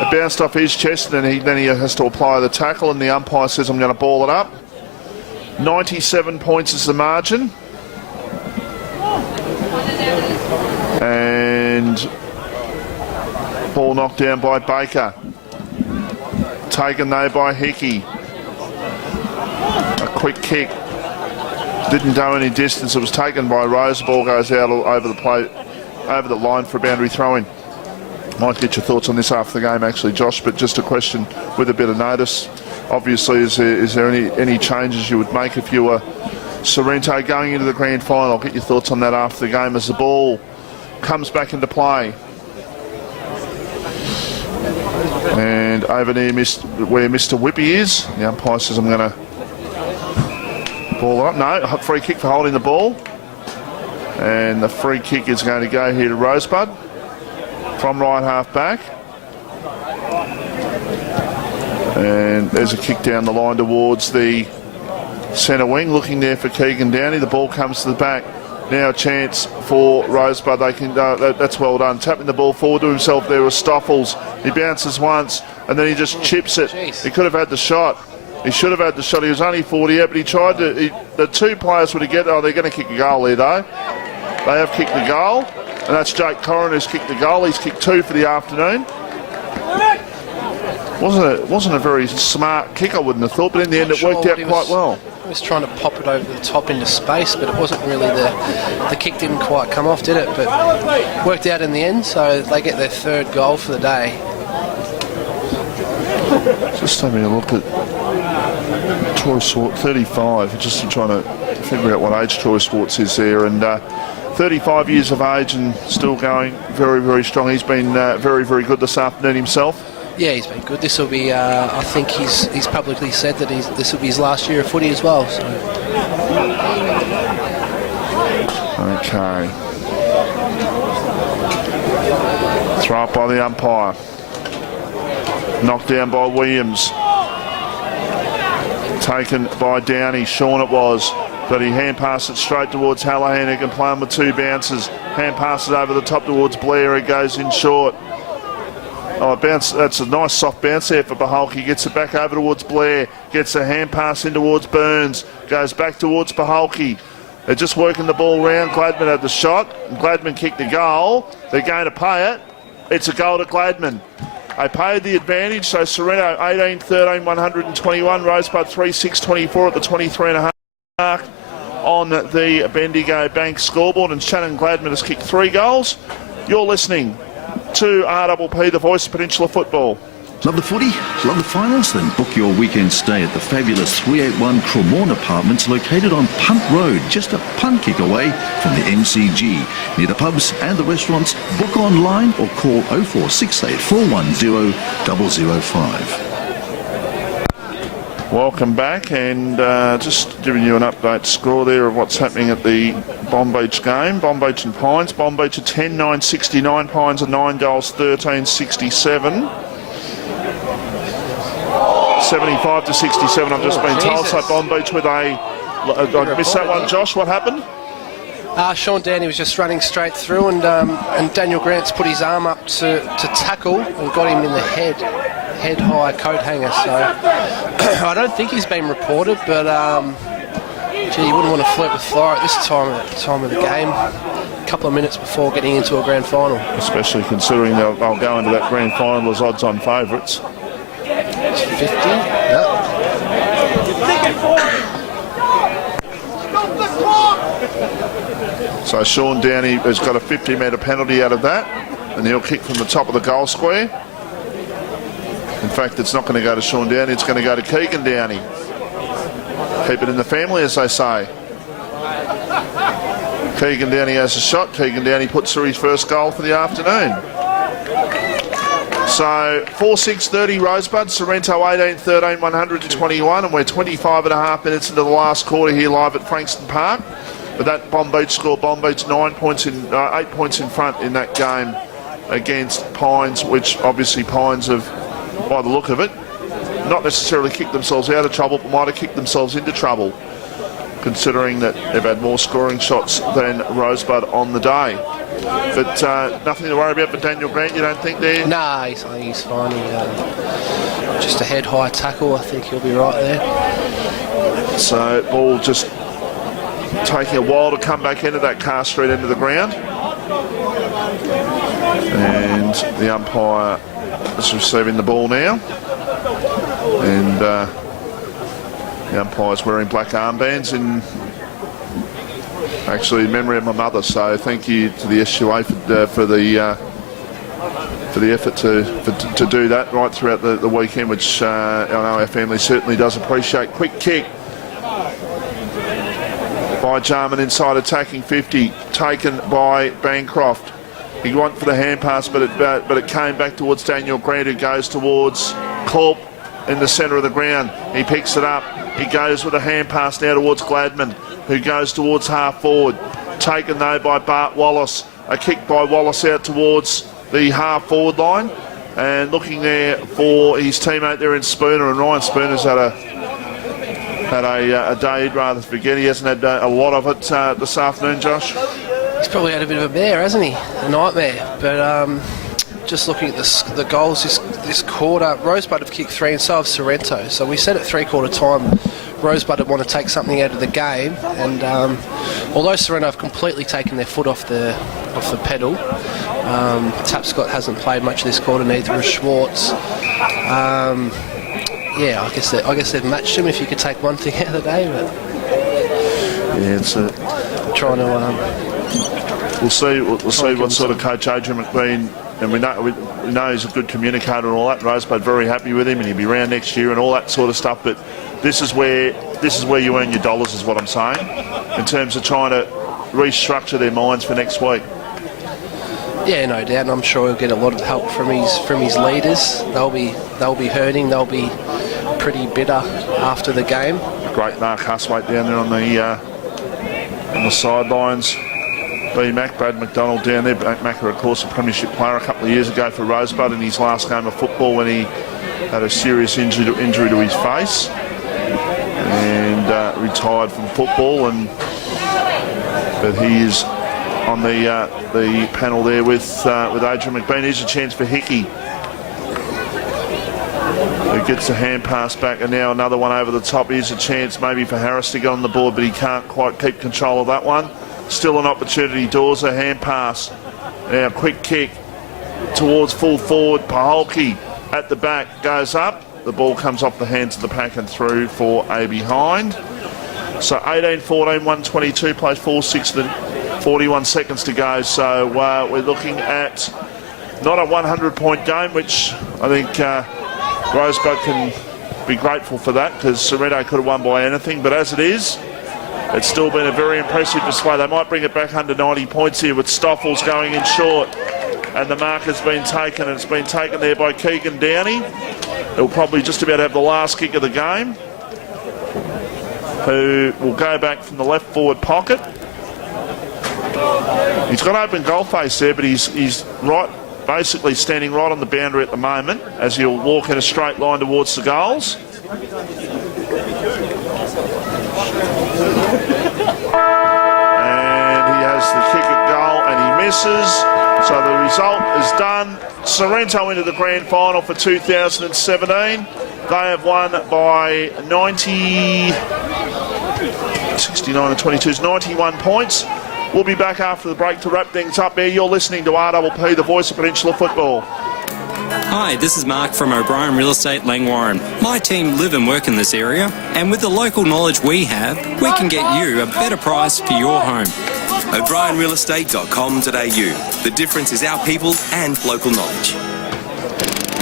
It bounced off his chest, and then he has to apply the tackle, and the umpire says, I'm going to ball it up. 97 points is the margin. And ball knocked down by Baker. Taken though by Hickey. A quick kick. Didn't go any distance. It was taken by Rose. The ball goes out over the line for a boundary throw-in. Might get your thoughts on this after the game actually, Josh, but just a question with a bit of notice. Obviously, is there any changes you would make if you were Sorrento going into the grand final? I'll get your thoughts on that after the game as the ball comes back into play. And over there where Mr. Whippy is, the umpire says I'm going to ball it up. No, free kick for holding the ball. And the free kick is going to go here to Rosebud from right half back. And there's a kick down the line towards the centre wing, looking there for Keegan Downey. The ball comes to the back. Now a chance for Rosebud. They can. That's well done. Tapping the ball forward to himself there was Stoffels. He bounces once and then he just chips it. Jeez. He could have had the shot. He should have had the shot. He was only 40 out, but he tried to. The two players would have get. Oh, they're going to kick a goal there though. They have kicked the goal, and that's Jake Corrin who's kicked the goal. He's kicked 2 for the afternoon. Wasn't a very smart kick, I wouldn't have thought, but in the end it worked out quite well. He was trying to pop it over the top into space, but it wasn't really the kick didn't quite come off, did it? But worked out in the end, so they get their 3rd goal for the day. Just having a look at Troy Swartz, 35. Just trying to figure out what age Troy Swartz is there, and 35 years of age and still going very, very strong. He's been very, very good this afternoon himself. Yeah, he's been good. This will be, I think he's publicly said that this will be his last year of footy as well. So. Okay. Throw up by the umpire. Knocked down by Williams. Taken by Downey. Sean it was. But he hand passed it straight towards Hallahan, who can play him with two bounces. Hand passes over the top towards Blair. It goes in short. Oh, bounce. That's a nice soft bounce there for Pahalki. Gets it back over towards Blair. Gets a hand pass in towards Burns. Goes back towards Pahalki. They're just working the ball round. Gladman had the shot. Gladman kicked the goal. They're going to pay it. It's a goal to Gladman. They paid the advantage, so Sorrento 18-13, 121. Rosebud 3-6-24 at the 23.5 mark on the Bendigo Bank scoreboard, and Shannon Gladman has kicked 3 goals. You're listening to RPP, the voice of Peninsula football. Love the footy? Love the finals? Then book your weekend stay at the fabulous 381 Cremorne Apartments located on Punt Road, just a punt kick away from the MCG. Near the pubs and the restaurants, book online or call 0468 410 005. Welcome back, and just giving you an update score there of what's happening at the Bomb Beach game. Bomb Beach and Pines. Bomb Beach are 10-9, 69. Pines are 9 goals, 13, 67. 75 to 67, I've just been told. So Bomb Beach with I missed that one, Josh. What happened? Sean Downey was just running straight through, and Daniel Grant's put his arm up to tackle and got him in the head-high coat hanger. So I don't think he's been reported, but gee, you wouldn't want to flirt with fire at this time of the game. A couple of minutes before getting into a grand final. Especially considering they'll go into that grand final as odds-on favourites. 50, yep. So Sean Downey has got a 50-metre penalty out of that, and he'll kick from the top of the goal square. In fact, it's not going to go to Sean Downey, it's going to go to Keegan Downey. Keep it in the family, as they say. Keegan Downey has a shot. Keegan Downey puts through his first goal for the afternoon. So 4-6-30 Rosebud, Sorrento 18-13, 121, and we're 25.5 minutes into the last quarter here live at Frankston Park. But that Bomb Beach score, Bomb Beach 8 points in front in that game against Pines, which obviously Pines have, by the look of it, not necessarily kicked themselves out of trouble, but might have kicked themselves into trouble, considering that they've had more scoring shots than Rosebud on the day. But nothing to worry about for Daniel Grant, you don't think there? Nah, he's fine. Just a head-high tackle, I think he'll be right there. So ball just taking a while to come back into that Car Street end of the ground. And the umpire is receiving the ball now. And the umpire's wearing black armbands in memory of my mother, so thank you to the SUA for the effort to do that right throughout the weekend, which I know our family certainly does appreciate. Quick kick by Jarman inside attacking 50, taken by Bancroft. He went for the hand pass, but it came back towards Daniel Grant, who goes towards Corp in the centre of the ground. He picks it up. He goes with a hand pass now towards Gladman, who goes towards half forward. Taken though by Bart Wallace. A kick by Wallace out towards the half forward line, and looking there for his teammate there in Spooner, and Ryan Spooner's had a day he'd rather forget. He hasn't had a lot of it this afternoon, Josh. He's probably had a bit of a bear, hasn't he? A nightmare. But just looking at the goals this quarter, Rosebud have kicked 3 and so have Sorrento. So we said at three-quarter time Rosebud would want to take something out of the game, and although Sorrento have completely taken their foot off the pedal, Tapscott hasn't played much this quarter, neither has Schwartz. Yeah, I guess they've matched him if you could take one thing out of the day. But yeah, it's trying to. We'll see what sort of coach Adrian McBean and we know he's a good communicator and all that. Rosebud very happy with him, and he'll be around next year and all that sort of stuff. But this is where you earn your dollars, is what I'm saying, in terms of trying to restructure their minds for next week. Yeah, no doubt, and I'm sure he'll get a lot of help from his leaders. They'll be hurting. They'll be pretty bitter after the game. Great Mark Huswaite down there on the sidelines. B-Mac, Brad McDonald down there. Mac, of course, a premiership player a couple of years ago for Rosebud in his last game of football when he had a serious injury to his face and retired from football. But he is on the panel there with Adrian McBean. Here's a chance for Hickey, who gets a hand pass back, and now another one over the top. Here's a chance maybe for Harris to get on the board, but he can't quite keep control of that one. Still an opportunity. Dawes, hand pass. Now quick kick towards full forward. Paholke at the back goes up. The ball comes off the hands of the pack and through for a behind. So 18-14, 122 plays 4-6 and 41 seconds to go. So we're looking at not a 100-point game, which I think Rosebud can be grateful for that, because Sorrento could have won by anything. But as it is, it's still been a very impressive display. They might bring it back under 90 points here with Stoffels going in short. And the mark has been taken, and it's been taken there by Keegan Downey. He'll probably just about have the last kick of the game, who will go back from the left forward pocket. He's got open goal face there, but he's right, basically standing right on the boundary at the moment, as he'll walk in a straight line towards the goals. And he has the kick at goal, and he misses. So the result is done. Sorrento into the grand final for 2017. They have won by 69 and 22 is 91 points. We'll be back after the break to wrap things up there. You're listening to RPP, the voice of Peninsula Football. Hi, this is Mark from O'Brien Real Estate, Langwarrin. My team live and work in this area, and with the local knowledge we have, we can get you a better price for your home. O'BrienRealEstate.com.au. The difference is our people and local knowledge.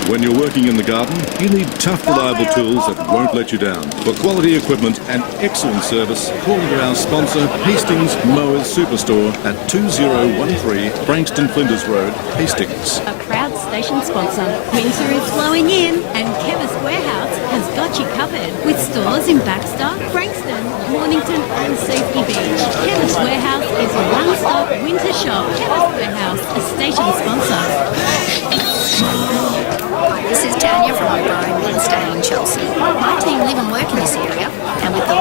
When you're working in the garden, you need tough, reliable tools that won't let you down. For quality equipment and excellent service, call into our sponsor, Hastings Mowers Superstore at 2013 Frankston Flinders Road, Hastings. A proud station sponsor. Winter is flowing in, and Chemist Warehouse has got you covered. With stores in Baxter, Frankston, Mornington and Safety Beach. Chemist Warehouse is a one-stop winter shop. Chemist Warehouse, a station sponsor. This is Tanya from O'Brien Real Estate in Chelsea. My team live and work in this area, and with the